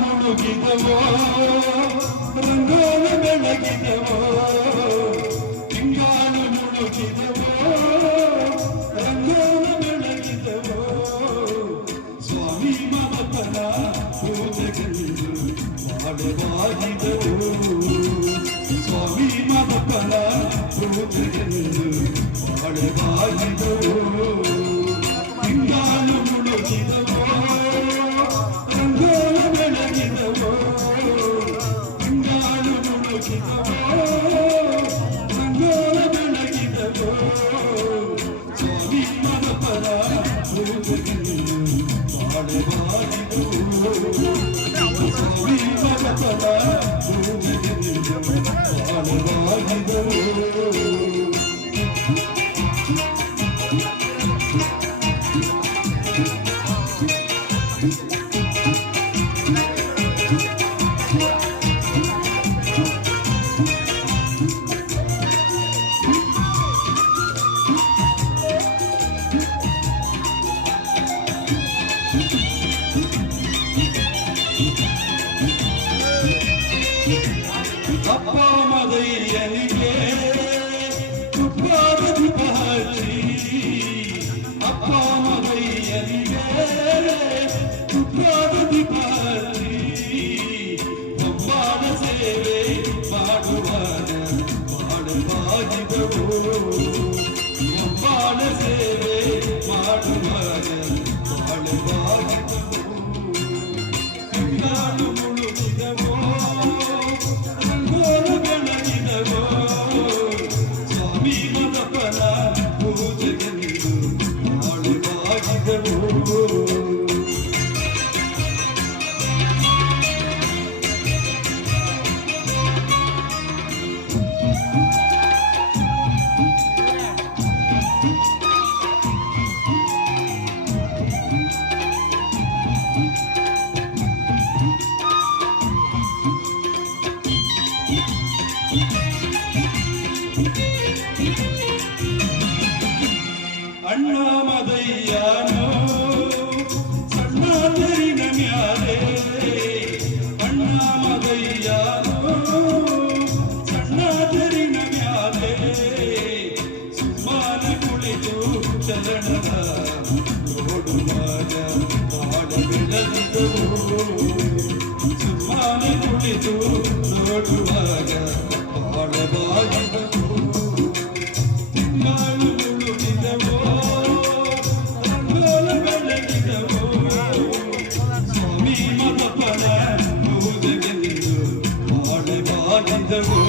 ಮುಳುಗಿದವೋ ರಂಗೋಲ ಬೆಳಗಿದವೋ ತಿಂಗಾಲು ಮುಳುಗಿದವೋ ರಂಗೋಲ ಬೆಳಗಿದವೋ ಸ್ವಾಮಿ ಮಮತನ ಪೂಜೆಗೆಂದು ಮಾಡಬಾಗಿದವೋ ಸ್ವಾಮಿ ಮಮತನ ಪೂಜೆಗೆಂದು ಮಾಡಬಾಗಿದವೋ ತಿಂಗಾಲು ಮುಳುಗಿದವೋ ಅಪ್ಪ ಮದಯ್ಯನಿಗೆ ತುಪ್ಪದ ದೀಪ ಹಚ್ಚಿ ಅಪ್ಪ ಮದಯ್ಯನಿಗೆ ತುಪ್ಪದ ದೀಪ ಹಚ್ಚಿ ಕಂಬಾಡ ಸೇವೆ ಮಾಡುವಾಗ ಮಾಡಬಾಗಿದವು ಕಂಬಾಡ ಸೇವೆ ಮಾಡುವಾಗ ಮಾಡಬಾಗಿದವು ತಿಂಗಾಲು ಮುಳುಗಿದವೋ ಅಣ್ಣ ಮದಯ್ಯನೋ ಸಣ್ಣ ತೆರಿನ ಮ್ಯಾಲೆ ಅಣ್ಣ ಮದಯ್ಯನೋ ಸಣ್ಣ ತೆರಿನ ಮ್ಯಾಲೆ ಸುಮ್ಮನೆ ಕುಳಿತು ಚರಣದ ನೋಡುವಾಗ ಬಾಳ ಬೆಳಗಿದವು ಸುಮ್ಮನೆ ಕುಳಿತು ನೋಡುವಾಗ ಬಾಳ ಬಾಗಿದವು ತಿಂಗಳು ಮುಳುಗಿದವೋ ರಂಗೋಲ ಬೆಳಗಿದವೋ ಸ್ವಾಮಿ ಮದಪನ ಪೂಜೆಗೆಂದು ಮಾಡಬಾಗಿದವೋ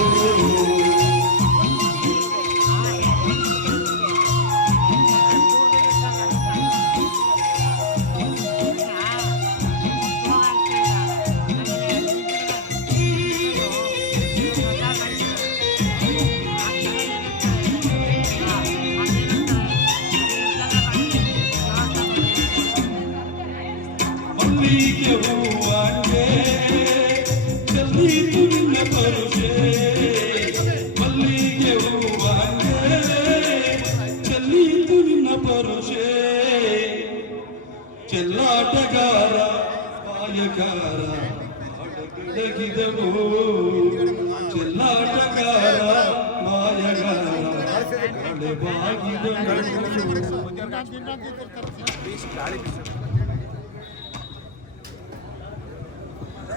ಮಲ್ಲಿಗೆ ಹೂವಾಂಗೆ ಚೆಲ್ಲಿತು ನಿನ್ನ ಪರುಷೆ ಮಲ್ಲಿಗೆ ಹೂವಾಂಗೆ ಚೆಲ್ಲಿತು ನಿನ್ನ ಪರುಷೆ ಚೆಲ್ಲಾಟಗಾರ ಪಾಯಗಾರ ಬೆಳಗಿದವು ಚೆಲ್ಲಾಟಗಾರ ಮಾಯಗಾರ ಬಾಗಿದವು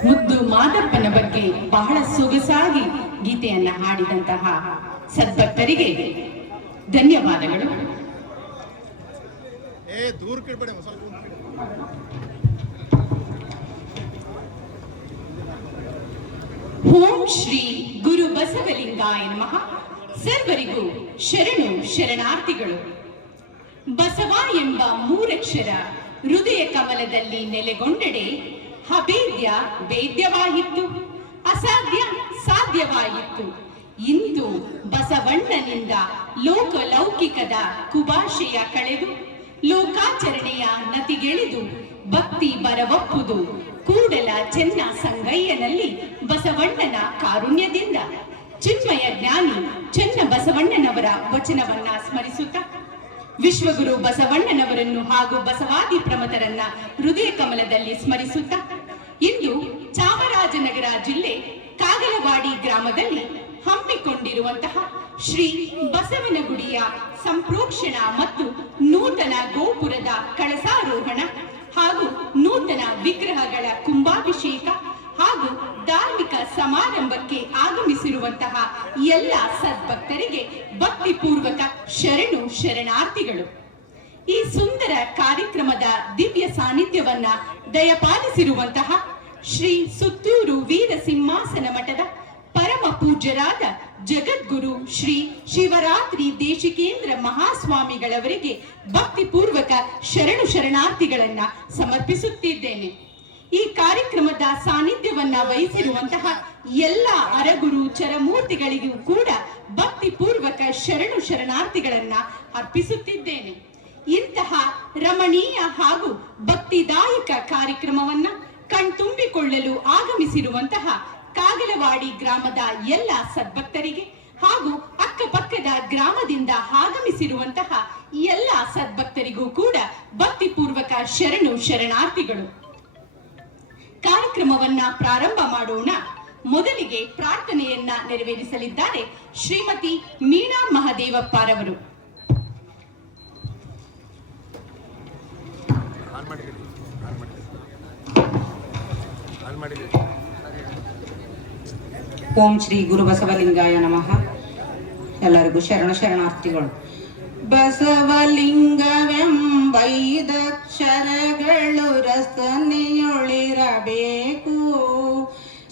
ಮುದ್ದು ಮಾದಪ್ಪನ ಬಗ್ಗೆ ಬಹಳ ಸೊಗಸಾಗಿ ಗೀತೆಯನ್ನ ಹಾಡಿದಂತಹ ಸದ್ಭಕ್ತರಿಗೆ ಧನ್ಯವಾದಗಳು. ಓಂ ಶ್ರೀ ಗುರು ಬಸವಲಿಂಗಾಯ ನಮಃ. ಸರ್ವರಿಗೂ ಶರಣು ಶರಣಾರ್ಥಿಗಳು. ಬಸವ ಎಂಬ ಮೂರಕ್ಷರ ಹೃದಯ ಕಮಲದಲ್ಲಿ ನೆಲೆಗೊಂಡೆಡೆ ಅಭೇದ್ಯ ವೇದ್ಯವಾಯಿತು, ಅಸಾಧ್ಯ ಸಾಧ್ಯವಾಯಿತು. ಇಂದು ಬಸವಣ್ಣನಿಂದ ಲೋಕಲೌಕಿಕದ ಕುಭಾಷೆಯ ಕಳೆದು ಲೋಕಾಚರಣೆಯ ನತಿಗೆಳೆದು ಭಕ್ತಿ ಬರವಪ್ಪುದು ಕೂಡಲ ಚೆನ್ನ ಸಂಗಯ್ಯನಲ್ಲಿ ಬಸವಣ್ಣನ ಕಾರುಣ್ಯದಿಂದ. ಚಿನ್ಮಯ ಜ್ಞಾನಿ ಚೆನ್ನ ಬಸವಣ್ಣನವರ ವಚನವನ್ನ ಸ್ಮರಿಸುತ್ತಾ ವಿಶ್ವಗುರು ಬಸವಣ್ಣನವರನ್ನು ಹಾಗೂ ಬಸವಾದಿ ಪ್ರಮಥರನ್ನ ಹೃದಯ ಕಮಲದಲ್ಲಿ ಸ್ಮರಿಸುತ್ತಾ ಇಂದು ಚಾಮರಾಜನಗರ ಜಿಲ್ಲೆ ಕಾಗಲವಾಡಿ ಗ್ರಾಮದಲ್ಲಿ ಹಮ್ಮಿಕೊಂಡಿರುವಂತಹ ಶ್ರೀ ಬಸವನಗುಡಿಯ ಸಂಪ್ರೋಕ್ಷಣ ಮತ್ತು ನೂತನ ಗೋಪುರದ ಕಳಸಾರೋಹಣ ಹಾಗೂ ನೂತನ ವಿಗ್ರಹಗಳ ಕುಂಭಾಭಿಷೇಕ ಹಾಗೂ ಧಾರ್ಮಿಕ ಸಮಾರಂಭಕ್ಕೆ ಆಗಮಿಸಿರುವಂತಹ ಎಲ್ಲ ಸದ್ಭಕ್ತರಿಗೆ ಭಕ್ತಿಪೂರ್ವಕ ಶರಣು ಶರಣಾರ್ಥಿಗಳು. ಈ ಸುಂದರ ಕಾರ್ಯಕ್ರಮದ ದಿವ್ಯ ಸಾನ್ನಿಧ್ಯವನ್ನ ದಯಪಾಲಿಸಿರುವಂತಹ ಶ್ರೀ ಸುತ್ತೂರು ವೀರ ಸಿಂಹಾಸನ ಮಠದ ಪರಮ ಪೂಜ್ಯರಾದ ಜಗದ್ಗುರು ಶ್ರೀ ಶಿವರಾತ್ರಿ ದೇಶಿಕೇಂದ್ರ ಮಹಾಸ್ವಾಮಿಗಳವರಿಗೆ ಭಕ್ತಿಪೂರ್ವಕ ಶರಣು ಶರಣಾರ್ಥಿಗಳನ್ನ ಸಮರ್ಪಿಸುತ್ತಿದ್ದೇನೆ. ಈ ಕಾರ್ಯಕ್ರಮದ ಸಾನ್ನಿಧ್ಯವನ್ನ ವಹಿಸಿರುವಂತಹ ಎಲ್ಲ ಅರಗುರು ಚರಮೂರ್ತಿಗಳಿಗೂ ಕೂಡ ಭಕ್ತಿಪೂರ್ವಕ ಶರಣು ಶರಣಾರ್ಥಿಗಳನ್ನ ಅರ್ಪಿಸುತ್ತಿದ್ದೇನೆ. ಇಂತಹ ರಮಣೀಯ ಹಾಗೂ ಭಕ್ತಿದಾಯಕ ಕಾರ್ಯಕ್ರಮವನ್ನ ಕಣ್ತುಂಬಿಕೊಳ್ಳಲು ಆಗಮಿಸಿರುವಂತಹ ಕಾಗಲವಾಡಿ ಗ್ರಾಮದ ಎಲ್ಲ ಸದ್ಭಕ್ತರಿಗೆ ಹಾಗೂ ಅಕ್ಕಪಕ್ಕದ ಗ್ರಾಮದಿಂದ ಆಗಮಿಸಿರುವಂತಹ ಎಲ್ಲ ಸದ್ಭಕ್ತರಿಗೂ ಕೂಡ ಭಕ್ತಿಪೂರ್ವಕ ಶರಣು ಶರಣಾರ್ಥಿಗಳು. ಕಾರ್ಯಕ್ರಮವನ್ನ ಪ್ರಾರಂಭ ಮಾಡೋಣ. ಮೊದಲಿಗೆ ಪ್ರಾರ್ಥನೆಯನ್ನ ನೆರವೇರಿಸಲಿದ್ದಾರೆ ಶ್ರೀಮತಿ ಮೀನಾ ಮಹದೇವಪ್ಪರವರು. ಓಂ ಶ್ರೀ ಗುರು ಬಸವಲಿಂಗಾಯ ನಮಃ. ಎಲ್ಲರಿಗೂ ಶರಣ ಶರಣಾರ್ಥಿಗಳು. ಬಸವಲಿಂಗವೆಂಬೈದಕ್ಷರಗಳು ರಸನೆಯೊಳಿರಬೇಕು,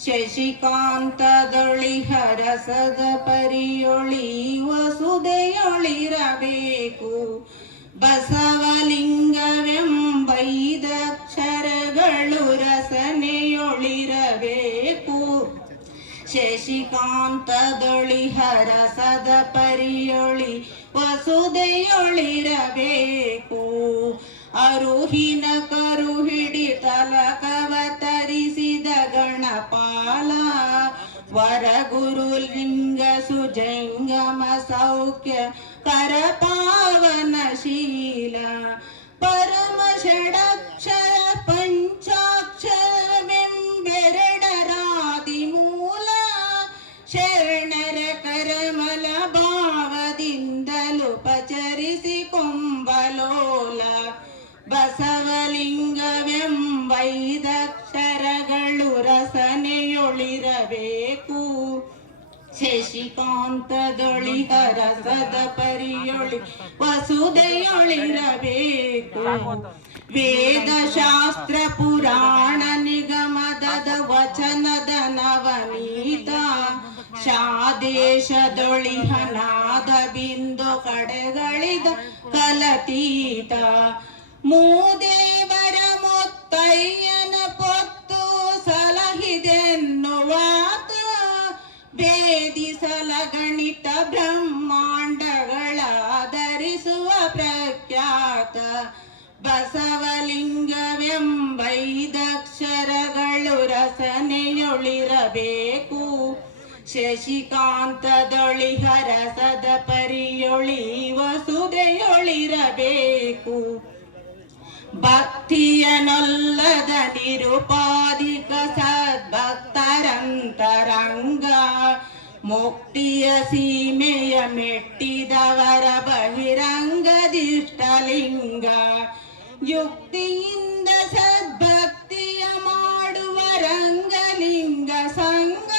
ಶಶಿಕಾಂತದೊಳಿಹರಸದ ಪರಿಯೊಳಿ ವಸುದೆಯೊಳಿರಬೇಕು. ಬಸವಲಿಂಗವೆಂಬೈದಕ್ಷರಗಳು ರಸನೆಯೊಳಿರಬೇಕು, ಶಶಿಕಾಂತದೊಳಿಹರಸದ ಪರಿಯೊಳಿ ವಸುದೆಯೊಳಿರಬೇಕು. ಅರುಹಿನ ಕರು ಹಿಡಿತಲಕವತರಿಸಿದ ಗಣಪಾಲ, ವರಗುರುಲಿಂಗ ಸುಜಂಗಮ ಸೌಖ್ಯ ಕರಪಾವನಶೀಲ. ಪರಮ ಷಡಕ್ಷರ ಪಂಚಾಕ್ಷರವೆಂಬೆರಡರಾದಿ ಮೂಲ, ಶರಣರ ಕರಮಲ ಭಾವದಿಂದಲೂ ಪಚರಿಸಿ ಕೊಂಬಲೋಲ. ಬಸವಲಿಂಗವೆಂಬೈದಕ್ಷರಗಳು ರಸನೆಯೊಳಿರಬೇಕು, ಶಶಿಕಾಂತದೊಳಿಹರಸದ ಪರಿಯೊಳಿ ವಸುದೆಯೊಳಿರಬೇಕು. ವೇದಶಾಸ್ತ್ರ ಪುರಾಣ ನಿಗಮದ ವಚನದ ನವನೀತ, ಶಾದೇಶದೊಳಿಹನಾದ ಬಿಂದು ಕಡೆಗಳಿದ ಕಲತೀತ. ಮೂದೇವರ ಮುತ್ತಯ್ಯನ ಪೊತ್ತು ಸಲಹಿದೆನ್ನುವಾತ, ಭೇದಿಸಲ ಗಣಿತ ಬ್ರಹ್ಮಾಂಡಗಳಾಧರಿಸುವ ಪ್ರಖ್ಯಾತ. ಬಸವಲಿಂಗವೆಂಬೈದಕ್ಷರಗಳು ರಸನೆಯೊಳಿರಬೇಕು, ಶಶಿಕಾಂತದೊಳಿಹರಸದ ಪರಿಯೊಳಿ ವಸುದೆಯೊಳಿರಬೇಕು. ಭಕ್ತಿಯನೊಲ್ಲದ ನಿರುಪಾಧಿಕ ಸದ್ಭಕ್ತರಂತರಂಗ, ಮುಕ್ತಿಯ ಸೀಮೆಯ ಮೆಟ್ಟಿದವರ ಬಹಿರಂಗದಿಷ್ಟಲಿಂಗ. ಯುಕ್ತಿಯಿಂದ ಸದ್ಭಕ್ತಿಯ ಮಾಡುವ ರಂಗಲಿಂಗ ಸಂಗ,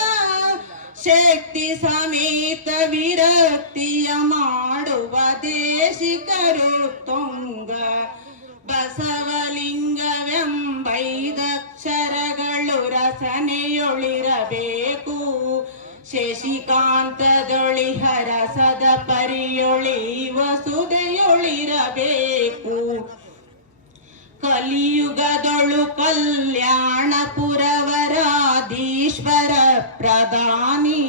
ಶಕ್ತಿ ಸಮೇತ ವಿರಕ್ತಿಯ ಮಾಡುವ ದೇಶಿಕರು ತುಂಗ. ಬಸವಲಿಂಗವೆಂಬೈದಕ್ಷರಗಳು ರಸನೆಯೊಳಿರಬೇಕು, ಶಶಿಕಾಂತದೊಳಿಹರಸದ ಪರಿಯೊಳಿ ವಸುದೆಯೊಳಿರಬೇಕು. ಕಲಿಯುಗದೊಳು ಕಲ್ಯಾಣಪುರವರಾಧೀಶ್ವರ ಪ್ರಧಾನಿ,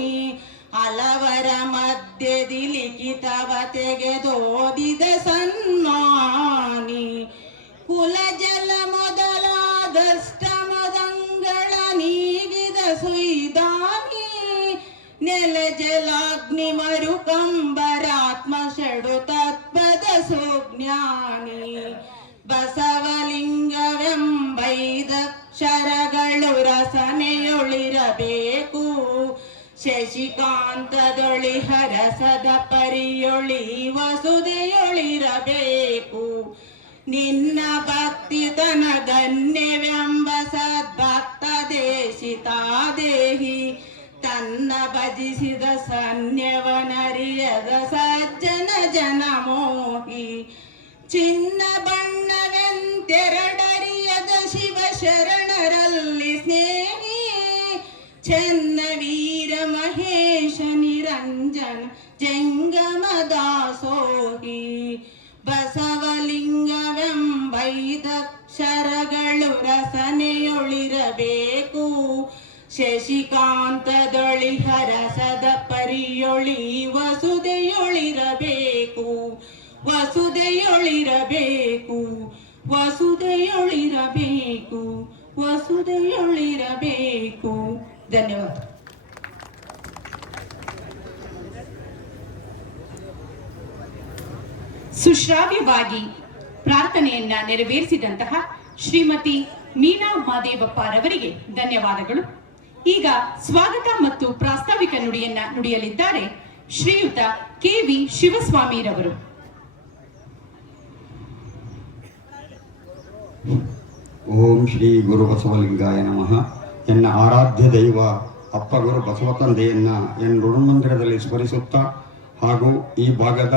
ಹಲವರ ಮಧ್ಯದಿ ಲಿಖಿತವ ತೆಗೆದೋದಿದ ಸನ್ಮಾನಿ. ಕುಲಜಲ ಮೊದಲಾದಷ್ಟಮದಂಗಳ ನೀಗಿದ ಸುಯ್ದಾನಿ, ನೆಲ ಜಲ ಜಲಾಗ್ನಿ ಮರುಕಂಬರಾತ್ಮ ಷಡು ತತ್ಪದ ಸುಜ್ಞಾನಿ ಬಸವಲಿಂಗವೆಂಬೈದಕ್ಷರಗಳು ರಸನೆಯೊಳಿರಬೇಕು ಶಶಿಕಾಂತದೊಳಿ ಹರಸದ ಪರಿಯೊಳಿ ವಸುದೆಯೊಳಿರಬೇಕು ನಿನ್ನ ಭಕ್ತಿ ತನಗನ್ಯವೆಂಬ ಸದ್ಭಕ್ತ ದೇಶಿತಾದೇಹಿ ತನ್ನ ಭಜಿಸಿದ ಸನ್ಯವನರಿಯದ ಸಜ್ಜನ ಜನ ಮೋಹಿ ಚಿನ್ನ ಬಣ್ಣವೆಂತೆರಡರಿಯದ ಶಿವ ಶರಣರಲ್ಲಿ ಸ್ನೇಹಿ ಚೆನ್ನ ವೀರ ಮಹೇಶ ನಿರಂಜನ ಜಂಗಮ ದಾಸೋಹಿ ಬಸವಲಿಂಗವೆಂಬೈದಕ್ಷರಗಳು ರಸನೆಯೊಳಿರಬೇಕು ಶಶಿಕಾಂತದೊಳಿ ಹರಸದ ಪರಿಯೊಳಿ ವಸುದೆಯೊಳಿರಬೇಕು ವಸುದೆಯೊಳಿರಬೇಕು ವಸುದೆಯೊಳಿರಬೇಕು ವಸುದೆಯೊಳಿರಬೇಕು. ಧನ್ಯವಾದ. ಸುಶ್ರಾವ್ಯವಾಗಿ ಪ್ರಾರ್ಥನೆಯನ್ನ ನೆರವೇರಿಸಿದಂತಹ ಶ್ರೀಮತಿ ಮೀನಾ ಮಹದೇವಪ್ಪರವರಿಗೆ ಧನ್ಯವಾದಗಳು. ಈಗ ಸ್ವಾಗತ ಮತ್ತು ಪ್ರಾಸ್ತಾವಿಕ ನುಡಿಯನ್ನ ನುಡಿಯಲಿದ್ದಾರೆ ಶ್ರೀಯುತ ಕೆ.ವಿ. ಶಿವಸ್ವಾಮಿರವರು. ಓಂ ಶ್ರೀ ಗುರು ಬಸವಲಿಂಗಾಯ ನಮಃ. ಎನ್ನ ಆರಾಧ್ಯ ದೈವ ಅಪ್ಪ ಗುರು ಬಸವ ತಂದೆಯನ್ನ ಎನ್ನ ಋಣಮಂದಿರದಲ್ಲಿ ಸ್ಮರಿಸುತ್ತಾ ಹಾಗೂ ಈ ಭಾಗದ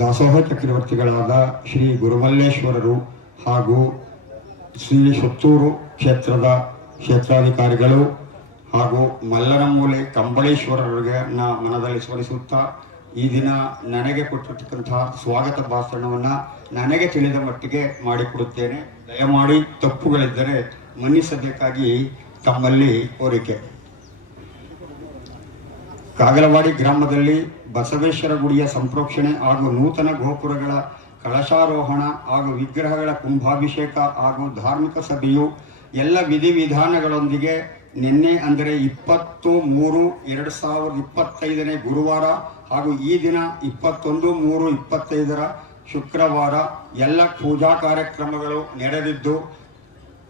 ದಾಸೋಹ ಚಕ್ರವರ್ತಿಗಳಾದ ಶ್ರೀ ಗುರುಮಲ್ಲೇಶ್ವರರು ಹಾಗೂ ಶ್ರೀ ಸುತ್ತೂರು ಕ್ಷೇತ್ರದ ಕ್ಷೇತ್ರಾಧಿಕಾರಿಗಳು ಹಾಗೂ ಮಲ್ಲನಮೂಲೆ ಕಂಬಳೇಶ್ವರರಿಗೆ ಮನದಲ್ಲಿ ಸ್ಮರಿಸುತ್ತಾ ಈ ದಿನ ನನಗೆ ಕೊಟ್ಟಿರ್ತಕ್ಕಂತಹ ಸ್ವಾಗತ ಭಾಷಣವನ್ನು ನನಗೆ ತಿಳಿದ ಮಟ್ಟಿಗೆ ಮಾಡಿಕೊಡುತ್ತೇನೆ. ದಯಮಾಡಿ ತಪ್ಪುಗಳಿದ್ದರೆ ಮನ್ನಿಸಬೇಕಾಗಿ ತಮ್ಮಲ್ಲಿ ಕೋರಿಕೆ. ಕಾಗಲವಾಡಿ ಗ್ರಾಮದಲ್ಲಿ ಬಸವೇಶ್ವರ ಗುಡಿಯ ಸಂಪ್ರೋಕ್ಷಣೆ ಹಾಗೂ ನೂತನ ಗೋಪುರಗಳ ಕಳಶಾರೋಹಣ ಹಾಗೂ ವಿಗ್ರಹಗಳ ಕುಂಭಾಭಿಷೇಕ ಹಾಗೂ ಧಾರ್ಮಿಕ ಸಭೆಯು ಎಲ್ಲ ವಿಧಿವಿಧಾನಗಳೊಂದಿಗೆ ನಿನ್ನೆ ಅಂದರೆ 20/3/2025 ಗುರುವಾರ ಹಾಗೂ ಈ ದಿನ 21/3/25 ಶುಕ್ರವಾರ ಎಲ್ಲ ಪೂಜಾ ಕಾರ್ಯಕ್ರಮಗಳು ನಡೆದಿದ್ದು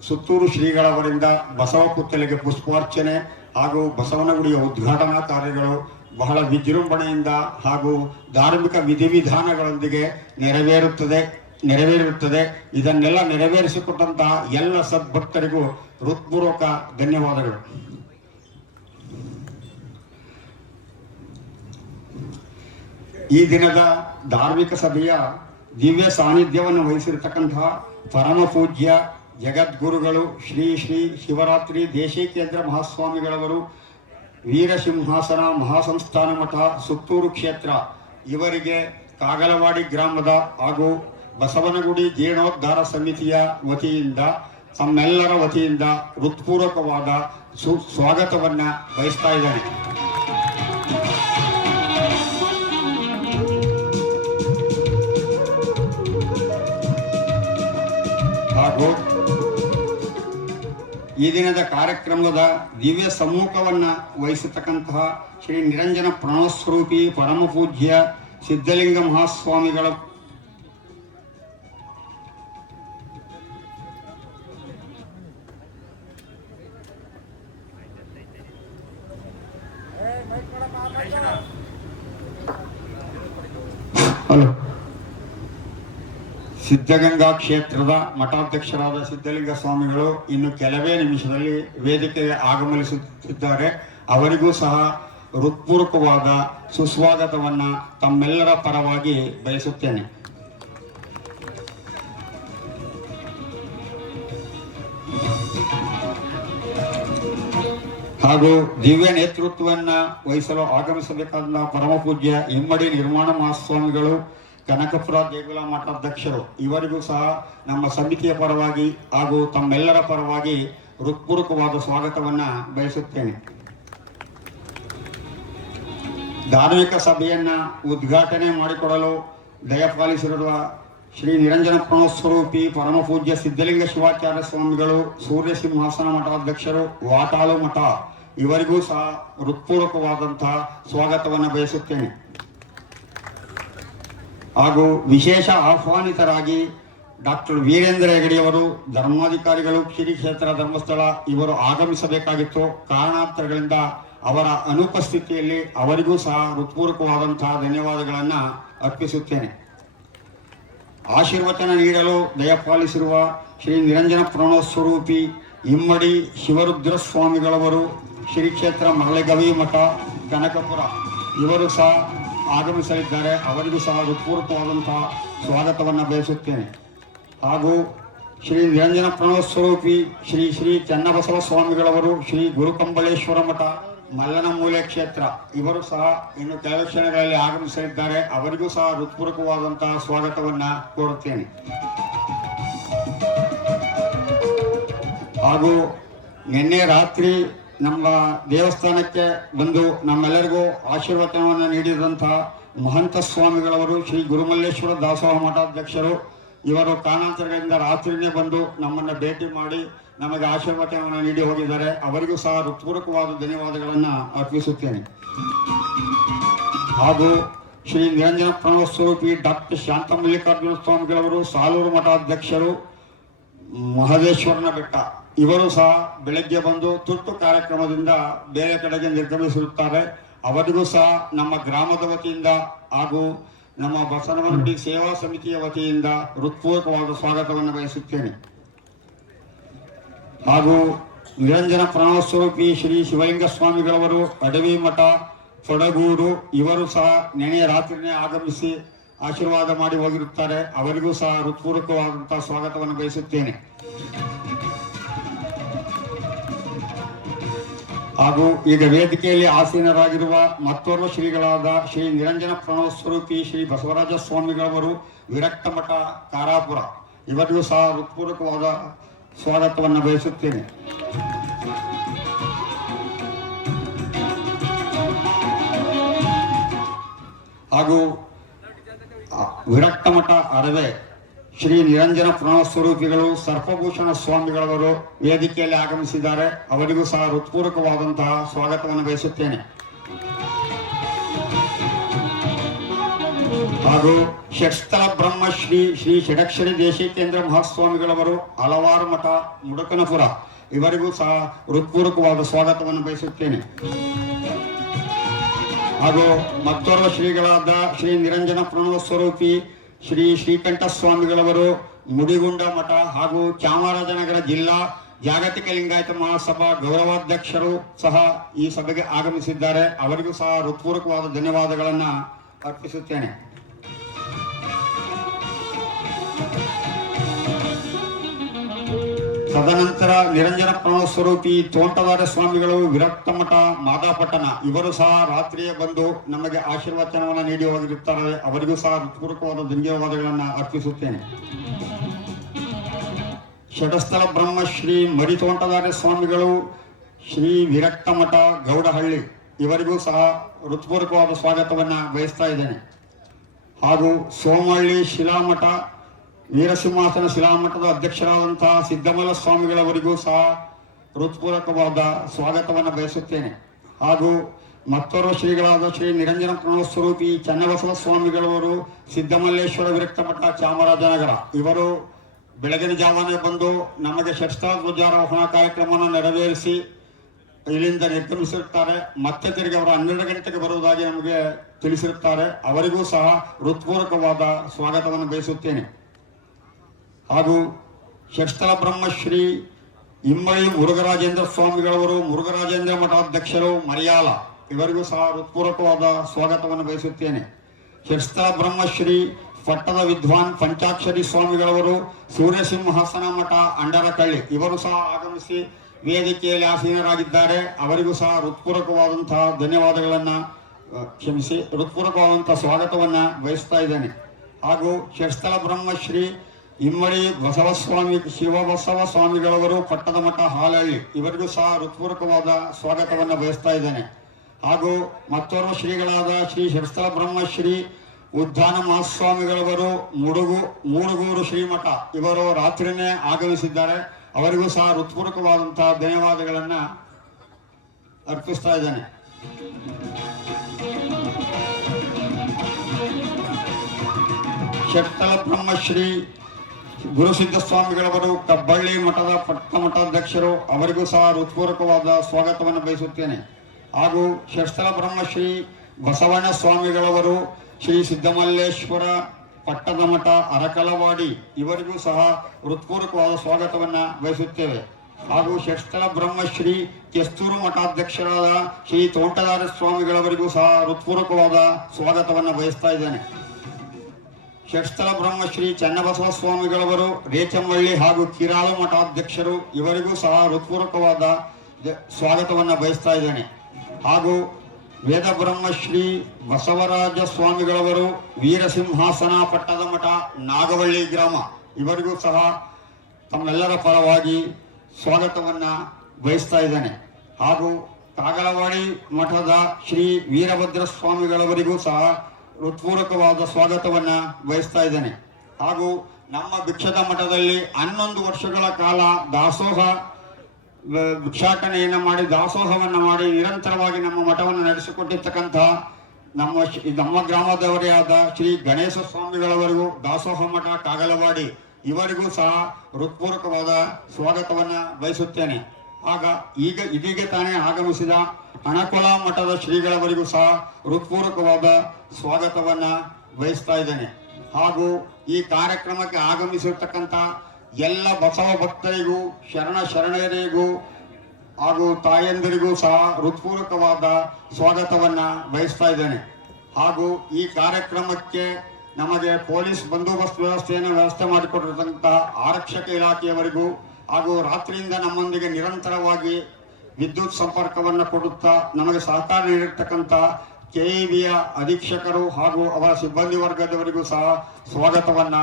ಸುತ್ತೂರು ಶ್ರೀಗಳವರಿಂದ ಬಸವ ಪುತ್ತಳಿಗೆ ಪುಷ್ಪಾರ್ಚನೆ ಹಾಗೂ ಬಸವನಗುಡಿಯ ಉದ್ಘಾಟನಾ ಕಾರ್ಯಗಳು ಬಹಳ ವಿಜೃಂಭಣೆಯಿಂದ ಹಾಗೂ ಧಾರ್ಮಿಕ ವಿಧಿವಿಧಾನಗಳೊಂದಿಗೆ ನೆರವೇರುತ್ತದೆ. ಇದನ್ನೆಲ್ಲ ನೆರವೇರಿಸಿಕೊಟ್ಟಂತಹ ಎಲ್ಲ ಸದ್ಭಕ್ತರಿಗೂ ಹೃತ್ಪೂರ್ವಕ ಧನ್ಯವಾದಗಳು. ಈ ದಿನದ ಧಾರ್ಮಿಕ ಸಭೆಯ ದಿವ್ಯ ಸಾನ್ನಿಧ್ಯವನ್ನು ವಹಿಸಿರತಕ್ಕಂತಹ ಪರಮ ಪೂಜ್ಯ ಜಗದ್ಗುರುಗಳು ಶ್ರೀ ಶ್ರೀ ಶಿವರಾತ್ರಿ ದೇಶೀಕೇಂದ್ರ ಮಹಾಸ್ವಾಮಿಗಳವರು ವೀರಸಿಂಹಾಸನ ಮಹಾಸಂಸ್ಥಾನ ಮಠ ಸುತ್ತೂರು ಕ್ಷೇತ್ರ ಇವರಿಗೆ ಕಾಗಲವಾಡಿ ಗ್ರಾಮದ ಹಾಗೂ ಬಸವನಗುಡಿ ಜೀರ್ಣೋದ್ಧಾರ ಸಮಿತಿಯ ವತಿಯಿಂದ ತಮ್ಮೆಲ್ಲರ ವತಿಯಿಂದ ಹೃತ್ಪೂರ್ವಕವಾದ ಸ್ವಾಗತವನ್ನ ಬಯಸ್ತಾ ಇದ್ದೇನೆ. ಹಾಗೂ ಈ ದಿನದ ಕಾರ್ಯಕ್ರಮದ ದಿವ್ಯ ಸಮ್ಮುಖವನ್ನ ವಹಿಸತಕ್ಕಂತಹ ಶ್ರೀ ನಿರಂಜನ ಪ್ರಣವಸ್ವರೂಪಿ ಪರಮ ಪೂಜ್ಯ ಸಿದ್ಧಲಿಂಗ ಮಹಾಸ್ವಾಮಿಗಳ ಸಿದ್ಧಗಂಗಾ ಕ್ಷೇತ್ರದ ಮಠಾಧ್ಯಕ್ಷರಾದ ಸಿದ್ಧಲಿಂಗ ಸ್ವಾಮಿಗಳು ಇನ್ನು ಕೆಲವೇ ನಿಮಿಷದಲ್ಲಿ ವೇದಿಕೆಗೆ ಆಗಮಿಸುತ್ತಿದ್ದಾರೆ. ಅವರಿಗೂ ಸಹ ಹೃತ್ಪೂರ್ವಕವಾದ ಸುಸ್ವಾಗತವನ್ನ ತಮ್ಮೆಲ್ಲರ ಪರವಾಗಿ ಬಯಸುತ್ತೇನೆ. ಹಾಗೂ ದಿವ್ಯ ನೇತೃತ್ವವನ್ನ ವಹಿಸಲು ಆಗಮಿಸಬೇಕಾದ ಪರಮ ಪೂಜ್ಯ ಇಮ್ಮಡಿ ನಿರ್ಮಾಣ ಮಹಾಸ್ವಾಮಿಗಳು ಕನಕಪುರ ದೇಗುಲ ಮಠಾಧ್ಯಕ್ಷರು ಇವರಿಗೂ ಸಹ ನಮ್ಮ ಸಮಿತಿಯ ಪರವಾಗಿ ಹಾಗೂ ತಮ್ಮೆಲ್ಲರ ಪರವಾಗಿ ಹೃತ್ಪೂರ್ವಕವಾದ ಸ್ವಾಗತವನ್ನ ಬಯಸುತ್ತೇನೆ. ಧಾರ್ಮಿಕ ಸಭೆಯನ್ನ ಉದ್ಘಾಟನೆ ಮಾಡಿಕೊಡಲು ದಯಪಾಲಿಸಿರುವ ಶ್ರೀ ನಿರಂಜನ ಪ್ರಣವಸ್ವರೂಪಿ ಪರಮ ಪೂಜ್ಯ ಸಿದ್ಧಲಿಂಗ ಶಿವಾಚಾರ್ಯ ಸ್ವಾಮಿಗಳು ಸೂರ್ಯ ಸಿಂಹಾಸನ ಮಠಾಧ್ಯಕ್ಷರು ವಾಟಾಳು ಮಠ ಇವರಿಗೂ ಸಹ ಹೃತ್ಪೂರ್ವಕವಾದಂತಹ ಸ್ವಾಗತವನ್ನು ಬಯಸುತ್ತೇನೆ. ಹಾಗೂ ವಿಶೇಷ ಆಹ್ವಾನಿತರಾಗಿ ಡಾಕ್ಟರ್ ವೀರೇಂದ್ರ ಹೆಗಡೆಯವರು, ಧರ್ಮಾಧಿಕಾರಿಗಳು, ಶ್ರೀ ಕ್ಷೇತ್ರ ಧರ್ಮಸ್ಥಳ ಇವರು ಆಗಮಿಸಬೇಕಾಗಿತ್ತು. ಕಾರಣಾಂತರಗಳಿಂದ ಅವರ ಅನುಪಸ್ಥಿತಿಯಲ್ಲಿ ಅವರಿಗೂ ಸಹ ಹೃತ್ಪೂರ್ವಕವಾದಂತಹ ಧನ್ಯವಾದಗಳನ್ನು ಅರ್ಪಿಸುತ್ತೇನೆ. ಆಶೀರ್ವಚನ ನೀಡಲು ದಯಪಾಲಿಸಿರುವ ಶ್ರೀ ನಿರಂಜನ ಪ್ರಣವಸ್ವರೂಪಿ ಇಮ್ಮಡಿ ಶಿವರುದ್ರ ಸ್ವಾಮಿಗಳವರು, ಶ್ರೀ ಕ್ಷೇತ್ರ ಮರಳೆಗವಿ ಮಠ, ಕನಕಪುರ ಇವರು ಸಹ ಆಗಮಿಸಲಿದ್ದಾರೆ. ಅವರಿಗೂ ಸಹ ಹೃತ್ಪೂರ್ವಕವಾದಂತಹ ಸ್ವಾಗತವನ್ನು ಬಯಸುತ್ತೇನೆ. ಹಾಗೂ ಶ್ರೀ ನಿರಂಜನ ಪ್ರಣವಸ್ವರೂಪಿ ಶ್ರೀ ಶ್ರೀ ಚನ್ನಬಸವ ಸ್ವಾಮಿಗಳವರು, ಶ್ರೀ ಗುರುಕಂಬಳೇಶ್ವರ ಮಠ, ಮಲ್ಲನಮೂಲೆ ಕ್ಷೇತ್ರ ಇವರು ಸಹ ಇನ್ನು ಕೆಲವು ಕ್ಷಣಗಳಲ್ಲಿ ಆಗಮಿಸಲಿದ್ದಾರೆ. ಅವರಿಗೂ ಸಹ ಹೃತ್ಪೂರ್ವಕವಾದಂತಹ ಸ್ವಾಗತವನ್ನ ಕೋರುತ್ತೇನೆ. ಹಾಗೂ ನಿನ್ನೆ ರಾತ್ರಿ ನಮ್ಮ ದೇವಸ್ಥಾನಕ್ಕೆ ಬಂದು ನಮ್ಮೆಲ್ಲರಿಗೂ ಆಶೀರ್ವಚನವನ್ನು ನೀಡಿದಂತಹ ಮಹಂತ ಸ್ವಾಮಿಗಳವರು, ಶ್ರೀ ಗುರುಮಲ್ಲೇಶ್ವರ ದಾಸೋಹ ಮಠಾಧ್ಯಕ್ಷರು ಇವರು ಕಾರಣಾಂತರಗಳಿಂದ ರಾತ್ರಿನೇ ಬಂದು ನಮ್ಮನ್ನು ಭೇಟಿ ಮಾಡಿ ನಮಗೆ ಆಶೀರ್ವಚನವನ್ನು ನೀಡಿ ಹೋಗಿದ್ದಾರೆ. ಅವರಿಗೂ ಸಹ ಹೃತ್ಪೂರ್ವಕವಾದ ಧನ್ಯವಾದಗಳನ್ನು ಅರ್ಪಿಸುತ್ತೇನೆ. ಹಾಗೂ ಶ್ರೀ ನಿರಂಜನ ಪ್ರಣವಸ್ವರೂಪಿ ಡಾಕ್ಟರ್ ಶಾಂತ ಮಲ್ಲಿಕಾರ್ಜುನ ಸ್ವಾಮಿಗಳವರು, ಸಾಲೂರು ಮಠಾಧ್ಯಕ್ಷರು, ಮಹದೇಶ್ವರನ ಬೆಟ್ಟ ಇವರು ಸಹ ಬೆಳಗ್ಗೆ ಬಂದು ತುರ್ತು ಕಾರ್ಯಕ್ರಮದಿಂದ ಬೇರೆ ಕಡೆಗೆ ನಿರ್ಗಮಿಸಿರುತ್ತಾರೆ. ಅವರಿಗೂ ಸಹ ನಮ್ಮ ಗ್ರಾಮದ ವತಿಯಿಂದ ಹಾಗೂ ನಮ್ಮ ಬಸವನಗುಡಿ ಸೇವಾ ಸಮಿತಿಯ ವತಿಯಿಂದ ಹೃತ್ಪೂರ್ವಕವಾದ ಸ್ವಾಗತವನ್ನು ಬಯಸುತ್ತೇನೆ. ಹಾಗೂ ನಿರಂಜನ ಪ್ರಣವಸ್ವರೂಪಿ ಶ್ರೀ ಶಿವಲಿಂಗ ಸ್ವಾಮಿಗಳವರು, ಅಡವಿ ಮಠ, ಸೊಡಗೂರು ಇವರು ಸಹ ನೆನೆ ರಾತ್ರಿನೇ ಆಗಮಿಸಿ ಆಶೀರ್ವಾದ ಮಾಡಿ ಹೋಗಿರುತ್ತಾರೆ. ಅವರಿಗೂ ಸಹ ಹೃತ್ಪೂರ್ವಕವಾದಂತಹ ಸ್ವಾಗತವನ್ನು ಬಯಸುತ್ತೇನೆ. ಹಾಗೂ ಈಗ ವೇದಿಕೆಯಲ್ಲಿ ಆಸೀನರಾಗಿರುವ ಮತ್ತೋರ್ವ ಶ್ರೀಗಳಾದ ಶ್ರೀ ನಿರಂಜನ ಪ್ರಣವಸ್ವರೂಪಿ ಶ್ರೀ ಬಸವರಾಜ ಸ್ವಾಮಿಗಳವರು, ವಿರಕ್ತ ಮಠ, ಕಾರಾಪುರ ಇವರಿಗೂ ಸಹ ಹೃತ್ಪೂರ್ವಕವಾದ ಸ್ವಾಗತವನ್ನು ಬಯಸುತ್ತೇನೆ. ಹಾಗೂ ವಿರಕ್ತ ಮಠ ಅರವೆ ಶ್ರೀ ನಿರಂಜನ ಪ್ರಣವಸ್ವರೂಪಿಗಳು ಸರ್ಪಭೂಷಣ ಸ್ವಾಮಿಗಳವರು ವೇದಿಕೆಯಲ್ಲಿ ಆಗಮಿಸಿದ್ದಾರೆ. ಅವರಿಗೂ ಸಹ ಹೃತ್ಪೂರ್ವಕವಾದಂತಹ ಸ್ವಾಗತವನ್ನು ಬಯಸುತ್ತೇನೆ. ಹಾಗೂ ಷಟ್ಸ್ಥಳ ಬ್ರಹ್ಮಶ್ರೀ ಶ್ರೀ ಷಡಕ್ಷರಿ ದೇಶಿಕೇಂದ್ರ ಮಹಾಸ್ವಾಮಿಗಳವರು, ಹಲವಾರು ಮಠ, ಮುಡಕನಪುರ ಇವರಿಗೂ ಸಹ ಹೃತ್ಪೂರ್ವಕವಾದ ಸ್ವಾಗತವನ್ನು ಬಯಸುತ್ತೇನೆ. ಹಾಗೂ ಮತ್ತೋರ್ವ ಶ್ರೀಗಳಾದ ಶ್ರೀ ನಿರಂಜನ ಪ್ರಣವಸ್ವರೂಪಿ ಶ್ರೀ ಶ್ರೀಕಂಠ ಸ್ವಾಮಿಗಳವರು, ಮುಡಿಗುಂಡ ಮಠ ಹಾಗೂ ಚಾಮರಾಜನಗರ ಜಿಲ್ಲಾ ಜಾಗತಿಕ ಲಿಂಗಾಯತ ಮಹಾಸಭಾ ಗೌರವಾಧ್ಯಕ್ಷರು ಸಹ ಈ ಸಭೆಗೆ ಆಗಮಿಸಿದ್ದಾರೆ. ಅವರಿಗೂ ಸಹ ಹೃತ್ಪೂರ್ವಕವಾದ ಧನ್ಯವಾದಗಳನ್ನು ಅರ್ಪಿಸುತ್ತೇನೆ. ತದನಂತರ ನಿರಂಜನ ಪ್ರಣವಸ್ವರೂಪಿ ತೋಂಟದಾರ ಸ್ವಾಮಿಗಳು, ವಿರಕ್ತ ಮಠ, ಮಾದಾಪಟ್ಟಣ ಇವರು ಸಹ ರಾತ್ರಿಯೇ ಬಂದು ನಮಗೆ ಆಶೀರ್ವಚನವನ್ನು ನೀಡಿ ಹೋಗಿರುತ್ತಾರೆ. ಅವರಿಗೂ ಸಹ ಹೃತ್ಪೂರ್ವಕವಾದ ಧನ್ಯವಾದಗಳನ್ನು ಅರ್ಪಿಸುತ್ತೇನೆ. ಷಟಸ್ಥಳ ಬ್ರಹ್ಮಶ್ರೀ ಮರಿ ತೋಂಟದಾರ ಸ್ವಾಮಿಗಳು, ಶ್ರೀ ವಿರಕ್ತ ಮಠ, ಗೌಡಹಳ್ಳಿ ಇವರಿಗೂ ಸಹ ಹೃತ್ಪೂರ್ವಕವಾದ ಸ್ವಾಗತವನ್ನು ಬಯಸ್ತಾ ಇದ್ದೇನೆ. ಹಾಗೂ ಸೋಮಹಳ್ಳಿ ಶಿಲಾಮಠ, ವೀರಸಿಂಹಾಸನ ಶಿಲಾಮಠದ ಅಧ್ಯಕ್ಷರಾದಂತಹ ಸಿದ್ದಮಲ್ಲ ಸ್ವಾಮಿಗಳವರಿಗೂ ಸಹ ಹೃತ್ಪೂರ್ವಕವಾದ ಸ್ವಾಗತವನ್ನು ಬಯಸುತ್ತೇನೆ. ಹಾಗೂ ಮತ್ತೋರ್ವ ಶ್ರೀಗಳಾದ ಶ್ರೀ ನಿರಂಜನ ಪ್ರಣವಸ್ವರೂಪಿ ಚನ್ನಬಸವ ಸ್ವಾಮಿಗಳವರು, ಸಿದ್ದಮಲ್ಲೇಶ್ವರ ವಿರಕ್ತ ಮಠ, ಚಾಮರಾಜನಗರ ಇವರು ಬೆಳಗಿನ ಜಾವನೇ ಬಂದು ನಮಗೆ ಷಟ್ಸ್ಥಳ ಧ್ವಜಾರೋಹಣ ಕಾರ್ಯಕ್ರಮವನ್ನು ನೆರವೇರಿಸಿ ಇಲ್ಲಿಂದ ನಿರ್ಗಮಿಸಿರುತ್ತಾರೆ. ಮತ್ತೆ ತಿರುಗಿ ಅವರು 12 ಗಂಟೆಗೆ ಬರುವುದಾಗಿ ನಮಗೆ ತಿಳಿಸಿರುತ್ತಾರೆ. ಅವರಿಗೂ ಸಹ ಹೃತ್ಪೂರ್ವಕವಾದ ಸ್ವಾಗತವನ್ನು ಬಯಸುತ್ತೇನೆ. ಹಾಗೂ ಷಟ್ಸ್ಥಳ ಬ್ರಹ್ಮಶ್ರೀ ಇಮ್ಮಡಿ ಮುರುಘರಾಜೇಂದ್ರ ಸ್ವಾಮಿಗಳವರು, ಮುರುಘರಾಜೇಂದ್ರ ಮಠಾಧ್ಯಕ್ಷರು, ಮರಿಯಾಲ ಇವರಿಗೂ ಸಹ ಹೃತ್ಪೂರ್ವಕವಾದ ಸ್ವಾಗತವನ್ನು ಬಯಸುತ್ತೇನೆ. ಷಟ್ಸ್ಥಳ ಬ್ರಹ್ಮಶ್ರೀ ಪಟ್ಟದ ವಿದ್ವಾನ್ ಪಂಚಾಕ್ಷರಿ ಸ್ವಾಮಿಗಳವರು, ಸೂರ್ಯಸಿಂಹಾಸನ ಮಠ, ಅಂಡರಕಳ್ಳಿ ಇವರು ಸಹ ಆಗಮಿಸಿ ವೇದಿಕೆಯಲ್ಲಿ ಆಸೀನರಾಗಿದ್ದಾರೆ. ಅವರಿಗೂ ಸಹ ಹೃತ್ಪೂರ್ವಕವಾದಂತಹ ಧನ್ಯವಾದಗಳನ್ನು ಹೃತ್ಪೂರ್ವಕವಾದಂತಹ ಸ್ವಾಗತವನ್ನು ಬಯಸ್ತಾ ಇದ್ದೇನೆ. ಹಾಗೂ ಷಟ್ಸ್ಥಳ ಬ್ರಹ್ಮಶ್ರೀ ಇಮ್ಮಡಿ ಬಸವಸ್ವಾಮಿ ಶಿವಬಸವ ಸ್ವಾಮಿಗಳವರು, ಪಟ್ಟದ ಮಠ, ಹಾಲಹಳ್ಳಿ ಇವರಿಗೂ ಸಹ ಹೃತ್ಪೂರ್ವಕವಾದ ಸ್ವಾಗತವನ್ನು ಬಯಸ್ತಾ ಇದ್ದೇನೆ. ಹಾಗೂ ಮತ್ತೋರ್ವ ಶ್ರೀಗಳಾದ ಶ್ರೀ ಷಟ್ಸ್ಥಳ ಬ್ರಹ್ಮಶ್ರೀ ಉದ್ಧಾನ ಮಹಾಸ್ವಾಮಿಗಳವರು, ಮೂಡುಗೂರು ಶ್ರೀಮಠ ಇವರು ರಾತ್ರಿನೇ ಆಗಮಿಸಿದ್ದಾರೆ. ಅವರಿಗೂ ಸಹ ಹೃತ್ಪೂರ್ವಕವಾದಂತಹ ಧನ್ಯವಾದಗಳನ್ನು ಅರ್ಪಿಸ್ತಾ ಇದ್ದಾನೆ. ಷಟ್ಸ್ಥಲ ಬ್ರಹ್ಮಶ್ರೀ ಗುರುಸಿದ್ಧ ಸ್ವಾಮಿಗಳವರು ಕಬ್ಬಳ್ಳಿ ಮಠದ ಪಟ್ಟ ಮಠಾಧ್ಯಕ್ಷರು, ಅವರಿಗೂ ಸಹ ಹೃತ್ಪೂರ್ವಕವಾದ ಸ್ವಾಗತವನ್ನು ಬಯಸುತ್ತೇನೆ. ಹಾಗೂ ಷಟ್ಸ್ಥಲ ಬ್ರಹ್ಮಶ್ರೀ ಬಸವಣ್ಣ ಸ್ವಾಮಿಗಳವರು ಶ್ರೀ ಸಿದ್ದಮಲ್ಲೇಶ್ವರ ಪಟ್ಟದ ಮಠ ಅರಕಲವಾಡಿ, ಇವರಿಗೂ ಸಹ ಹೃತ್ಪೂರ್ವಕವಾದ ಸ್ವಾಗತವನ್ನ ಬಯಸುತ್ತೇವೆ. ಹಾಗೂ ಷಟ್ಸ್ಥಲ ಬ್ರಹ್ಮಶ್ರೀ ಕೆಸ್ತೂರು ಮಠಾಧ್ಯಕ್ಷರಾದ ಶ್ರೀ ತೋಂಟದಾರ ಸ್ವಾಮಿಗಳವರಿಗೂ ಸಹ ಹೃತ್ಪೂರ್ವಕವಾದ ಸ್ವಾಗತವನ್ನು ಬಯಸ್ತಾ ಇದ್ದೇನೆ. ಷಟ್ಸ್ಥಲ ಬ್ರಹ್ಮಶ್ರೀ ಚನ್ನಬಸವ ಸ್ವಾಮಿಗಳವರು ರೇಚಮಳ್ಳಿ ಹಾಗೂ ಕಿರಾಳ ಮಠಾಧ್ಯಕ್ಷರು, ಇವರಿಗೂ ಸಹ ಹೃತ್ಪೂರ್ವಕವಾದ ಸ್ವಾಗತವನ್ನು ಬಯಸ್ತಾ ಇದ್ದೇನೆ. ಹಾಗೂ ವೇದ ಬ್ರಹ್ಮಶ್ರೀ ಬಸವರಾಜ ಸ್ವಾಮಿಗಳವರು ವೀರಸಿಂಹಾಸನ ಪಟ್ಟದ ಮಠ ನಾಗವಳ್ಳಿ ಗ್ರಾಮ, ಇವರಿಗೂ ಸಹ ತಮ್ಮೆಲ್ಲರ ಪರವಾಗಿ ಸ್ವಾಗತವನ್ನ ಬಯಸ್ತಾ ಇದ್ದೇನೆ. ಹಾಗೂ ಕಾಗಲವಾಡಿ ಮಠದ ಶ್ರೀ ವೀರಭದ್ರ ಸ್ವಾಮಿಗಳವರಿಗೂ ಸಹ ಹೃತ್ಪೂರ್ವಕವಾದ ಸ್ವಾಗತವನ್ನ ಬಯಸ್ತಾ ಇದ್ದೇನೆ. ಹಾಗೂ ನಮ್ಮ ಭಿಕ್ಷದ ಮಠದಲ್ಲಿ 11 ವರ್ಷಗಳ ಕಾಲ ದಾಸೋಹ ಭಿಕ್ಷಾಟನೆಯನ್ನು ಮಾಡಿ ದಾಸೋಹವನ್ನು ಮಾಡಿ ನಿರಂತರವಾಗಿ ನಮ್ಮ ಮಠವನ್ನು ನಡೆಸಿಕೊಟ್ಟಿರ್ತಕ್ಕಂತಹ ನಮ್ಮ ಗ್ರಾಮದವರೇ ಆದ ಶ್ರೀ ಗಣೇಶ ಸ್ವಾಮಿಗಳವರಿಗೂ ದಾಸೋಹ ಮಠ ಕಾಗಲವಾಡಿ, ಇವರಿಗೂ ಸಹ ಹೃತ್ಪೂರ್ವಕವಾದ ಸ್ವಾಗತವನ್ನ ಬಯಸುತ್ತೇನೆ. ಆಗ ಇದೀಗ ತಾನೇ ಆಗಮಿಸಿದ ಅಣಕೊಳ ಮಠದ ಶ್ರೀಗಳವರಿಗೂ ಸಹ ಹೃತ್ಪೂರ್ವಕವಾದ ಸ್ವಾಗತವನ್ನ ಬಯಸ್ತಾ ಇದ್ದೇನೆ. ಹಾಗೂ ಈ ಕಾರ್ಯಕ್ರಮಕ್ಕೆ ಆಗಮಿಸಿರ್ತಕ್ಕಂಥ ಎಲ್ಲ ಬಸವ ಭಕ್ತರಿಗೂ ಶರಣರಿಗೂ ಹಾಗೂ ತಾಯಂದಿರಿಗೂ ಸಹ ಹೃತ್ಪೂರ್ವಕವಾದ ಸ್ವಾಗತವನ್ನ ಬಯಸ್ತಾ ಇದ್ದೇನೆ. ಹಾಗೂ ಈ ಕಾರ್ಯಕ್ರಮಕ್ಕೆ ನಮಗೆ ಪೊಲೀಸ್ ಬಂದೋಬಸ್ತ್ ವ್ಯವಸ್ಥೆ ಮಾಡಿಕೊಟ್ಟಿರ್ತಕ್ಕಂಥ ಆರಕ್ಷಕ ಇಲಾಖೆಯವರಿಗೂ ಹಾಗೂ ರಾತ್ರಿಯಿಂದ ನಮ್ಮೊಂದಿಗೆ ನಿರಂತರವಾಗಿ ವಿದ್ಯುತ್ ಸಂಪರ್ಕವನ್ನು ಕೊಡುತ್ತಾ ನಮಗೆ ಸಹಕಾರ ನೀಡಿರ್ತಕ್ಕಂಥ ಕೆಇಬಿಯ ಅಧೀಕ್ಷಕರು ಹಾಗೂ ಅವರ ಸಿಬ್ಬಂದಿ ವರ್ಗದವರಿಗೂ ಸಹ ಸ್ವಾಗತವನ್ನ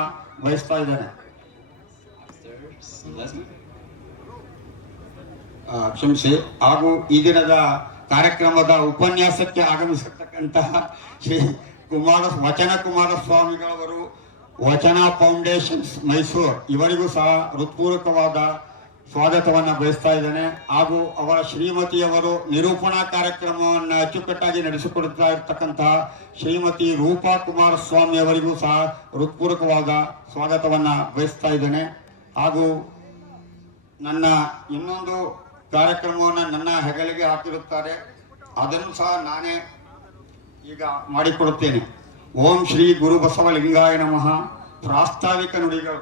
ಬಯಸ್ತಾ ಇದ್ದೇನೆ. ಕ್ಷಮಿಸಿ. ಹಾಗೂ ಈ ದಿನದ ಕಾರ್ಯಕ್ರಮದ ಉಪನ್ಯಾಸಕ್ಕೆ ಆಗಮಿಸಿರ್ತಕ್ಕಂತಹ ಶ್ರೀ ವಚನ ಕುಮಾರಸ್ವಾಮಿಗಳವರು ವಚನ ಫೌಂಡೇಶನ್ಸ್ ಮೈಸೂರು, ಇವರಿಗೂ ಸಹ ಹೃತ್ಪೂರ್ವಕವಾದ ಸ್ವಾಗತವನ್ನ ಬಯಸ್ತಾ ಇದ್ದೇನೆ. ಹಾಗೂ ಅವರ ಶ್ರೀಮತಿಯವರು ನಿರೂಪಣಾ ಕಾರ್ಯಕ್ರಮವನ್ನು ಅಚ್ಚುಕಟ್ಟಾಗಿ ನಡೆಸಿಕೊಡುತ್ತಾ ಇರತಕ್ಕಂತಹ ಶ್ರೀಮತಿ ರೂಪಾ ಕುಮಾರಸ್ವಾಮಿ ಅವರಿಗೂ ಸಹ ಹೃತ್ಪೂರ್ವಕವಾದ ಸ್ವಾಗತವನ್ನ ಬಯಸ್ತಾ ಇದ್ದೇನೆ. ಹಾಗೂ ನನ್ನ ಇನ್ನೊಂದು ಕಾರ್ಯಕ್ರಮವನ್ನು ನನ್ನ ಹೆಗಲಿಗೆ ಹಾಕಿರುತ್ತಾರೆ, ಅದನ್ನು ಸಹ ನಾನೇ ಈಗ ಮಾಡಿಕೊಡುತ್ತೇನೆ. ಓಂ ಶ್ರೀ ಗುರು ಬಸವಲಿಂಗಾಯ ನಮಃ. ಪ್ರಾಸ್ತಾವಿಕ ನುಡಿಗಳು.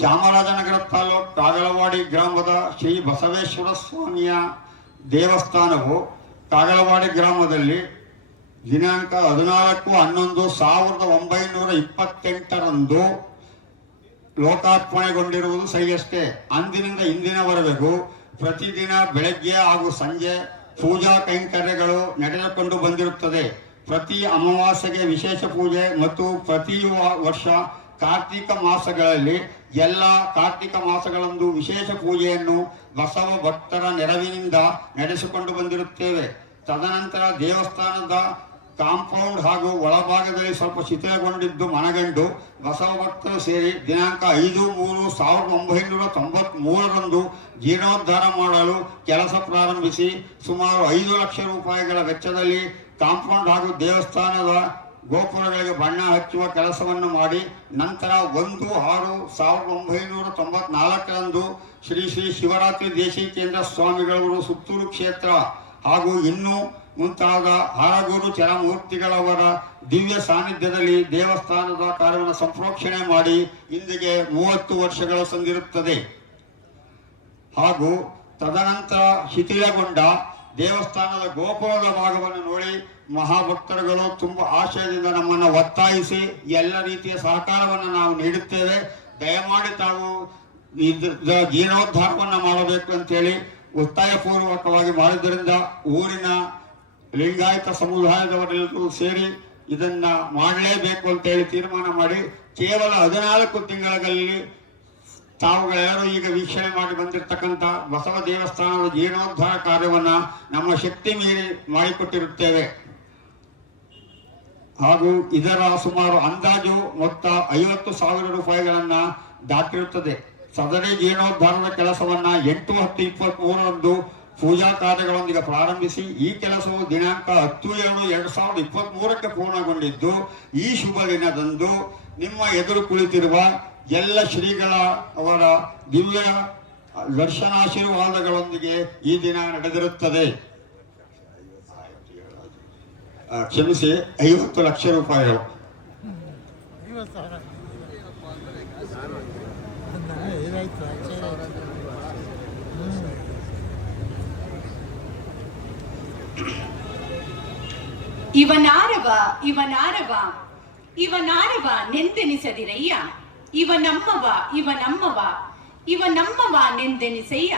ಚಾಮರಾಜನಗರ ತಾಲೂಕು ಕಾಗಲವಾಡಿ ಗ್ರಾಮದ ಶ್ರೀ ಬಸವೇಶ್ವರ ಸ್ವಾಮಿಯ ದೇವಸ್ಥಾನವು ಕಾಗಲವಾಡಿ ಗ್ರಾಮದಲ್ಲಿ ದಿನಾಂಕ 14/11/1928 ಲೋಕಾರ್ಪಣೆಗೊಂಡಿರುವುದು ಸರಿಯಷ್ಟೇ. ಅಂದಿನಿಂದ ಇಂದಿನವರೆಗೂ ಪ್ರತಿದಿನ ಬೆಳಗ್ಗೆ ಹಾಗೂ ಸಂಜೆ ಪೂಜಾ ಕೈಂಕರ್ಯಗಳು ನಡೆದುಕೊಂಡು ಬಂದಿರುತ್ತದೆ. ಪ್ರತಿ ಅಮಾವಾಸ್ಯೆಗೆ ವಿಶೇಷ ಪೂಜೆ ಮತ್ತು ಪ್ರತಿ ವರ್ಷ ಕಾರ್ತಿಕ ಮಾಸಗಳಲ್ಲಿ ಎಲ್ಲ ಕಾರ್ತಿಕ ಮಾಸಗಳಂದು ವಿಶೇಷ ಪೂಜೆಯನ್ನು ಬಸವ ಭಕ್ತರ ನೆರವಿನಿಂದ ನಡೆಸಿಕೊಂಡು ಬಂದಿರುತ್ತೇವೆ. ತದನಂತರ ದೇವಸ್ಥಾನದ ಕಾಂಪೌಂಡ್ ಹಾಗೂ ಒಳಭಾಗದಲ್ಲಿ ಸ್ವಲ್ಪ ಶಿಥಿಲಗೊಂಡಿದ್ದು ಮನಗಂಡು ಬಸವ ಭಕ್ತರು ಸೇರಿ ದಿನಾಂಕ 5/3/1993 ಜೀರ್ಣೋದ್ಧಾರ ಮಾಡಲು ಕೆಲಸ ಪ್ರಾರಂಭಿಸಿ ಸುಮಾರು 5 ಲಕ್ಷ ರೂಪಾಯಿಗಳ ವೆಚ್ಚದಲ್ಲಿ ಕಾಂಪೌಂಡ್ ಹಾಗೂ ದೇವಸ್ಥಾನದ ಗೋಪುರಗಳಿಗೆ ಬಣ್ಣ ಹಚ್ಚುವ ಕೆಲಸವನ್ನು ಮಾಡಿ ನಂತರ 1/6/1994 ಶ್ರೀ ಶ್ರೀ ಶಿವರಾತ್ರಿ ದೇಶಿಕೇಂದ್ರ ಸ್ವಾಮಿಗಳವರು ಸುತ್ತೂರು ಕ್ಷೇತ್ರ ಹಾಗೂ ಇನ್ನೂ ಮುಂತಾದ ಹಾರಗೂರು ಚರಮೂರ್ತಿಗಳವರ ದಿವ್ಯ ಸಾನ್ನಿಧ್ಯದಲ್ಲಿ ದೇವಸ್ಥಾನದ ಕಾರ್ಯವನ್ನು ಸಂಪ್ರೋಕ್ಷಣೆ ಮಾಡಿ ಇಂದಿಗೆ 30 ವರ್ಷಗಳು ಸಂದಿರುತ್ತದೆ. ಹಾಗೂ ತದನಂತರ ಶಿಥಿಲಗೊಂಡ ದೇವಸ್ಥಾನದ ಗೋಪುರದ ಭಾಗವನ್ನು ನೋಡಿ ಮಹಾಭಕ್ತರುಗಳು ತುಂಬಾ ಆಶಯದಿಂದ ನಮ್ಮನ್ನು ಒತ್ತಾಯಿಸಿ ಎಲ್ಲ ರೀತಿಯ ಸಹಕಾರವನ್ನು ನಾವು ನೀಡುತ್ತೇವೆ, ದಯಮಾಡಿ ತಾವು ಜೀರ್ಣೋದ್ಧಾರವನ್ನು ಮಾಡಬೇಕು ಅಂತೇಳಿ ಒತ್ತಾಯಪೂರ್ವಕವಾಗಿ ಮಾಡಿದ್ದರಿಂದ ಊರಿನ ಲಿಂಗಾಯತ ಸಮುದಾಯದವರೆಲ್ಲರೂ ಸೇರಿ ಇದನ್ನ ಮಾಡಲೇಬೇಕು ಅಂತೇಳಿ ತೀರ್ಮಾನ ಮಾಡಿ ಕೇವಲ 14 ತಿಂಗಳಲ್ಲಿ ತಾವುಗಳೆಲ್ಲರೂ ಈಗ ವೀಕ್ಷಣೆ ಮಾಡಿ ಬಂದಿರತಕ್ಕಂಥ ಬಸವ ದೇವಸ್ಥಾನದ ಜೀರ್ಣೋದ್ಧಾರ ಕಾರ್ಯವನ್ನ ನಮ್ಮ ಶಕ್ತಿ ಮೀರಿ ಮಾಡಿಕೊಟ್ಟಿರುತ್ತೇವೆ. ಹಾಗೂ ಇದರ ಸುಮಾರು ಅಂದಾಜು ಮೊತ್ತ 50,000 ರೂಪಾಯಿಗಳನ್ನ ದಾಟಿರುತ್ತದೆ. ಸದರಿ ಜೀರ್ಣೋದ್ಧಾರದ ಕೆಲಸವನ್ನ 8/10/23 ಪೂಜಾ ಕಾರ್ಯಗಳೊಂದಿಗೆ ಪ್ರಾರಂಭಿಸಿ ಈ ಕೆಲಸವು ದಿನಾಂಕ 10/2/2023 ಪೂರ್ಣಗೊಂಡಿದ್ದು, ಈ ಶುಭ ದಿನದಂದು ನಿಮ್ಮ ಎದುರು ಕುಳಿತಿರುವ ಎಲ್ಲ ಶ್ರೀಗಳ ಅವರ ದಿವ್ಯ ದರ್ಶನಾಶೀರ್ವಾದಗಳೊಂದಿಗೆ ಈ ದಿನ ನಡೆದಿರುತ್ತದೆ. ಕ್ಷಮಿಸಿ, 50 ಲಕ್ಷ ರೂಪಾಯಿಗಳು. ಇವನಾರವ ಇವನಾರವ ಇವನಾರವ ನೆಂದೆನಿಸದಿರಯ್ಯ, ಇವನಮ್ಮವ ಇವನಮ್ಮವ ಇವನಮ್ಮವ ನೆಂದೆನಿಸಯ್ಯ,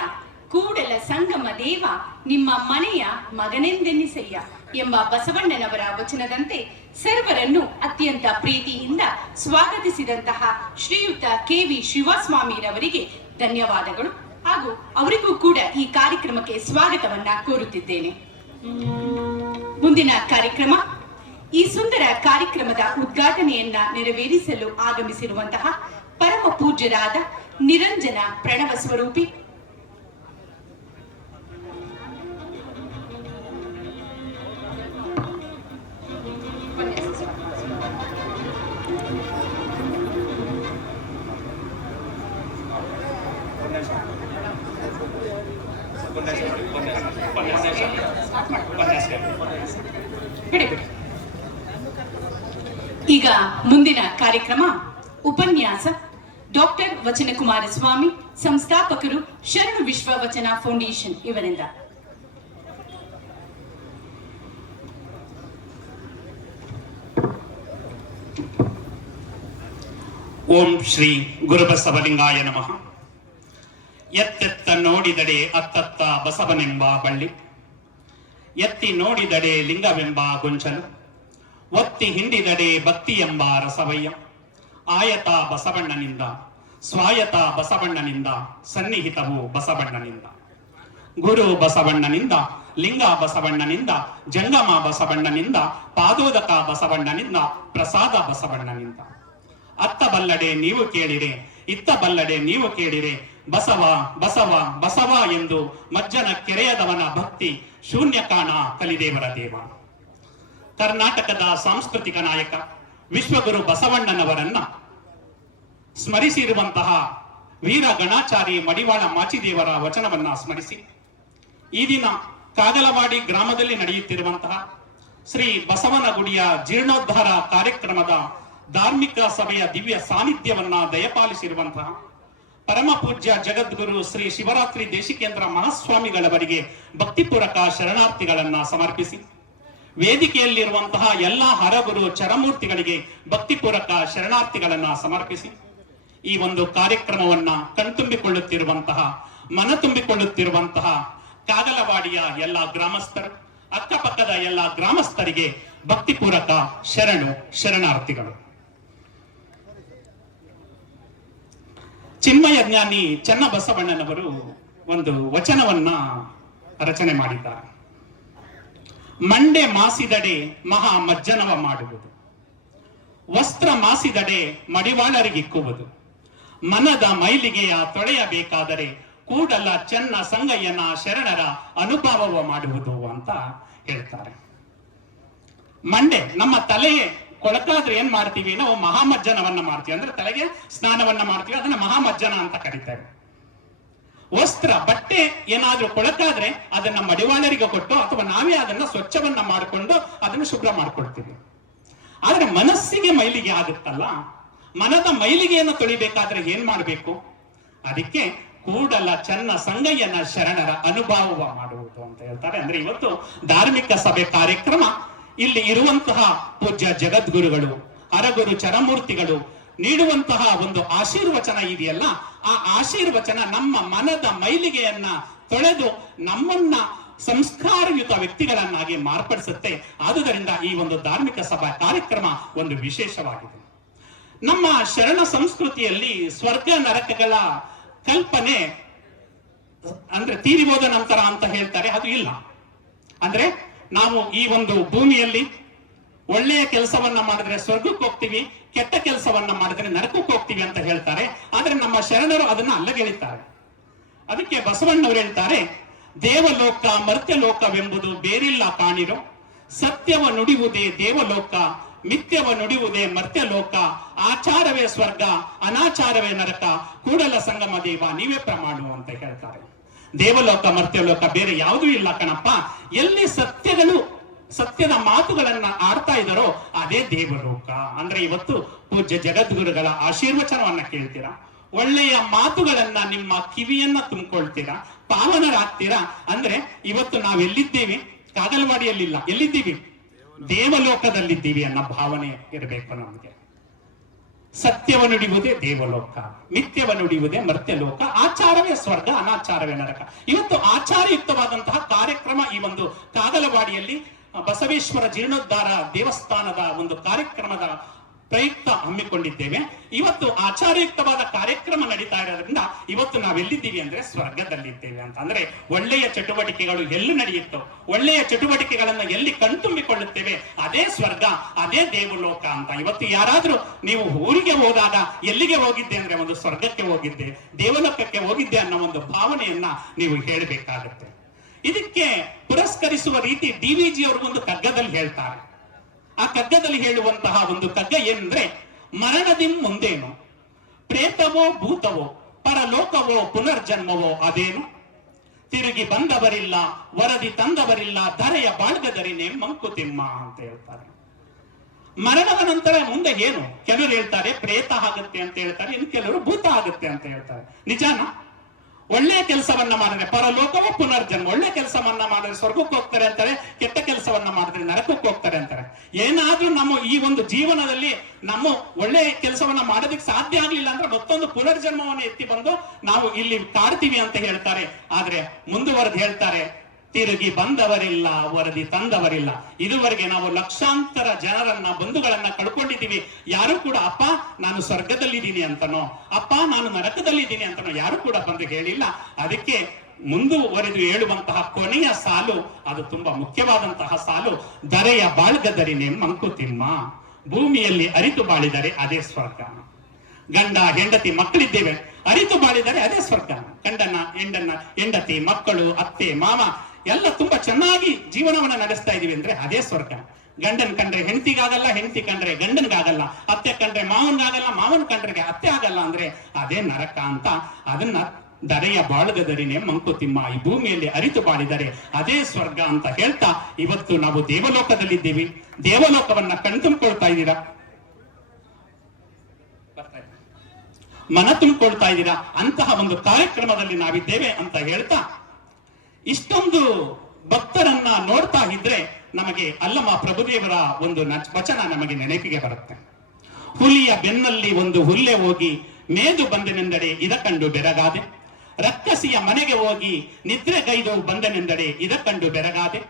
ಕೂಡಲ ಸಂಗಮ ದೇವ ನಿಮ್ಮ ಮನೆಯ ಮಗನೆಂದೆನಿಸಯ್ಯ ಎಂಬ ಬಸವಣ್ಣನವರ ವಚನದಂತೆ ಸರ್ವರನ್ನು ಅತ್ಯಂತ ಪ್ರೀತಿಯಿಂದ ಸ್ವಾಗತಿಸಿದಂತಹ ಶ್ರೀಯುತ KV ಶಿವಸ್ವಾಮಿರವರಿಗೆ ಧನ್ಯವಾದಗಳು ಹಾಗೂ ಅವರಿಗೂ ಕೂಡ ಈ ಕಾರ್ಯಕ್ರಮಕ್ಕೆ ಸ್ವಾಗತವನ್ನ ಕೋರುತ್ತಿದ್ದೇನೆ. ಮುಂದಿನ ಕಾರ್ಯಕ್ರಮ, ಈ ಸುಂದರ ಕಾರ್ಯಕ್ರಮದ ಉದ್ಘಾಟನೆಯನ್ನ ನೆರವೇರಿಸಲು ಆಗಮಿಸಿರುವಂತಹ ಪರಮ ಪೂಜ್ಯರಾದ ನಿರಂಜನ ಪ್ರಣವ ಸ್ವರೂಪಿ ಈಗ ಮುಂದಿನ ಕಾರ್ಯಕ್ರಮ ಉಪನ್ಯಾಸ ಡಾಕ್ಟರ್ ವಚನಕುಮಾರ ಸ್ವಾಮಿ, ಸಂಸ್ಥಾಪಕರು ಶರಣು ವಿಶ್ವ ವಚನ ಫೌಂಡೇಶನ್ ಇವರಿಂದ. ಓಂ ಶ್ರೀ ಗುರುಬಸವಲಿಂಗಾಯ ನಮಃ. ಎತ್ತೆತ್ತ ನೋಡಿದಡೆ ಅತ್ತತ್ತ ಬಸವನೆಂಬ ಬಳ್ಳಿ, ಎತ್ತಿ ನೋಡಿದಡೆ ಲಿಂಗವೆಂಬ ಗೊಂಚಲು, ಒತ್ತಿ ಹಿಂಡಿದಡೆ ಭಕ್ತಿ ಎಂಬ ರಸವಯ್ಯ. ಆಯತ ಬಸವಣ್ಣನಿಂದ, ಸ್ವಾಯತ ಬಸವಣ್ಣನಿಂದ, ಸನ್ನಿಹಿತವು ಬಸವಣ್ಣನಿಂದ. ಗುರು ಬಸವಣ್ಣನಿಂದ, ಲಿಂಗ ಬಸವಣ್ಣನಿಂದ, ಜಂಗಮ ಬಸವಣ್ಣನಿಂದ, ಪಾದೋದಕ ಬಸವಣ್ಣನಿಂದ, ಪ್ರಸಾದ ಬಸವಣ್ಣನಿಂದ. ಅತ್ತ ಬಲ್ಲಡೆ ನೀವು ಕೇಳಿರೆ, ಇತ್ತ ಬಲ್ಲಡೆ ನೀವು ಕೇಳಿರೆ, ಬಸವ ಬಸವ ಬಸವ ಎಂದು ಮಜ್ಜನ ಕೆರೆಯದವನ ಭಕ್ತಿ ಶೂನ್ಯ ಕಾಣ ಕಲಿದೇವರ ದೇವ. ಕರ್ನಾಟಕದ ಸಾಂಸ್ಕೃತಿಕ ನಾಯಕ ವಿಶ್ವಗುರು ಬಸವಣ್ಣನವರನ್ನ ಸ್ಮರಿಸಿರುವಂತಹ ವೀರ ಗಣಾಚಾರಿ ಮಡಿವಾಳ ಮಾಚಿದೇವರ ವಚನವನ್ನ ಸ್ಮರಿಸಿ ಈ ದಿನ ಕಾಗಲವಾಡಿ ಗ್ರಾಮದಲ್ಲಿ ನಡೆಯುತ್ತಿರುವಂತಹ ಶ್ರೀ ಬಸವನಗುಡಿಯ ಜೀರ್ಣೋದ್ಧಾರ ಕಾರ್ಯಕ್ರಮದ ಧಾರ್ಮಿಕ ಸಭೆಯ ದಿವ್ಯ ಸಾನ್ನಿಧ್ಯವನ್ನ ದಯಪಾಲಿಸಿರುವಂತಹ ಪರಮ ಪೂಜ್ಯ ಜಗದ್ಗುರು ಶ್ರೀ ಶಿವರಾತ್ರಿ ದೇಶಿಕೇಂದ್ರ ಮಹಾಸ್ವಾಮಿಗಳವರಿಗೆ ಭಕ್ತಿಪೂರ್ವಕ ಶರಣಾರ್ಥಿಗಳನ್ನ ಸಮರ್ಪಿಸಿ, ವೇದಿಕೆಯಲ್ಲಿರುವಂತಹ ಎಲ್ಲಾ ಹರಗುರು ಚರಮೂರ್ತಿಗಳಿಗೆ ಭಕ್ತಿಪೂರ್ವಕ ಶರಣಾರ್ಥಿಗಳನ್ನ ಸಮರ್ಪಿಸಿ, ಈ ಒಂದು ಕಾರ್ಯಕ್ರಮವನ್ನ ಕಣ್ತುಂಬಿಕೊಳ್ಳುತ್ತಿರುವಂತಹ ಮನ ತುಂಬಿಕೊಳ್ಳುತ್ತಿರುವಂತಹ ಕಾಗಲವಾಡಿಯ ಎಲ್ಲ ಗ್ರಾಮಸ್ಥರು, ಅಕ್ಕಪಕ್ಕದ ಎಲ್ಲ ಗ್ರಾಮಸ್ಥರಿಗೆ ಭಕ್ತಿಪೂರ್ವಕ ಶರಣಾರ್ಥಿಗಳು. ಚಿನ್ಮಯ ಜ್ಞಾನಿ ಚನ್ನಬಸವಣ್ಣನವರು ಒಂದು ವಚನವನ್ನ ರಚನೆ ಮಾಡಿದ್ದಾರೆ. ಮಂಡೆ ಮಾಸಿದಡೆ ಮಹಾ ಮಜ್ಜನವ ಮಾಡುವುದು, ವಸ್ತ್ರ ಮಾಸಿದಡೆ ಮಡಿವಾಳರಿಗಿಕ್ಕುವುದು, ಮನದ ಮೈಲಿಗೆಯ ತೊಳೆಯಬೇಕಾದರೆ ಕೂಡಲ ಚೆನ್ನ ಸಂಗಯ್ಯನ ಶರಣರ ಅನುಭವವ ಮಾಡುವುದು ಅಂತ ಹೇಳ್ತಾರೆ. ಮಂಡೆ, ನಮ್ಮ ತಲೆ ಕೊಳಕಾದ್ರೆ ಏನ್ ಮಾಡ್ತೀವಿ ನಾವು? ಮಹಾಮಜ್ಜನವನ್ನ ಮಾಡ್ತೀವಿ, ಅಂದ್ರೆ ತಲೆಗೆ ಸ್ನಾನವನ್ನ ಮಾಡ್ತೀವಿ, ಅದನ್ನ ಮಹಾಮಜ್ಜನ ಅಂತ ಕರೀತೇವೆ. ವಸ್ತ್ರ, ಬಟ್ಟೆ ಏನಾದ್ರೂ ಕೊಳಕಾದ್ರೆ ಅದನ್ನ ಮಡಿವಾಳರಿಗೆ ಕೊಟ್ಟು ಅಥವಾ ನಾವೇ ಅದನ್ನ ಸ್ವಚ್ಛವನ್ನ ಮಾಡಿಕೊಂಡು ಅದನ್ನ ಶುಭ್ರ ಮಾಡ್ಕೊಳ್ತೀವಿ. ಆದ್ರೆ ಮನಸ್ಸಿಗೆ ಮೈಲಿಗೆ ಆಗುತ್ತಲ್ಲ, ಮನದ ಮೈಲಿಗೆಯನ್ನು ತೊಳಿಬೇಕಾದ್ರೆ ಏನ್ ಮಾಡ್ಬೇಕು? ಅದಕ್ಕೆ ಕೂಡಲ ಚೆನ್ನ ಸಂಗಯ್ಯನ ಶರಣರ ಅನುಭವ ಮಾಡುವುದು ಅಂತ ಹೇಳ್ತಾರೆ. ಅಂದ್ರೆ ಇವತ್ತು ಧಾರ್ಮಿಕ ಸಭೆ ಕಾರ್ಯಕ್ರಮ, ಇಲ್ಲಿ ಇರುವಂತಹ ಪೂಜ್ಯ ಜಗದ್ಗುರುಗಳು, ಹರಗುರು ಚರಮೂರ್ತಿಗಳು ನೀಡುವಂತಹ ಒಂದು ಆಶೀರ್ವಚನ ಇದೆಯಲ್ಲ, ಆ ಆಶೀರ್ವಚನ ನಮ್ಮ ಮನದ ಮೈಲಿಗೆಯನ್ನ ತೊಳೆದು ನಮ್ಮನ್ನ ಸಂಸ್ಕಾರಯುತ ವ್ಯಕ್ತಿಗಳನ್ನಾಗಿ ಮಾರ್ಪಡಿಸುತ್ತೆ. ಆದುದರಿಂದ ಈ ಒಂದು ಧಾರ್ಮಿಕ ಸಭಾ ಕಾರ್ಯಕ್ರಮ ಒಂದು ವಿಶೇಷವಾಗಿದೆ. ನಮ್ಮ ಶರಣ ಸಂಸ್ಕೃತಿಯಲ್ಲಿ ಸ್ವರ್ಗ ನರಕಗಳ ಕಲ್ಪನೆ ಅಂದ್ರೆ ತೀರಿ ಹೋದ ನಂತರ ಅಂತ ಹೇಳ್ತಾರೆ, ಅದು ಇಲ್ಲ. ಅಂದ್ರೆ ನಾವು ಈ ಒಂದು ಭೂಮಿಯಲ್ಲಿ ಒಳ್ಳೆಯ ಕೆಲಸವನ್ನ ಮಾಡಿದ್ರೆ ಸ್ವರ್ಗಕ್ಕೆ ಹೋಗ್ತೀವಿ, ಕೆಟ್ಟ ಕೆಲಸವನ್ನ ಮಾಡಿದ್ರೆ ನರಕಕ್ಕೆ ಹೋಗ್ತೀವಿ ಅಂತ ಹೇಳ್ತಾರೆ. ಆದ್ರೆ ನಮ್ಮ ಶರಣರು ಅದನ್ನ ಅಲ್ಲಗೆಳಿತಾರೆ. ಅದಕ್ಕೆ ಬಸವಣ್ಣವರು ಹೇಳ್ತಾರೆ, ದೇವಲೋಕ ಮರ್ತ್ಯಲೋಕವೆಂಬುದು ಬೇರಿಲ್ಲ ಕಾಣಿರೋ, ಸತ್ಯವ ನುಡಿಯುವುದೇ ದೇವಲೋಕ, ಮಿಥ್ಯವ ನುಡಿಯುವುದೇ ಮರ್ತ್ಯಲೋಕ, ಆಚಾರವೇ ಸ್ವರ್ಗ ಅನಾಚಾರವೇ ನರಕ, ಕೂಡಲ ಸಂಗಮ ದೇವ ನೀವೇ ಪ್ರಮಾಣ ಅಂತ ಹೇಳ್ತಾರೆ. ದೇವಲೋಕ ಮರ್ತ್ಯಲೋಕ ಬೇರೆ ಯಾವುದೂ ಇಲ್ಲ ಕಣಪ್ಪ. ಎಲ್ಲಿ ಸತ್ಯದ ಮಾತುಗಳನ್ನ ಆಡ್ತಾ ಇದ್ದಾರೋ ಅದೇ ದೇವಲೋಕ. ಅಂದ್ರೆ ಇವತ್ತು ಪೂಜ್ಯ ಜಗದ್ಗುರುಗಳ ಆಶೀರ್ವಚನವನ್ನ ಕೇಳ್ತೀರಾ, ಒಳ್ಳೆಯ ಮಾತುಗಳನ್ನ ನಿಮ್ಮ ಕಿವಿಯನ್ನ ತುಂಬಿಕೊಳ್ತೀರಾ, ಪಾವನರಾಗ್ತೀರಾ. ಅಂದ್ರೆ ಇವತ್ತು ನಾವೆಲ್ಲಿದ್ದೇವೆ? ಕಾಗಲವಾಡಿಯಲ್ಲಿಲ್ಲ, ಎಲ್ಲಿದ್ದೀವಿ? ದೇವಲೋಕದಲ್ಲಿದ್ದೀವಿ ಅನ್ನೋ ಭಾವನೆ ಇರಬೇಕು ನಮಗೆ. ಸತ್ಯವ ನುಡಿಯುವುದೇ ದೇವಲೋಕ, ಮಿಥ್ಯವ ನುಡಿಯುವುದೇ ಮರ್ತ್ಯಲೋಕ, ಆಚಾರವೇ ಸ್ವರ್ಗ ಅನಾಚಾರವೇ ನರಕ. ಇವತ್ತು ಆಚಾರಯುಕ್ತವಾದಂತಹ ಕಾರ್ಯಕ್ರಮ ಈ ಒಂದು ಕಾಗಲವಾಡಿಯಲ್ಲಿ ಬಸವೇಶ್ವರ ಜೀರ್ಣೋದ್ಧಾರ ದೇವಸ್ಥಾನದ ಒಂದು ಕಾರ್ಯಕ್ರಮದ ಪ್ರಯುಕ್ತ ಹಮ್ಮಿಕೊಂಡಿದ್ದೇವೆ. ಇವತ್ತು ಆಚಾರಯುಕ್ತವಾದ ಕಾರ್ಯಕ್ರಮ ನಡೀತಾ ಇರೋದ್ರಿಂದ ಇವತ್ತು ನಾವೆಲ್ಲಿದ್ದೀವಿ ಅಂದ್ರೆ ಸ್ವರ್ಗದಲ್ಲಿದ್ದೇವೆ ಅಂತ. ಅಂದ್ರೆ ಒಳ್ಳೆಯ ಚಟುವಟಿಕೆಗಳು ಎಲ್ಲಿ ನಡೆಯುತ್ತೋ, ಒಳ್ಳೆಯ ಚಟುವಟಿಕೆಗಳನ್ನ ಎಲ್ಲಿ ಕಣ್ತುಂಬಿಕೊಳ್ಳುತ್ತೇವೆ ಅದೇ ಸ್ವರ್ಗ, ಅದೇ ದೇವಲೋಕ ಅಂತ. ಇವತ್ತು ಯಾರಾದ್ರೂ ನೀವು ಊರಿಗೆ ಹೋದಾಗ ಎಲ್ಲಿಗೆ ಹೋಗಿದ್ದೆ ಅಂದ್ರೆ ಒಂದು ಸ್ವರ್ಗಕ್ಕೆ ಹೋಗಿದ್ದೆ, ದೇವಲೋಕಕ್ಕೆ ಹೋಗಿದ್ದೆ ಅನ್ನೋ ಒಂದು ಭಾವನೆಯನ್ನ ನೀವು ಹೇಳಬೇಕಾಗತ್ತೆ. ಇದಕ್ಕೆ ಪುರಸ್ಕರಿಸುವ ರೀತಿ DVG ಅವ್ರಿಗೊಂದು ಕಗ್ಗದಲ್ಲಿ ಹೇಳ್ತಾರೆ. ಆ ಕಗ್ಗದಲ್ಲಿ ಹೇಳುವಂತಹ ಒಂದು ಕಗ್ಗ ಏನಂದ್ರೆ, ಮರಣದಿಂ ಮುಂದೇನು, ಪ್ರೇತವೋ ಭೂತವೋ ಪರಲೋಕವೋ ಪುನರ್ಜನ್ಮವೋ ಅದೇನು, ತಿರುಗಿ ಬಂದವರಿಲ್ಲ ವರದಿ ತಂದವರಿಲ್ಲ ಧರೆಯ ಬಾಳ್ಗದರಿನೇ ಮಂಕುತಿಮ್ಮ ಅಂತ ಹೇಳ್ತಾರೆ. ಮರಣದ ನಂತರ ಮುಂದೆ ಏನು? ಕೆಲವರು ಹೇಳ್ತಾರೆ ಪ್ರೇತ ಆಗುತ್ತೆ ಅಂತ ಹೇಳ್ತಾರೆ, ಇನ್ನು ಕೆಲವರು ಭೂತ ಆಗುತ್ತೆ ಅಂತ ಹೇಳ್ತಾರೆ. ನಿಜಾನ? ಒಳ್ಳೆಯ ಕೆಲಸವನ್ನ ಮಾಡಿದ್ರೆ ಪರಲೋಕವೋ ಪುನರ್ಜನ್ಮ, ಒಳ್ಳೆ ಕೆಲಸವನ್ನ ಮಾಡಿದ್ರೆ ಸ್ವರ್ಗಕ್ಕೆ ಹೋಗ್ತಾರೆ ಅಂತಾರೆ, ಕೆಟ್ಟ ಕೆಲಸವನ್ನ ಮಾಡಿದ್ರೆ ನರಕಕ್ಕೆ ಹೋಗ್ತಾರೆ ಅಂತಾರೆ. ಏನಾದ್ರೂ ನಮ್ಮ ಈ ಒಂದು ಜೀವನದಲ್ಲಿ ನಮ್ಮ ಒಳ್ಳೆ ಕೆಲಸವನ್ನ ಮಾಡೋದಕ್ಕೆ ಸಾಧ್ಯ ಆಗ್ಲಿಲ್ಲ ಅಂದ್ರೆ ಮತ್ತೊಂದು ಪುನರ್ಜನ್ಮವನ್ನು ಎತ್ತಿ ಬಂದು ನಾವು ಇಲ್ಲಿ ಕಾಡ್ತೀವಿ ಅಂತ ಹೇಳ್ತಾರೆ. ಆದ್ರೆ ಮುಂದುವರೆದು ಹೇಳ್ತಾರೆ, ತಿರುಗಿ ಬಂದವರಿಲ್ಲ ವರದಿ ತಂದವರಿಲ್ಲ. ಇದುವರೆಗೆ ನಾವು ಲಕ್ಷಾಂತರ ಜನರನ್ನ ಬಂಧುಗಳನ್ನ ಕಳ್ಕೊಂಡಿದ್ದೀವಿ. ಯಾರು ಕೂಡ ಅಪ್ಪ ನಾನು ಸ್ವರ್ಗದಲ್ಲಿದ್ದೀನಿ ಅಂತನೋ, ಅಪ್ಪ ನಾನು ನರಕದಲ್ಲಿದ್ದೀನಿ ಅಂತನೋ ಯಾರು ಕೂಡ ಬಂದು ಹೇಳಿಲ್ಲ. ಅದಕ್ಕೆ ಮುಂದುವರೆದು ಹೇಳುವಂತಹ ಕೊನೆಯ ಸಾಲು ಅದು ತುಂಬಾ ಮುಖ್ಯವಾದಂತಹ ಸಾಲು, ಧರೆಯ ಬಾಳ್ಗದರಿನೇ ಮಂಕುತಿಮ್ಮ, ಭೂಮಿಯಲ್ಲಿ ಅರಿತು ಬಾಳಿದರೆ ಅದೇ ಸ್ವರ್ಗ. ಗಂಡ ಹೆಂಡತಿ ಮಕ್ಕಳಿದ್ದೇವೆ, ಅರಿತು ಬಾಳಿದರೆ ಅದೇ ಸ್ವರ್ಗ. ಹೆಂಡತಿ ಮಕ್ಕಳು ಅತ್ತೆ ಮಾವ ಎಲ್ಲ ತುಂಬಾ ಚೆನ್ನಾಗಿ ಜೀವನವನ್ನ ನಡೆಸ್ತಾ ಇದೀವಿ ಅಂದ್ರೆ ಅದೇ ಸ್ವರ್ಗ. ಗಂಡನ್ ಕಂಡ್ರೆ ಹೆಂಡತಿಗಾಗಲ್ಲ, ಹೆಂಡತಿ ಕಂಡ್ರೆ ಗಂಡನ್ಗಾಗಲ್ಲ, ಅತ್ತೆ ಕಂಡ್ರೆ ಮಾವನ್ಗಾಗಲ್ಲ, ಮಾವನ್ ಕಂಡ್ರೆ ಅತ್ತೆ ಆಗಲ್ಲ ಅಂದ್ರೆ ಅದೇ ನರಕ ಅಂತ. ಅದನ್ನ ಧರೆಯ ಬಾಳ್ಗದರಿನೇ ಮಂಕುತಿಮ್ಮ, ಈ ಭೂಮಿಯಲ್ಲಿ ಅರಿತು ಬಾಳಿದರೆ ಅದೇ ಸ್ವರ್ಗ ಅಂತ ಹೇಳ್ತಾ ಇವತ್ತು ನಾವು ದೇವಲೋಕದಲ್ಲಿದ್ದೀವಿ. ದೇವಲೋಕವನ್ನ ಕಣ್ತುಂಬಿಕೊಳ್ತಾ ಇದ್ದೀರಾ, ಮನ ತುಂಬಿಕೊಳ್ತಾ ಇದ್ದೀರಾ, ಅಂತಹ ಒಂದು ಕಾರ್ಯಕ್ರಮದಲ್ಲಿ ನಾವಿದ್ದೇವೆ ಅಂತ ಹೇಳ್ತಾ, ಇಷ್ಟೊಂದು ಭಕ್ತರನ್ನ ನೋಡ್ತಾ ಇದ್ರೆ ನಮಗೆ ಅಲ್ಲಮ್ಮ ಪ್ರಭುದೇವರ ಒಂದು ವಚನ ನಮಗೆ ನೆನಪಿಗೆ ಬರುತ್ತೆ. ಹುಲಿಯ ಬೆನ್ನಲ್ಲಿ ಒಂದು ಹುಲ್ಲೆ ಹೋಗಿ ಮೇದು ಬಂದೆನೆಂದಡೆ ಇದ ಕಂಡು ಬೆರಗಾದೆ, ರಕ್ಕಸಿಯ ಮನೆಗೆ ಹೋಗಿ ನಿದ್ರೆಗೈದು ಬಂದೆನೆಂದಡೆ ಇದ ಕಂಡು ಬೆರಗಾದೆ,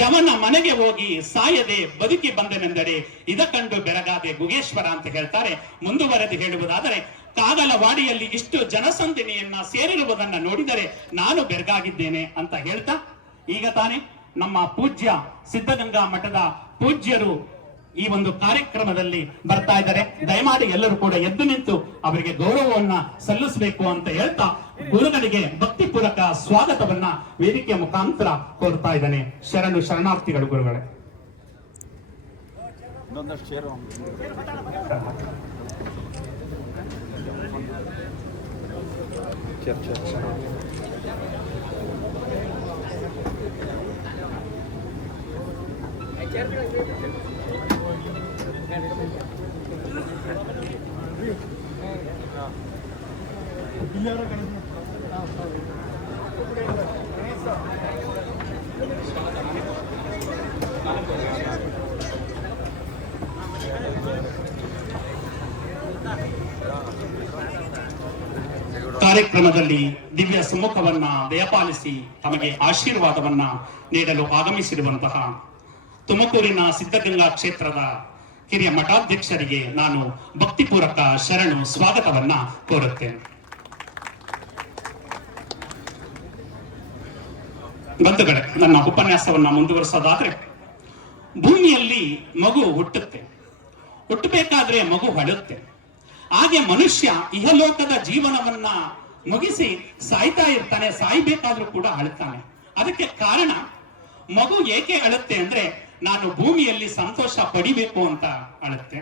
ಜವನ ಮನೆಗೆ ಹೋಗಿ ಸಾಯದೆ ಬದುಕಿ ಬಂದೆನೆಂದಡೆ ಇದ ಕಂಡು ಬೆರಗಾದೆ ಗುಗೇಶ್ವರ ಅಂತ ಹೇಳ್ತಾರೆ. ಮುಂದುವರೆದು ಹೇಳುವುದಾದರೆ, ಕಾಗಲವಾಡಿಯಲ್ಲಿ ಇಷ್ಟು ಜನಸಂದಣಿಯನ್ನ ಸೇರಿರುವುದನ್ನ ನೋಡಿದರೆ ನಾನು ಬೆರಗಾಗಿದ್ದೇನೆ ಅಂತ ಹೇಳ್ತಾ, ಈಗ ತಾನೇ ನಮ್ಮ ಪೂಜ್ಯ ಸಿದ್ಧಗಂಗಾ ಮಠದ ಪೂಜ್ಯರು ಈ ಒಂದು ಕಾರ್ಯಕ್ರಮದಲ್ಲಿ ಬರ್ತಾ ಇದ್ದಾರೆ. ದಯಮಾಡಿ ಎಲ್ಲರೂ ಕೂಡ ಎದ್ದು ನಿಂತು ಅವರಿಗೆ ಗೌರವವನ್ನ ಸಲ್ಲಿಸಬೇಕು ಅಂತ ಹೇಳ್ತಾ, ಗುರುಗಳಿಗೆ ಭಕ್ತಿಪೂರ್ವಕ ಸ್ವಾಗತವನ್ನ ವೇದಿಕೆಯ ಮುಖಾಂತರ ಕೋರ್ತಾ ಇದ್ದಾನೆ. ಶರಣಾರ್ಥಿಗಳು ಗುರುಗಳೇ. ಕಾರ್ಯಕ್ರಮದಲ್ಲಿ ದಿವ್ಯ ಸುಮುಖವನ್ನ ದಯಪಾಲಿಸಿ ತಮಗೆ ಆಶೀರ್ವಾದವನ್ನ ನೀಡಲು ಆಗಮಿಸಿರುವಂತಹ ತುಮಕೂರಿನ ಸಿದ್ಧಗಂಗಾ ಕ್ಷೇತ್ರದ ಹಿರಿಯ ಮಠಾಧ್ಯಕ್ಷರಿಗೆ ನಾನು ಭಕ್ತಿಪೂರ್ವಕ ಶರಣು ಸ್ವಾಗತವನ್ನ ಕೋರುತ್ತೇನೆ. ಬಂಧುಗಳೇ, ನನ್ನ ಉಪನ್ಯಾಸವನ್ನ ಮುಂದುವರಿಸೋದಾದ್ರೆ, ಭೂಮಿಯಲ್ಲಿ ಮಗು ಹುಟ್ಟುತ್ತೆ, ಹುಟ್ಟಬೇಕಾದ್ರೆ ಮಗು ಅಳುತ್ತೆ. ಹಾಗೆ ಮನುಷ್ಯ ಇಹಲೋಕದ ಜೀವನವನ್ನ ಮುಗಿಸಿ ಸಾಯ್ತಾ ಇರ್ತಾನೆ, ಸಾಯ್ಬೇಕಾದ್ರೂ ಕೂಡ ಅಳ್ತಾನೆ. ಅದಕ್ಕೆ ಕಾರಣ, ಮಗು ಏಕೆ ಅಳುತ್ತೆ ಅಂದ್ರೆ ನಾನು ಭೂಮಿಯಲ್ಲಿ ಸಂತೋಷ ಪಡಿಬೇಕು ಅಂತ ಅಳುತ್ತೆ.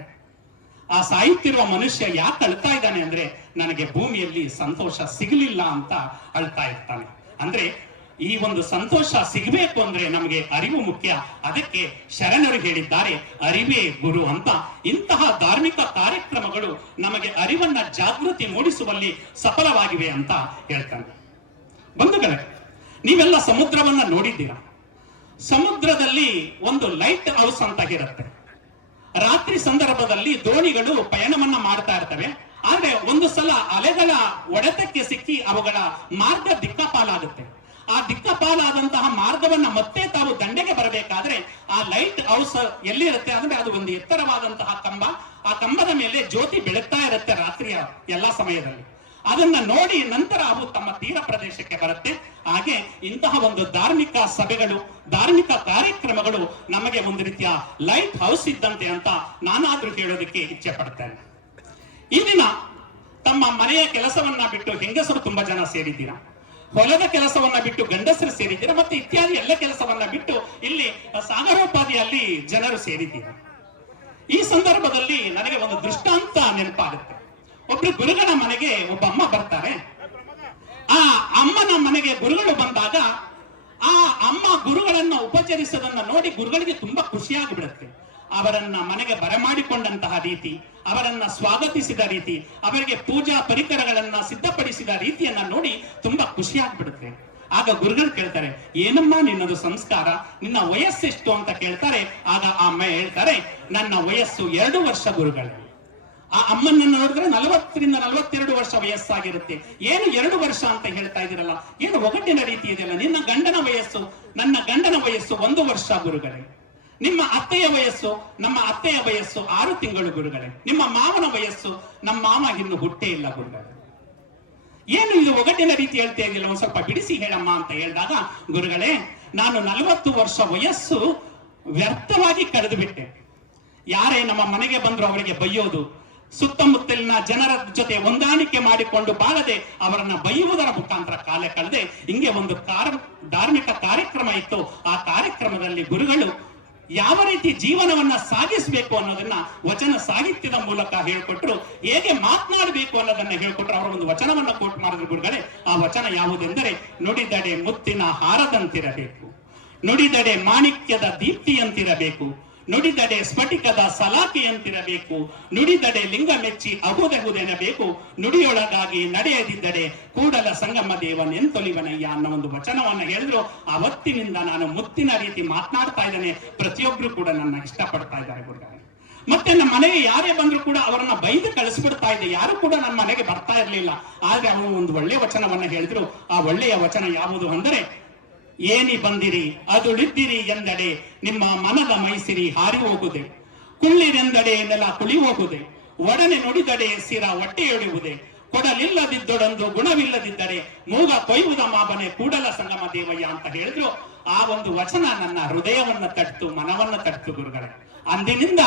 ಆ ಸಾಯುತ್ತಿರುವ ಮನುಷ್ಯ ಯಾಕೆ ಅಳ್ತಾ ಇದ್ದಾನೆ ಅಂದ್ರೆ ನನಗೆ ಭೂಮಿಯಲ್ಲಿ ಸಂತೋಷ ಸಿಗಲಿಲ್ಲ ಅಂತ ಅಳ್ತಾ ಇರ್ತಾನೆ. ಅಂದ್ರೆ ಈ ಒಂದು ಸಂತೋಷ ಸಿಗಬೇಕು ಅಂದ್ರೆ ನಮಗೆ ಅರಿವು ಮುಖ್ಯ. ಅದಕ್ಕೆ ಶರಣರು ಹೇಳಿದ್ದಾರೆ, ಅರಿವೇ ಗುರು ಅಂತ. ಇಂತಹ ಧಾರ್ಮಿಕ ಕಾರ್ಯಕ್ರಮಗಳು ನಮಗೆ ಅರಿವನ್ನ ಜಾಗೃತಿ ಮೂಡಿಸುವಲ್ಲಿ ಸಫಲವಾಗಿವೆ ಅಂತ ಹೇಳ್ತಾನೆ. ಬಂಧುಗಳೇ, ನೀವೆಲ್ಲ ಸಮುದ್ರವನ್ನ ನೋಡಿದ್ದೀರಾ. ಸಮುದ್ರದಲ್ಲಿ ಒಂದು ಲೈಟ್ ಹೌಸ್ ಅಂತ ಇರುತ್ತೆ. ರಾತ್ರಿ ಸಂದರ್ಭದಲ್ಲಿ ದೋಣಿಗಳು ಪಯಣವನ್ನ ಮಾಡ್ತಾ ಇರ್ತವೆ. ಆದ್ರೆ ಒಂದು ಸಲ ಅಲೆಗಳ ಹೊಡೆತಕ್ಕೆ ಸಿಕ್ಕಿ ಅವುಗಳ ಮಾರ್ಗ ದಿಕ್ಕಾಪಾಲಾಗುತ್ತೆ. ಆ ದಿಕ್ಕಾಪಾಲಾದಂತಹ ಮಾರ್ಗವನ್ನ ಮತ್ತೆ ತಾವು ದಂಡೆಗೆ ಬರಬೇಕಾದ್ರೆ ಆ ಲೈಟ್ ಹೌಸ್ ಎಲ್ಲಿರುತ್ತೆ ಅಂದ್ರೆ ಅದು ಒಂದು ಎತ್ತರವಾದಂತಹ ಕಂಬ. ಆ ಕಂಬದ ಮೇಲೆ ಜ್ಯೋತಿ ಬೆಳಗ್ತಾ ಇರುತ್ತೆ ರಾತ್ರಿಯ ಎಲ್ಲಾ ಸಮಯದಲ್ಲಿ. ಅದನ್ನ ನೋಡಿ ನಂತರ ಅವು ತಮ್ಮ ತೀರ ಪ್ರದೇಶಕ್ಕೆ ಬರುತ್ತೆ. ಹಾಗೆ ಇಂತಹ ಒಂದು ಧಾರ್ಮಿಕ ಸಭೆಗಳು, ಧಾರ್ಮಿಕ ಕಾರ್ಯಕ್ರಮಗಳು ನಮಗೆ ಒಂದು ರೀತಿಯ ಲೈಟ್ ಹೌಸ್ ಇದ್ದಂತೆ ಅಂತ ನಾನಾದ್ರೂ ಹೇಳೋದಕ್ಕೆ ಇಚ್ಛೆ ಪಡ್ತೇನೆ. ಈ ದಿನ ತಮ್ಮ ಮನೆಯ ಕೆಲಸವನ್ನ ಬಿಟ್ಟು ಹೆಂಗಸರು ತುಂಬಾ ಜನ ಸೇರಿದ್ದೀರಾ, ಹೊಲದ ಕೆಲಸವನ್ನ ಬಿಟ್ಟು ಗಂಡಸರು ಸೇರಿದ್ದೀರಾ, ಮತ್ತೆ ಇತ್ಯಾದಿ ಎಲ್ಲ ಕೆಲಸವನ್ನ ಬಿಟ್ಟು ಇಲ್ಲಿ ಸಾಗರೋಪಾದಿಯಲ್ಲಿ ಜನರು ಸೇರಿದ್ದೀರಾ. ಈ ಸಂದರ್ಭದಲ್ಲಿ ನನಗೆ ಒಂದು ದೃಷ್ಟಾಂತ ನೆನಪಾಗುತ್ತೆ. ಒಬ್ರು ಗುರುಗಳ ಮನೆಗೆ ಒಬ್ಬ ಅಮ್ಮ ಬರ್ತಾರೆ. ಆ ಅಮ್ಮನ ಮನೆಗೆ ಗುರುಗಳು ಬಂದಾಗ ಆ ಅಮ್ಮ ಗುರುಗಳನ್ನ ಉಪಚರಿಸೋದನ್ನ ನೋಡಿ ಗುರುಗಳಿಗೆ ತುಂಬಾ ಖುಷಿಯಾಗಿಬಿಡುತ್ತೆ. ಅವರನ್ನ ಮನೆಗೆ ಬರಮಾಡಿಕೊಂಡಂತಹ ರೀತಿ, ಅವರನ್ನ ಸ್ವಾಗತಿಸಿದ ರೀತಿ, ಅವರಿಗೆ ಪೂಜಾ ಪರಿಕರಗಳನ್ನ ಸಿದ್ಧಪಡಿಸಿದ ರೀತಿಯನ್ನ ನೋಡಿ ತುಂಬಾ ಖುಷಿಯಾಗ್ಬಿಡುತ್ತೆ. ಆಗ ಗುರುಗಳು ಕೇಳ್ತಾರೆ, ಏನಮ್ಮ ನಿನ್ನದು ಸಂಸ್ಕಾರ, ನಿನ್ನ ವಯಸ್ಸೆಷ್ಟು ಅಂತ ಕೇಳ್ತಾರೆ. ಆಗ ಆ ಅಮ್ಮ ಹೇಳ್ತಾರೆ, ನನ್ನ ವಯಸ್ಸು 2 ವರ್ಷ ಗುರುಗಳೇ. ಆ ಅಮ್ಮನ್ನ ನೋಡಿದ್ರೆ 40 ರಿಂದ 42 ವರ್ಷ ವಯಸ್ಸಾಗಿರುತ್ತೆ. ಏನು 2 ವರ್ಷ ಅಂತ ಹೇಳ್ತಾ ಇದ್ದೀರಲ್ಲ, ಏನು ಒಗಟಿನ ರೀತಿ ಇದೆಯಲ್ಲ. ನಿನ್ನ ಗಂಡನ ವಯಸ್ಸು, ನನ್ನ ಗಂಡನ ವಯಸ್ಸು 1 ವರ್ಷ ಗುರುಗಳೇ. ನಿಮ್ಮ ಅತ್ತೆಯ ವಯಸ್ಸು, ನಮ್ಮ ಅತ್ತೆಯ ವಯಸ್ಸು 6 ತಿಂಗಳು ಗುರುಗಳೇ. ನಿಮ್ಮ ಮಾವನ ವಯಸ್ಸು, ನಮ್ಮ ಮಾವ ಇನ್ನು ಹುಟ್ಟೇ ಇಲ್ಲ ಗುರುಗಳೇ. ಏನು ಇದು ಒಗಟಿನ ರೀತಿ ಹೇಳ್ತಾ ಇದೆಯಲ್ಲ, ಒಂದ್ ಸ್ವಲ್ಪ ಬಿಡಿಸಿ ಹೇಳಮ್ಮ ಅಂತ ಹೇಳಿದಾಗ, ಗುರುಗಳೇ ನಾನು 40 ವರ್ಷ ವಯಸ್ಸು ವ್ಯರ್ಥವಾಗಿ ಕಳೆದು ಬಿಟ್ಟೆ. ಯಾರೇ ನಮ್ಮ ಮನೆಗೆ ಬಂದ್ರು ಅವರಿಗೆ ಬೈಯೋದು, ಸುತ್ತಮುತ್ತಲಿನ ಜನರ ಜೊತೆ ಹೊಂದಾಣಿಕೆ ಮಾಡಿಕೊಂಡು ಬಾಳದೆ ಅವರನ್ನ ಬೈಯುವುದರ ಮುಖಾಂತರ ಕಾಲ ಕಳೆದೆ. ಹಿಂಗೆ ಒಂದು ಧಾರ್ಮಿಕ ಕಾರ್ಯಕ್ರಮ ಇತ್ತು. ಆ ಕಾರ್ಯಕ್ರಮದಲ್ಲಿ ಗುರುಗಳು ಯಾವ ರೀತಿ ಜೀವನವನ್ನ ಸಾಗಿಸಬೇಕು ಅನ್ನೋದನ್ನ ವಚನ ಸಾಹಿತ್ಯದ ಮೂಲಕ ಹೇಳ್ಕೊಟ್ರು. ಹೇಗೆ ಮಾತನಾಡಬೇಕು ಅನ್ನೋದನ್ನ ಹೇಳ್ಕೊಟ್ರು. ಅವರ ಒಂದು ವಚನವನ್ನ ಕೋಟ್ ಮಾಡಿದ್ರು ಗುರುಗಳೇ. ಆ ವಚನ ಯಾವುದೆಂದರೆ, ನುಡಿದಡೆ ಮುತ್ತಿನ ಹಾರದಂತಿರಬೇಕು, ನುಡಿದಡೆ ಮಾಣಿಕ್ಯದ ದೀಪ್ತಿಯಂತಿರಬೇಕು, ನುಡಿದಡೆ ಸ್ಫಟಿಕದ ಸಲಾಕೆಯಂತಿರಬೇಕು, ನುಡಿದಡೆ ಲಿಂಗ ಮೆಚ್ಚಿ ಅಹುದೆಹುದೆನಬೇಕು, ನುಡಿಯೊಳಗಾಗಿ ನಡೆಯದಿದ್ದಡೆ ಕೂಡಲ ಸಂಗಮ ದೇವನೆಂತೊಲಿವನಯ್ಯ ಅನ್ನೋ ಒಂದು ವಚನವನ್ನ ಹೇಳಿದ್ರು. ಅವತ್ತಿನಿಂದ ನಾನು ಮುತ್ತಿನ ರೀತಿ ಮಾತನಾಡ್ತಾ ಇದ್ದೇನೆ. ಪ್ರತಿಯೊಬ್ರು ಕೂಡ ನನ್ನ ಇಷ್ಟಪಡ್ತಾ ಇದ್ದಾರೆ ಗುರುಗಳೇ. ಮತ್ತೆ ನಮ್ಮ ಮನೆಗೆ ಯಾರೇ ಬಂದ್ರು ಕೂಡ ಅವರನ್ನ ಬೈದು ಕಳಿಸ್ಬಿಡ್ತಾ ಇದೆ. ಯಾರು ಕೂಡ ನನ್ನ ಮನೆಗೆ ಬರ್ತಾ ಇರ್ಲಿಲ್ಲ. ಆದ್ರೆ ಅವನು ಒಂದು ಒಳ್ಳೆಯ ವಚನವನ್ನ ಹೇಳಿದ್ರು. ಆ ಒಳ್ಳೆಯ ವಚನ ಯಾವುದು ಅಂದರೆ, ಏನಿ ಬಂದಿರಿ ಅದುಳಿದ್ದಿರಿ ಎಂದಡೆ ನಿಮ್ಮ ಮನದ ಮೈಸಿರಿ ಹಾರಿ ಹೋಗುದೆ, ಕುಳ್ಳಿರೆಂದಡೆ ನೆಲ ಕುಳಿ ಹೋಗುದೆ, ಒಡನೆ ನುಡಿದಡೆ ಸಿರ ಹೊಟ್ಟೆಯೊಡೆಯುವುದೇ, ಕೊಡಲಿಲ್ಲದಿದ್ದೊಡೊಂದು ಗುಣವಿಲ್ಲದಿದ್ದರೆ ಮೂಗ ಕೊಯ್ಯುವುದ ಮಾಬನೆ ಕೂಡಲ ಸಂಗಮ ದೇವಯ್ಯ ಅಂತ ಹೇಳಿದ್ರು. ಆ ಒಂದು ವಚನ ನನ್ನ ಹೃದಯವನ್ನ ತಟ್ಟಿತು, ಮನವನ್ನ ತಟ್ಟಿತು ಗುರುಗಳೇ. ಅಂದಿನಿಂದ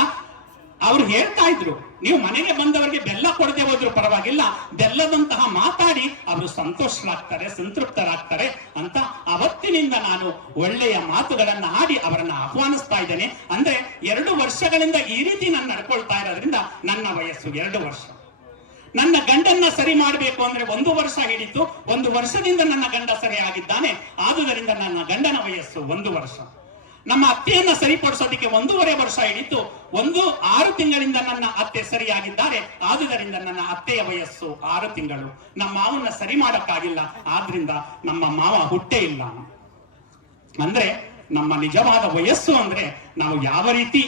ಅವ್ರು ಹೇಳ್ತಾ ಇದ್ರು, ನೀವು ಮನೆಗೆ ಬಂದವರಿಗೆ ಬೆಲ್ಲ ಕೊಡದೆ ಹೋದ್ರು ಪರವಾಗಿಲ್ಲ, ಬೆಲ್ಲದಂತಹ ಮಾತಾಡಿ ಅವರು ಸಂತೋಷರಾಗ್ತಾರೆ, ಸಂತೃಪ್ತರಾಗ್ತಾರೆ ಅಂತ. ಅವತ್ತಿನಿಂದ ನಾನು ಒಳ್ಳೆಯ ಮಾತುಗಳನ್ನ ಆಡಿ ಅವರನ್ನ ಆಹ್ವಾನಿಸ್ತಾ ಇದ್ದೇನೆ. ಅಂದ್ರೆ 2 ವರ್ಷಗಳಿಂದ ಈ ರೀತಿ ನಾನು ನಡ್ಕೊಳ್ತಾ ಇರೋದ್ರಿಂದ ನನ್ನ ವಯಸ್ಸು 2 ವರ್ಷ. ನನ್ನ ಗಂಡನ್ನ ಸರಿ ಮಾಡಬೇಕು ಅಂದ್ರೆ 1 ವರ್ಷ ಹಿಡಿತು. 1 ವರ್ಷದಿಂದ ನನ್ನ ಗಂಡ ಸರಿ ಆಗಿದ್ದಾನೆ. ಆದುದರಿಂದ ನನ್ನ ಗಂಡನ ವಯಸ್ಸು 1 ವರ್ಷ. ನಮ್ಮ ಅತ್ತೆಯನ್ನ ಸರಿಪಡಿಸೋದಕ್ಕೆ 1.5 ವರ್ಷ ಹಿಡಿತು. 6 ತಿಂಗಳಿಂದ ನನ್ನ ಅತ್ತೆ ಸರಿಯಾಗಿದ್ದಾರೆ. ಆದುದರಿಂದ ನನ್ನ ಅತ್ತೆಯ ವಯಸ್ಸು 6 ತಿಂಗಳು. ನಮ್ಮ ಮಾವನ್ನ ಸರಿ ಮಾಡಕ್ಕಾಗಿಲ್ಲ, ಆದ್ರಿಂದ ನಮ್ಮ ಮಾವ ಹುಟ್ಟೇ ಇಲ್ಲ. ಅಂದ್ರೆ ನಮ್ಮ ನಿಜವಾದ ವಯಸ್ಸು ಅಂದ್ರೆ ನಾವು ಯಾವ ರೀತಿ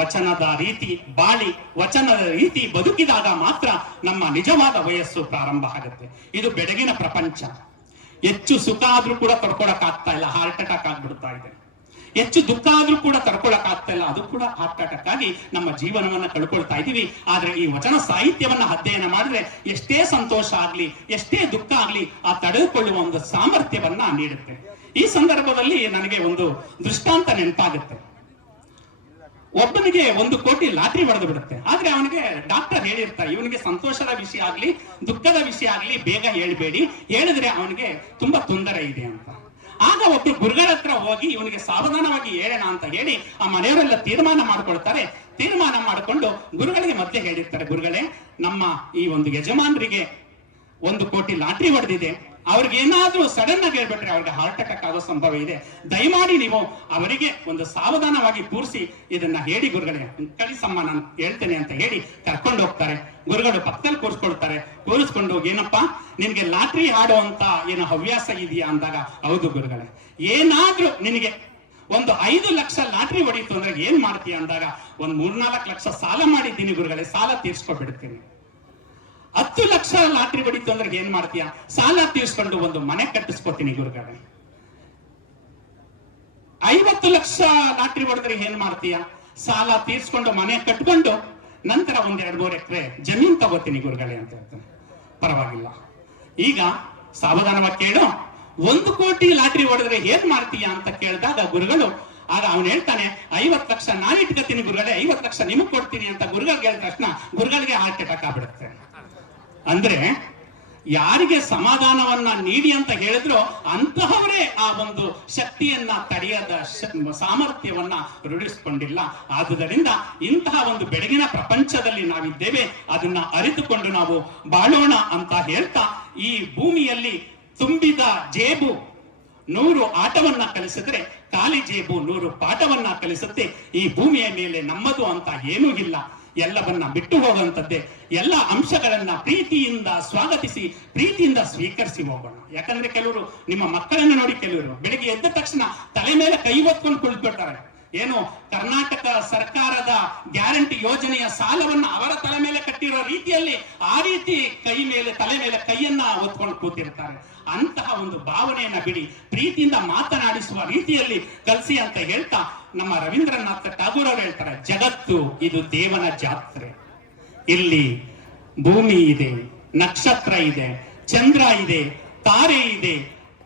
ವಚನದ ರೀತಿ ಬಾಳಿ, ವಚನದ ರೀತಿ ಬದುಕಿದಾಗ ಮಾತ್ರ ನಮ್ಮ ನಿಜವಾದ ವಯಸ್ಸು ಪ್ರಾರಂಭ ಆಗುತ್ತೆ. ಇದು ಬೆಳಗಿನ ಪ್ರಪಂಚ. ಹೆಚ್ಚು ಸುಖ ಆದ್ರೂ ಕೂಡ ತಡ್ಕೊಳಕ್ ಆಗ್ತಾ ಇಲ್ಲ, ಹಾರ್ಟ್ ಅಟ್ಯಾಕ್ ಆಗ್ಬಿಡ್ತಾ ಇದೆ. ಹೆಚ್ಚು ದುಃಖ ಆದ್ರೂ ಕೂಡ ತಡ್ಕೊಳಕ್ ಆಗ್ತಾ ಇಲ್ಲ, ಅದು ಕೂಡ ಹಾರ್ಟ್ ಅಟ್ಯಾಕ್ ಆಗಿ ನಮ್ಮ ಜೀವನವನ್ನ ಕಳ್ಕೊಳ್ತಾ ಇದೀವಿ. ಆದ್ರೆ ಈ ವಚನ ಸಾಹಿತ್ಯವನ್ನ ಅಧ್ಯಯನ ಮಾಡಿದ್ರೆ ಎಷ್ಟೇ ಸಂತೋಷ ಆಗ್ಲಿ, ಎಷ್ಟೇ ದುಃಖ ಆಗ್ಲಿ, ಆ ತಡೆದುಕೊಳ್ಳುವ ಒಂದು ಸಾಮರ್ಥ್ಯವನ್ನ ನೀಡುತ್ತೆ. ಈ ಸಂದರ್ಭದಲ್ಲಿ ನನಗೆ ಒಂದು ದೃಷ್ಟಾಂತ ನೆನಪಾಗುತ್ತೆ. ಒಬ್ಬನಿಗೆ 1 ಕೋಟಿ ಲಾಟ್ರಿ ಹೊಡೆದು ಬಿಡುತ್ತೆ. ಆದ್ರೆ ಅವನಿಗೆ ಡಾಕ್ಟರ್ ಹೇಳಿರ್ತಾರೆ, ಇವನಿಗೆ ಸಂತೋಷದ ವಿಷಯ ಆಗ್ಲಿ ದುಃಖದ ವಿಷಯ ಆಗ್ಲಿ ಬೇಗ ಹೇಳ್ಬೇಡಿ, ಹೇಳಿದ್ರೆ ಅವನಿಗೆ ತುಂಬಾ ತೊಂದರೆ ಇದೆ ಅಂತ. ಆಗ ಒಬ್ರು ಗುರುಗಳ ಹತ್ರ ಹೋಗಿ ಇವನಿಗೆ ಸಾವಧಾನವಾಗಿ ಹೇಳೋಣ ಅಂತ ಹೇಳಿ ಆ ಮನೆಯವರೆಲ್ಲ ತೀರ್ಮಾನ ಮಾಡ್ಕೊಳ್ತಾರೆ. ತೀರ್ಮಾನ ಮಾಡಿಕೊಂಡು ಗುರುಗಳಿಗೆ ಮತ್ತೆ ಹೇಳಿರ್ತಾರೆ, ಗುರುಗಳೇ, ನಮ್ಮ ಈ ಒಂದು ಯಜಮಾನರಿಗೆ 1 ಕೋಟಿ ಲಾಟ್ರಿ ಹೊಡೆದಿದೆ, ಅವ್ರಿಗೆ ಏನಾದ್ರೂ ಸಡನ್ ಆಗಿ ಹೇಳ್ಬಿಟ್ರೆ ಅವ್ರಿಗೆ ಹಾರ್ಟ್ ಅಟ್ಯಾಕ್ ಆಗೋ ಸಂಭವ ಇದೆ, ದಯಮಾಡಿ ನೀವು ಅವರಿಗೆ ಒಂದು ಸಾವಧಾನವಾಗಿ ಕೂರಿಸಿ ಇದನ್ನ ಹೇಳಿ ಗುರುಗಳೇ, ಕಳಿಸಮ್ಮ ನಾನು ಹೇಳ್ತೇನೆ ಅಂತ ಹೇಳಿ ಕರ್ಕೊಂಡು ಹೋಗ್ತಾರೆ. ಗುರುಗಳು ಪಕ್ಕದಲ್ಲಿ ಕೂರಿಸ್ಕೊಳ್ತಾರೆ. ಕೂರಿಸ್ಕೊಂಡು, ಏನಪ್ಪಾ ನಿನ್ಗೆ ಲಾಟ್ರಿ ಆಡುವಂತ ಏನೋ ಹವ್ಯಾಸ ಇದೆಯಾ ಅಂದಾಗ, ಹೌದು ಗುರುಗಳೇ. ಏನಾದ್ರೂ ನಿನಗೆ ಒಂದು 5 ಲಕ್ಷ ಲಾಟ್ರಿ ಹೊಡೀತು ಅಂದ್ರೆ ಏನ್ ಮಾಡ್ತೀಯ ಅಂದಾಗ, 3-4 ಲಕ್ಷ ಸಾಲ ಮಾಡಿದ್ದೀನಿ ಗುರುಗಳೇ, ಸಾಲ ತೀರ್ಸ್ಕೊಬಿಡ್ತೀನಿ. 10 ಲಕ್ಷ ಲಾಟ್ರಿ ಹೊಡಿತು ಅಂದ್ರೆ ಏನ್ ಮಾಡ್ತೀಯ? ಸಾಲ ತೀರ್ಸ್ಕೊಂಡು ಒಂದು ಮನೆ ಕಟ್ಟಿಸ್ಕೊತೀನಿ ಗುರುಗಳೇ. 50 ಲಕ್ಷ ಲಾಟ್ರಿ ಹೊಡೆದ್ರೆ ಏನ್ ಮಾಡ್ತೀಯ? ಸಾಲ ತೀರ್ಸ್ಕೊಂಡು ಮನೆ ಕಟ್ಕೊಂಡು ನಂತರ 1-2-3 ಎಕರೆ ಜಮೀನ್ ತಗೋತೀನಿ ಗುರುಗಳೇ ಅಂತ ಹೇಳ್ತಾನೆ. ಪರವಾಗಿಲ್ಲ, ಈಗ ಸಾವಧಾನವಾಗಿ ಕೇಳು, 1 ಕೋಟಿ ಲಾಟ್ರಿ ಹೊಡೆದ್ರೆ ಏನ್ ಮಾಡ್ತೀಯ ಅಂತ ಕೇಳಿದಾಗ ಗುರುಗಳು, ಆಗ ಅವನು ಹೇಳ್ತಾನೆ, 50 ಲಕ್ಷ ನಾನು ಇಟ್ಕೊತೀನಿ ಗುರುಗಳೇ, 50 ಲಕ್ಷ ನಿಮಗ್ ಕೊಡ್ತೀನಿ ಅಂತ ಗುರುಗಳಿಗೆ ಹೇಳಿದ ತಕ್ಷಣ ಗುರುಗಳಿಗೆ ಹಾರ್ಟ್ ಅಟ್ಯಾಕ್ ಆಗ್ಬಿಡುತ್ತೆ. ಅಂದ್ರೆ ಯಾರಿಗೆ ಸಮಾಧಾನವನ್ನ ನೀಡಿ ಅಂತ ಹೇಳಿದ್ರು ಅಂತಹವರೇ ಆ ಒಂದು ಶಕ್ತಿಯನ್ನ ತಡೆಯದ ಸಾಮರ್ಥ್ಯವನ್ನ ರೂಢಿಸಿಕೊಂಡಿಲ್ಲ. ಆದುದರಿಂದ ಇಂತಹ ಒಂದು ಬೆಳಗಿನ ಪ್ರಪಂಚದಲ್ಲಿ ನಾವಿದ್ದೇವೆ, ಅದನ್ನ ಅರಿತುಕೊಂಡು ನಾವು ಬಾಳೋಣ ಅಂತ ಹೇಳ್ತಾ, ಈ ಭೂಮಿಯಲ್ಲಿ ತುಂಬಿದ ಜೇಬು 100 ಆಟವನ್ನ ಕಲಿಸಿದ್ರೆ ಖಾಲಿ ಜೇಬು 100 ಪಾಠವನ್ನ ಕಲಿಸುತ್ತೆ. ಈ ಭೂಮಿಯ ಮೇಲೆ ನಮ್ಮದು ಅಂತ ಏನೂ ಇಲ್ಲ, ಎಲ್ಲವನ್ನ ಬಿಟ್ಟು ಹೋಗುವಂತದ್ದೇ. ಎಲ್ಲ ಅಂಶಗಳನ್ನ ಪ್ರೀತಿಯಿಂದ ಸ್ವಾಗತಿಸಿ ಪ್ರೀತಿಯಿಂದ ಸ್ವೀಕರಿಸಿ ಹೋಗೋಣ. ಯಾಕಂದ್ರೆ ಕೆಲವರು ನಿಮ್ಮ ಮಕ್ಕಳನ್ನ ನೋಡಿ, ಕೆಲವರು ಬೆಳಿಗ್ಗೆ ಎದ್ದ ತಕ್ಷಣ ತಲೆ ಮೇಲೆ ಕೈ ಹೊತ್ಕೊಂಡು ಕುಳಿತುಬಿಡ್ತಾರೆ. ಏನು ಕರ್ನಾಟಕ ಸರ್ಕಾರದ ಗ್ಯಾರಂಟಿ ಯೋಜನೆಯ ಸಾಲವನ್ನ ಅವರ ತಲೆ ಮೇಲೆ ಕಟ್ಟಿರೋ ರೀತಿಯಲ್ಲಿ ಆ ರೀತಿ ತಲೆ ಮೇಲೆ ಕೈಯನ್ನ ಹೊತ್ಕೊಂಡು ಕೂತಿರ್ತಾರೆ. ಅಂತಹ ಒಂದು ಭಾವನೆಯನ್ನ ಬಿಡಿ, ಪ್ರೀತಿಯಿಂದ ಮಾತನಾಡಿಸುವ ರೀತಿಯಲ್ಲಿ ಕಲಿಸಿ ಅಂತ ಹೇಳ್ತಾ, ನಮ್ಮ ರವೀಂದ್ರನಾಥ ಠಾಗೂರ್ ಅವರು ಹೇಳ್ತಾರೆ, ಜಗತ್ತು ಇದು ದೇವನ ಜಾತ್ರೆ. ಇಲ್ಲಿ ಭೂಮಿ ಇದೆ, ನಕ್ಷತ್ರ ಇದೆ, ಚಂದ್ರ ಇದೆ, ತಾರೆ ಇದೆ,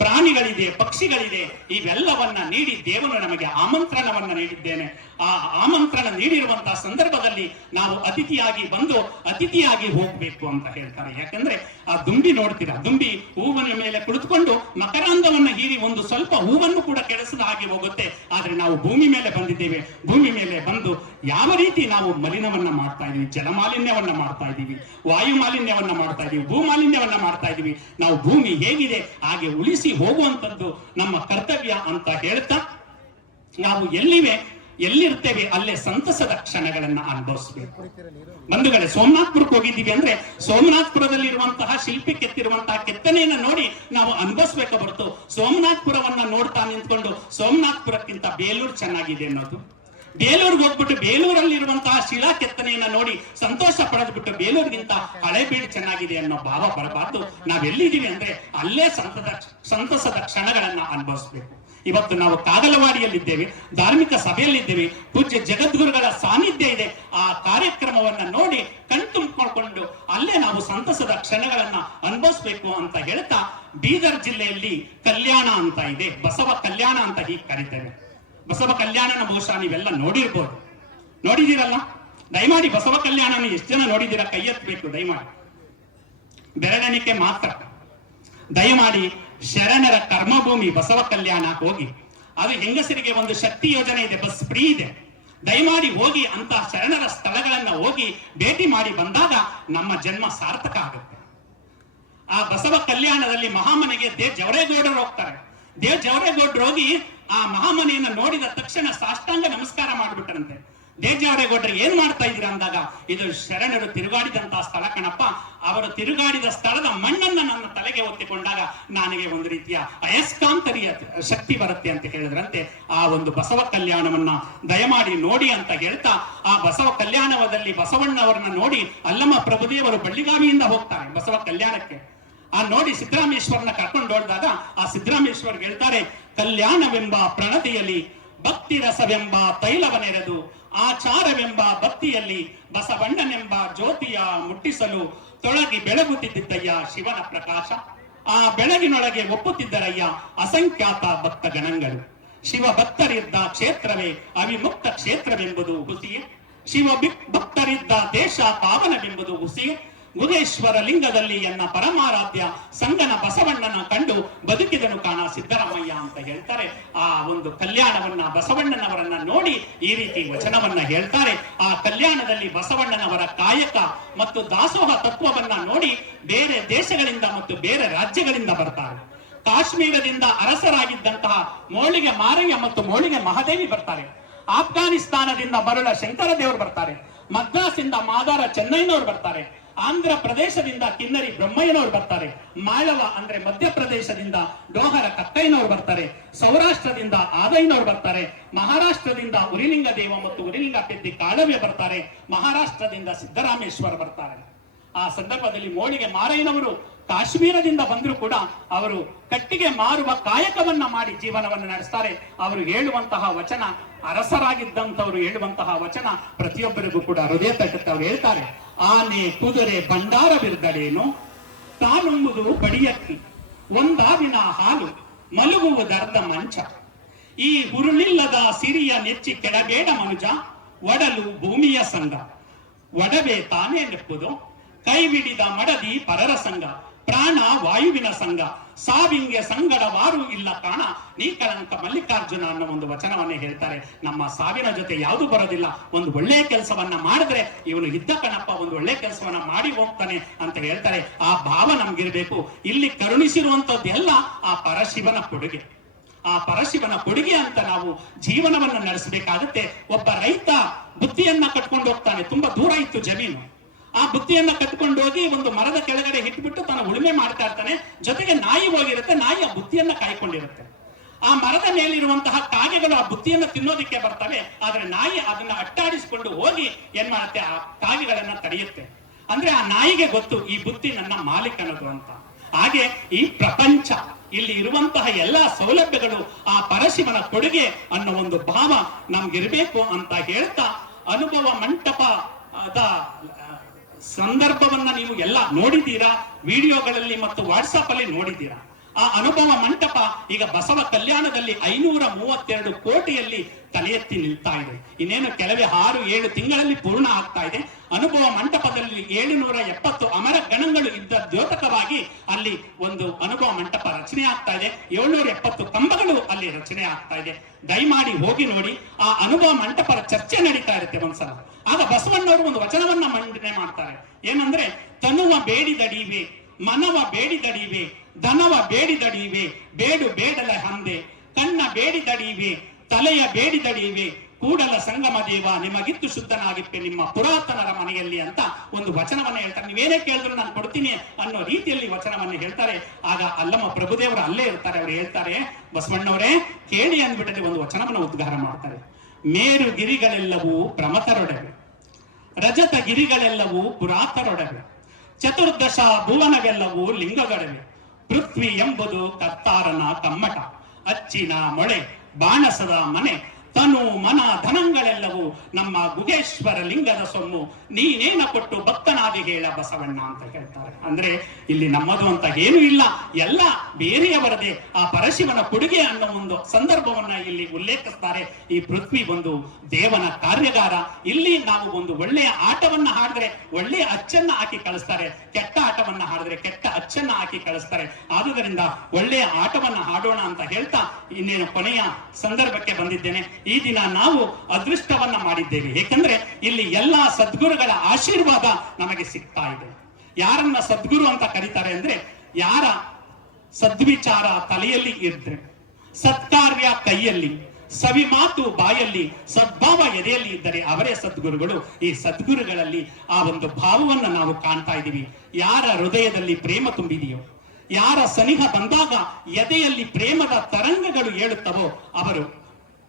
ಪ್ರಾಣಿಗಳಿದೆ, ಪಕ್ಷಿಗಳಿದೆ. ಇವೆಲ್ಲವನ್ನ ನೀಡಿ ದೇವನು ನಮಗೆ ಆಮಂತ್ರಣವನ್ನ ನೀಡಿದ್ದೇನೆ. ಆ ಆಮಂತ್ರಣ ನೀಡಿರುವಂತಹ ಸಂದರ್ಭದಲ್ಲಿ ನಾವು ಅತಿಥಿಯಾಗಿ ಬಂದು ಅತಿಥಿಯಾಗಿ ಹೋಗ್ಬೇಕು ಅಂತ ಹೇಳ್ತಾರೆ. ಯಾಕಂದ್ರೆ ಆ ದುಂಬಿ ನೋಡ್ತೀರಾ, ದುಂಬಿ ಹೂವಿನ ಮೇಲೆ ಕುಳಿತುಕೊಂಡು ಮಕರಂದವನ್ನ ಹೀರಿ ಒಂದು ಸ್ವಲ್ಪ ಹೂವನ್ನು ಕೂಡ ಕೆಡಿಸದ ಹಾಗೆ ಹೋಗುತ್ತೆ. ಆದ್ರೆ ನಾವು ಭೂಮಿ ಮೇಲೆ ಬಂದಿದ್ದೇವೆ. ಭೂಮಿ ಮೇಲೆ ಬಂದು ಯಾವ ರೀತಿ ನಾವು ಮಲಿನವನ್ನ ಮಾಡ್ತಾ ಇದೀವಿ, ಜಲಮಾಲಿನ್ಯವನ್ನ ಮಾಡ್ತಾ ಇದೀವಿ, ವಾಯು ಮಾಲಿನ್ಯವನ್ನ ಮಾಡ್ತಾ ಇದೀವಿ, ಭೂ ಮಾಲಿನ್ಯವನ್ನ ಮಾಡ್ತಾ ಇದೀವಿ. ನಾವು ಭೂಮಿ ಹೇಗಿದೆ ಹಾಗೆ ಉಳಿಸಿ ಹೋಗುವಂತದ್ದು ನಮ್ಮ ಕರ್ತವ್ಯ ಅಂತ ಹೇಳ್ತಾ, ನಾವು ಎಲ್ಲಿರ್ತೇವೆ ಅಲ್ಲೇ ಸಂತಸದ ಕ್ಷಣಗಳನ್ನ ಅನುಭವಿಸಬೇಕು. ಬಂಧುಗಳೇ, ಸೋಮನಾಥ್ಪುರಕ್ಕೆ ಹೋಗಿದ್ದೀವಿ ಅಂದ್ರೆ ಸೋಮನಾಥ್ಪುರದಲ್ಲಿ ಇರುವಂತಹ ಶಿಲ್ಪಿ ಕೆತ್ತಿರುವಂತಹ ಕೆತ್ತನೆಯನ್ನ ನೋಡಿ ನಾವು ಅನುಭವಿಸ್ಬೇಕು ಹೊರತು ಸೋಮನಾಥ್ಪುರವನ್ನ ನೋಡ್ತಾ ನಿಂತ್ಕೊಂಡು ಸೋಮನಾಥ್ಪುರಕ್ಕಿಂತ ಬೇಲೂರು ಚೆನ್ನಾಗಿದೆ ಅನ್ನೋದು, ಬೇಲೂರಿಗೆ ಹೋಗ್ಬಿಟ್ಟು ಬೇಲೂರಲ್ಲಿರುವಂತಹ ಶಿಲಾ ಕೆತ್ತನೆಯನ್ನ ನೋಡಿ ಸಂತೋಷ ಪಡೆದ್ಬಿಟ್ಟು ಬೇಲೂರಿಗಿಂತ ಹಳೇಬೀಡು ಚೆನ್ನಾಗಿದೆ ಅನ್ನೋ ಭಾವ ಬರಬಾರ್ದು. ನಾವೆಲ್ಲಿದ್ದೀವಿ ಅಂದ್ರೆ ಅಲ್ಲೇ ಸಂತಸದ ಕ್ಷಣಗಳನ್ನ ಅನುಭವಿಸ್ಬೇಕು. ಇವತ್ತು ನಾವು ಕಾಗಲವಾಡಿಯಲ್ಲಿದ್ದೇವೆ, ಧಾರ್ಮಿಕ ಸಭೆಯಲ್ಲಿದ್ದೇವೆ, ಪೂಜ್ಯ ಜಗದ್ಗುರುಗಳ ಸಾನ್ನಿಧ್ಯ ಇದೆ. ಆ ಕಾರ್ಯಕ್ರಮವನ್ನ ನೋಡಿ ಕಣ್ತುಂಬಿಕೊಂಡು ಅಲ್ಲೇ ನಾವು ಸಂತಸದ ಕ್ಷಣಗಳನ್ನ ಅನುಭವಿಸ್ಬೇಕು ಅಂತ ಹೇಳ್ತಾ, ಬೀದರ್ ಜಿಲ್ಲೆಯಲ್ಲಿ ಕಲ್ಯಾಣ ಅಂತ ಇದೆ, ಬಸವ ಕಲ್ಯಾಣ ಅಂತ ಹೀಗೆ ಕರೀತೇವೆ. ಬಸವ ಕಲ್ಯಾಣನ ಬಹುಶಃ ನೀವೆಲ್ಲ ನೋಡಿರ್ಬೋದು, ನೋಡಿದಿರಲ್ಲ? ದಯಮಾಡಿ ಬಸವ ಕಲ್ಯಾಣನ ಎಷ್ಟು ಜನ ನೋಡಿದ್ದೀರಾ? ಕೈ ಎತ್ತಬೇಕು ದಯಮಾಡಿ, ಬೆರಳೆಣಿಕೆ ಮಾತ್ರ. ದಯಮಾಡಿ ಶರಣರ ಕರ್ಮಭೂಮಿ ಬಸವ ಕಲ್ಯಾಣ ಹೋಗಿ, ಅದು ಹೆಂಗಸರಿಗೆ ಒಂದು ಶಕ್ತಿ ಯೋಜನೆ ಇದೆ, ಬಸ್ ಫ್ರೀ ಇದೆ. ದಯಮಾಡಿ ಹೋಗಿ ಅಂತ ಶರಣರ ಸ್ಥಳಗಳನ್ನ ಹೋಗಿ ಭೇಟಿ ಮಾಡಿ ಬಂದಾಗ ನಮ್ಮ ಜನ್ಮ ಸಾರ್ಥಕ ಆಗುತ್ತೆ. ಆ ಬಸವ ಕಲ್ಯಾಣದಲ್ಲಿ ಮಹಾಮನೆಗೆ ಜವರೇಗೌಡರು ಹೋಗ್ತಾರೆ. ಜವರೇಗೌಡರು ಹೋಗಿ ಆ ಮಹಾಮನೆಯನ್ನ ನೋಡಿದ ತಕ್ಷಣ ಸಾಷ್ಟಾಂಗ ನಮಸ್ಕಾರ ಮಾಡಿಬಿಟ್ಟರಂತೆ. ಜವರೇಗೌಡರು ಏನ್ ಮಾಡ್ತಾ ಇದ್ದೀರಾ ಅಂದಾಗ, ಇದು ಶರಣರು ತಿರುಗಾಡಿದಂತಹ ಸ್ಥಳ ಕಣಪ್ಪ, ಅವರು ತಿರುಗಾಡಿದ ಸ್ಥಳದ ಮಣ್ಣನ್ನ ನನ್ನ ತಲೆಗೆ ಒತ್ತಿಕೊಂಡಾಗ ನನಗೆ ಒಂದು ರೀತಿಯ ಅಯಸ್ಕಾಂತರಿಯ ಶಕ್ತಿ ಬರುತ್ತೆ ಅಂತ ಹೇಳಿದ್ರಂತೆ. ಆ ಒಂದು ಬಸವ ಕಲ್ಯಾಣವನ್ನ ದಯಮಾಡಿ ನೋಡಿ ಅಂತ ಹೇಳ್ತಾ, ಆ ಬಸವ ಕಲ್ಯಾಣದಲ್ಲಿ ಬಸವಣ್ಣವರನ್ನ ನೋಡಿ ಅಲ್ಲಮ್ಮ ಪ್ರಭುದೇವರು ಬಳ್ಳಿಗಾವಿಯಿಂದ ಹೋಗ್ತಾರೆ ಬಸವ ಕಲ್ಯಾಣಕ್ಕೆ. ಆ ನೋಡಿ ಸಿದ್ದರಾಮೇಶ್ವರನ ಕರ್ಕೊಂಡು ಹೋದಾಗ ಆ ಸಿದ್ದರಾಮೇಶ್ವರ್ ಹೇಳ್ತಾರೆ, ಕಲ್ಯಾಣವೆಂಬ ಪ್ರಣತಿಯಲ್ಲಿ ಭಕ್ತಿ ರಸವೆಂಬ ತೈಲವನೆರೆದು ಆಚಾರವೆಂಬ ಭಕ್ತಿಯಲ್ಲಿ ಬಸವಣ್ಣನೆಂಬ ಜ್ಯೋತಿಯ ಮುಟ್ಟಿಸಲು ತೊಳಗಿ ಬೆಳಗುತ್ತಿದ್ದಯ್ಯ ಶಿವನ ಪ್ರಕಾಶ. ಆ ಬೆಳಗಿನೊಳಗೆ ಒಪ್ಪುತ್ತಿದ್ದರಯ್ಯ ಅಸಂಖ್ಯಾತ ಭಕ್ತ ಗಣಗಳು. ಶಿವ ಭಕ್ತರಿದ್ದ ಕ್ಷೇತ್ರವೇ ಅವಿಮುಕ್ತ ಕ್ಷೇತ್ರವೆಂಬುದು ಹುಸಿಯೇ, ಶಿವ ಭಕ್ತರಿದ್ದ ದೇಶ ಪಾವನವೆಂಬುದು ಹುಸಿಯೇ. ಗುಹೇಶ್ವರ ಲಿಂಗದಲ್ಲಿ ಎನ್ನ ಪರಮಾರಾಧ್ಯ ಸಂಗನ ಬಸವಣ್ಣನ ಕಂಡು ಬದುಕಿದನು ಕಾಣ ಸಿದ್ದರಾಮಯ್ಯ ಅಂತ ಹೇಳ್ತಾರೆ. ಆ ಒಂದು ಕಲ್ಯಾಣವನ್ನ ಬಸವಣ್ಣನವರನ್ನ ನೋಡಿ ಈ ರೀತಿ ವಚನವನ್ನ ಹೇಳ್ತಾರೆ. ಆ ಕಲ್ಯಾಣದಲ್ಲಿ ಬಸವಣ್ಣನವರ ಕಾಯಕ ಮತ್ತು ದಾಸೋಹ ತತ್ವವನ್ನ ನೋಡಿ ಬೇರೆ ದೇಶಗಳಿಂದ ಮತ್ತು ಬೇರೆ ರಾಜ್ಯಗಳಿಂದ ಬರ್ತಾರೆ. ಕಾಶ್ಮೀರದಿಂದ ಅರಸರಾಗಿದ್ದಂತಹ ಮೋಳಿಗೆ ಮಾರಯ್ಯ ಮತ್ತು ಮೋಳಿಗೆ ಮಹಾದೇವಿ ಬರ್ತಾರೆ. ಆಫ್ಘಾನಿಸ್ತಾನದಿಂದ ಮರುಳ ಶಂಕರ ದೇವರು ಬರ್ತಾರೆ. ಮದ್ರಾಸಿಂದ ಮಾದಾರ ಚೆನ್ನೈನವರು ಬರ್ತಾರೆ. ಆಂಧ್ರ ಪ್ರದೇಶದಿಂದ ಕಿನ್ನರಿ ಬ್ರಹ್ಮಯ್ಯನವರು ಬರ್ತಾರೆ. ಮಾಳವ ಅಂದ್ರೆ ಮಧ್ಯಪ್ರದೇಶದಿಂದ ಡೋಹರ ಕಕ್ಕಯ್ಯನವರು ಬರ್ತಾರೆ. ಸೌರಾಷ್ಟ್ರದಿಂದ ಆದಯ್ಯನವರು ಬರ್ತಾರೆ. ಮಹಾರಾಷ್ಟ್ರದಿಂದ ಉರಿಲಿಂಗ ದೇವ ಮತ್ತು ಉರಿಲಿಂಗ ಪೆದ್ದಿ ಕಾಳವ್ಯ ಬರ್ತಾರೆ. ಮಹಾರಾಷ್ಟ್ರದಿಂದ ಸಿದ್ದರಾಮೇಶ್ವರ ಬರ್ತಾರೆ. ಆ ಸಂದರ್ಭದಲ್ಲಿ ಮೋಳಿಗೆ ಮಾರಯ್ಯನವರು ಕಾಶ್ಮೀರದಿಂದ ಬಂದರೂ ಕೂಡ ಅವರು ಕಟ್ಟಿಗೆ ಮಾರುವ ಕಾಯಕವನ್ನ ಮಾಡಿ ಜೀವನವನ್ನು ನಡೆಸ್ತಾರೆ. ಅವರು ಹೇಳುವಂತಹ ವಚನ, ಅರಸರಾಗಿದ್ದಂಥವ್ರು ಹೇಳುವಂತಹ ವಚನ ಪ್ರತಿಯೊಬ್ಬರಿಗೂ ಕೂಡ ಹೃದಯ ತಟ್ಟುತ್ತೆ. ಅವ್ರು ಹೇಳ್ತಾರೆ, ಆನೆ ಕುದುರೆ ಬಂಡಾರವಿರ್ದಡೇನು, ತಾನುಂಬುದು ಬಡಿಯಕ್ಕಿ, ಒಂದಾವಿನ ಹಾಲು ಮಲಗುವುದರ್ಧ ಮಂಚ, ಈ ಹುರುಳಿಲ್ಲದ ಸಿರಿಯ ನೆಚ್ಚಿ ಕೆಳಬೇಡ ಮನುಜ, ಒಡಲು ಭೂಮಿಯ ಸಂಘ, ಒಡವೆ ತಾನೇ ನೆಪ್ಪುದು, ಕೈಬಿಡಿದ ಮಡದಿ ಪರರ ಸಂಘ, ಪ್ರಾಣ ವಾಯುವಿನ ಸಂಘ, ಸಾವಿಂಗೆ ಸಂಗಡವಾರು ಇಲ್ಲ ಕಾಣ, ನೀ ಕಳಂಕ ಮಲ್ಲಿಕಾರ್ಜುನ ಅನ್ನೋ ಒಂದು ವಚನವನ್ನೇ ಹೇಳ್ತಾರೆ. ನಮ್ಮ ಸಾವಿನ ಜೊತೆ ಯಾವುದು ಬರೋದಿಲ್ಲ. ಒಂದು ಒಳ್ಳೆಯ ಕೆಲಸವನ್ನ ಮಾಡಿದ್ರೆ ಇವನು ಇದ್ದ ಕಣಪ್ಪ, ಒಂದು ಒಳ್ಳೆ ಕೆಲಸವನ್ನ ಮಾಡಿ ಹೋಗ್ತಾನೆ ಅಂತ ಹೇಳ್ತಾರೆ. ಆ ಭಾವ ನಮ್ಗಿರ್ಬೇಕು. ಇಲ್ಲಿ ಕರುಣಿಸಿರುವಂತದ್ದೆಲ್ಲ ಆ ಪರಶಿವನ ಕೊಡುಗೆ. ಆ ಪರಶಿವನ ಕೊಡುಗೆ ಅಂತ ನಾವು ಜೀವನವನ್ನ ನಡೆಸಬೇಕಾಗುತ್ತೆ. ಒಬ್ಬ ರೈತ ಬುತ್ತಿಯನ್ನ ಕಟ್ಕೊಂಡು ಹೋಗ್ತಾನೆ. ತುಂಬಾ ದೂರ ಇತ್ತು ಜಮೀನು. ಆ ಬುತ್ತಿಯನ್ನ ಕಟ್ಕೊಂಡು ಹೋಗಿ ಒಂದು ಮರದ ಕೆಳಗಡೆ ಇಟ್ಬಿಟ್ಟು ತಾನು ಉಳುಮೆ ಮಾಡ್ತಾ ಇರ್ತಾನೆ. ಜೊತೆಗೆ ನಾಯಿ ಹೋಗಿರುತ್ತೆ. ನಾಯಿ ಆ ಬುತ್ತಿಯನ್ನ ಕಾಯ್ಕೊಂಡಿರುತ್ತೆ. ಆ ಮರದ ಮೇಲಿರುವಂತಹ ಕಾಗೆಗಳು ಆ ಬುತ್ತಿಯನ್ನ ತಿನ್ನೋದಿಕ್ಕೆ ಬರ್ತವೆ. ಆದ್ರೆ ನಾಯಿ ಅದನ್ನ ಅಟ್ಟಾಡಿಸಿಕೊಂಡು ಹೋಗಿ ಏನ್ ಮಾಡುತ್ತೆ, ಆ ಕಾಗೆಗಳನ್ನ ತಡೆಯುತ್ತೆ. ಅಂದ್ರೆ ಆ ನಾಯಿಗೆ ಗೊತ್ತು ಈ ಬುತ್ತಿ ನನ್ನ ಮಾಲೀಕನದು ಅಂತ. ಹಾಗೆ ಈ ಪ್ರಪಂಚ, ಇಲ್ಲಿ ಇರುವಂತಹ ಎಲ್ಲಾ ಸೌಲಭ್ಯಗಳು ಆ ಪರಶಿವನ ಕೊಡುಗೆ ಅನ್ನೋ ಒಂದು ಭಾವ ನಮ್ಗಿರ್ಬೇಕು ಅಂತ ಹೇಳ್ತಾ, ಅನುಭವ ಮಂಟಪದ ಸಂದರ್ಭವನ್ನ ನೀವು ಎಲ್ಲ ನೋಡಿದ್ದೀರಾ, ವಿಡಿಯೋಗಳಲ್ಲಿ ಮತ್ತು ವಾಟ್ಸಪ್ ಅಲ್ಲಿ ನೋಡಿದ್ದೀರಾ. ಆ ಅನುಭವ ಮಂಟಪ ಈಗ ಬಸವ ಕಲ್ಯಾಣದಲ್ಲಿ 532 ಕೋಟಿಯಲ್ಲಿ ತಲೆ ಎತ್ತಿ ನಿಲ್ತಾ ಇದೆ. ಇನ್ನೇನು ಕೆಲವೇ 6-7 ತಿಂಗಳಲ್ಲಿ ಪೂರ್ಣ ಆಗ್ತಾ ಇದೆ. ಅನುಭವ ಮಂಟಪದಲ್ಲಿ 770 ಅಮರ ಗಣಗಳು ಇದ್ದ ದ್ಯೋತಕವಾಗಿ ಅಲ್ಲಿ ಒಂದು ಅನುಭವ ಮಂಟಪ ರಚನೆ ಆಗ್ತಾ ಇದೆ. 770 ಕಂಬಗಳು ಅಲ್ಲಿ ರಚನೆ ಆಗ್ತಾ ಇದೆ. ದಯಮಾಡಿ ಹೋಗಿ ನೋಡಿ. ಆ ಅನುಭವ ಮಂಟಪದ ಚರ್ಚೆ ನಡೀತಾ ಇರುತ್ತೆ ಒಂದ್ಸಲ. ಆಗ ಬಸವಣ್ಣವರು ಒಂದು ವಚನವನ್ನ ಮಂಡನೆ ಮಾಡ್ತಾರೆ. ಏನಂದ್ರೆ, ತನುವ ಬೇಡಿದಡಿವೆ, ಮನವ ಬೇಡಿದಡಿವೆ, ಧನವ ಬೇಡಿದಡಿವೆ, ಬೇಡು ಬೇಡಲ ಹಂದೆ, ಕಣ್ಣ ಬೇಡಿದಡಿವೆ, ತಲೆಯ ಬೇಡಿದಡಿವೆ, ಕೂಡಲ ಸಂಗಮ ದೇವ ನಿಮಗಿತ್ತು ಶುದ್ಧನಾಗಿಪ್ಪೆ ನಿಮ್ಮ ಪುರಾತನರ ಮನೆಯಲ್ಲಿ ಅಂತ ಒಂದು ವಚನವನ್ನ ಹೇಳ್ತಾರೆ. ನೀವೇನೇ ಕೇಳಿದ್ರು ನಾನು ಕೊಡ್ತೀನಿ ಅನ್ನೋ ರೀತಿಯಲ್ಲಿ ವಚನವನ್ನು ಹೇಳ್ತಾರೆ. ಆಗ ಅಲ್ಲಮ್ಮ ಪ್ರಭುದೇವರು ಅಲ್ಲೇ ಇರ್ತಾರೆ. ಅವ್ರು ಹೇಳ್ತಾರೆ, ಬಸವಣ್ಣವರೇ ಕೇಳಿ ಅಂದ್ಬಿಟ್ಟಲ್ಲಿ ಒಂದು ವಚನವನ್ನು ಉದ್ಗಾರ ಮಾಡ್ತಾರೆ. ಮೇರು ಗಿರಿಗಳೆಲ್ಲವೂ ಪ್ರಮತರೊಡವೆ, ರಜತ ಗಿರಿಗಳೆಲ್ಲವೂ ಪುರಾತರೊಡವೆ, ಚತುರ್ದಶ ಭುವನವೆಲ್ಲವೂ ಲಿಂಗಗಳವೆ, ಪೃಥ್ವಿ ಎಂಬುದು ಕತ್ತಾರನ ಕಮ್ಮಟ, ಅಚ್ಚಿನ ಮೊಳೆ ಬಾಣಸದ ಮನೆ, ತನು ಮನ ಧನಗಳೆಲ್ಲವೂ ನಮ್ಮ ಗುಹೇಶ್ವರ ಲಿಂಗದ ಸೊಮ್ಮು, ನೀನೇನ ಕೊಟ್ಟು ಭಕ್ತನಾದಿ ಹೇಳ ಬಸವಣ್ಣ ಅಂತ ಹೇಳ್ತಾರೆ. ಅಂದ್ರೆ ಇಲ್ಲಿ ನಮ್ಮದು ಅಂತ ಏನು ಇಲ್ಲ, ಎಲ್ಲ ಬೇರೆಯವರದೇ. ಆ ಪರಶಿವನ ಕೊಡುಗೆ ಅನ್ನೋ ಒಂದು ಸಂದರ್ಭವನ್ನ ಇಲ್ಲಿ ಉಲ್ಲೇಖಿಸ್ತಾರೆ. ಈ ಪೃಥ್ವಿ ಒಂದು ದೇವನ ಕಾರ್ಯಗಾರ. ಇಲ್ಲಿ ನಾವು ಒಂದು ಒಳ್ಳೆಯ ಆಟವನ್ನ ಹಾಡಿದ್ರೆ ಒಳ್ಳೆಯ ಅಚ್ಚನ್ನ ಹಾಕಿ ಕಳಿಸ್ತಾರೆ, ಕೆಟ್ಟ ಆಟವನ್ನ ಹಾಡಿದ್ರೆ ಕೆಟ್ಟ ಅಚ್ಚನ್ನ ಹಾಕಿ ಕಳಿಸ್ತಾರೆ. ಆದುದರಿಂದ ಒಳ್ಳೆಯ ಆಟವನ್ನ ಹಾಡೋಣ ಅಂತ ಹೇಳ್ತಾ ಇನ್ನೇನು ಕೊನೆಯ ಸಂದರ್ಭಕ್ಕೆ ಬಂದಿದ್ದೇನೆ. ಈ ದಿನ ನಾವು ಅದೃಷ್ಟವನ್ನ ಮಾಡಿದ್ದೇವೆ. ಏಕೆಂದ್ರೆ ಇಲ್ಲಿ ಎಲ್ಲಾ ಸದ್ಗುರುಗಳ ಆಶೀರ್ವಾದ ನಮಗೆ ಸಿಗ್ತಾ ಇದೆ. ಯಾರನ್ನ ಸದ್ಗುರು ಅಂತ ಕರೀತಾರೆ ಅಂದ್ರೆ, ಯಾರ ಸದ್ವಿಚಾರ ತಲೆಯಲ್ಲಿ ಇದ್ರೆ, ಸತ್ಕಾರ್ಯ ಕೈಯಲ್ಲಿ, ಸವಿ ಮಾತು ಬಾಯಲ್ಲಿ, ಸದ್ಭಾವ ಎದೆಯಲ್ಲಿ ಇದ್ದರೆ ಅವರೇ ಸದ್ಗುರುಗಳು. ಈ ಸದ್ಗುರುಗಳಲ್ಲಿ ಆ ಒಂದು ಭಾವವನ್ನ ನಾವು ಕಾಣ್ತಾ ಇದ್ದೀವಿ. ಯಾರ ಹೃದಯದಲ್ಲಿ ಪ್ರೇಮ ತುಂಬಿದೆಯೋ, ಯಾರ ಸನಿಹ ಬಂದಾಗ ಎದೆಯಲ್ಲಿ ಪ್ರೇಮದ ತರಂಗಗಳು ಏಳುತ್ತವೋ ಅವರು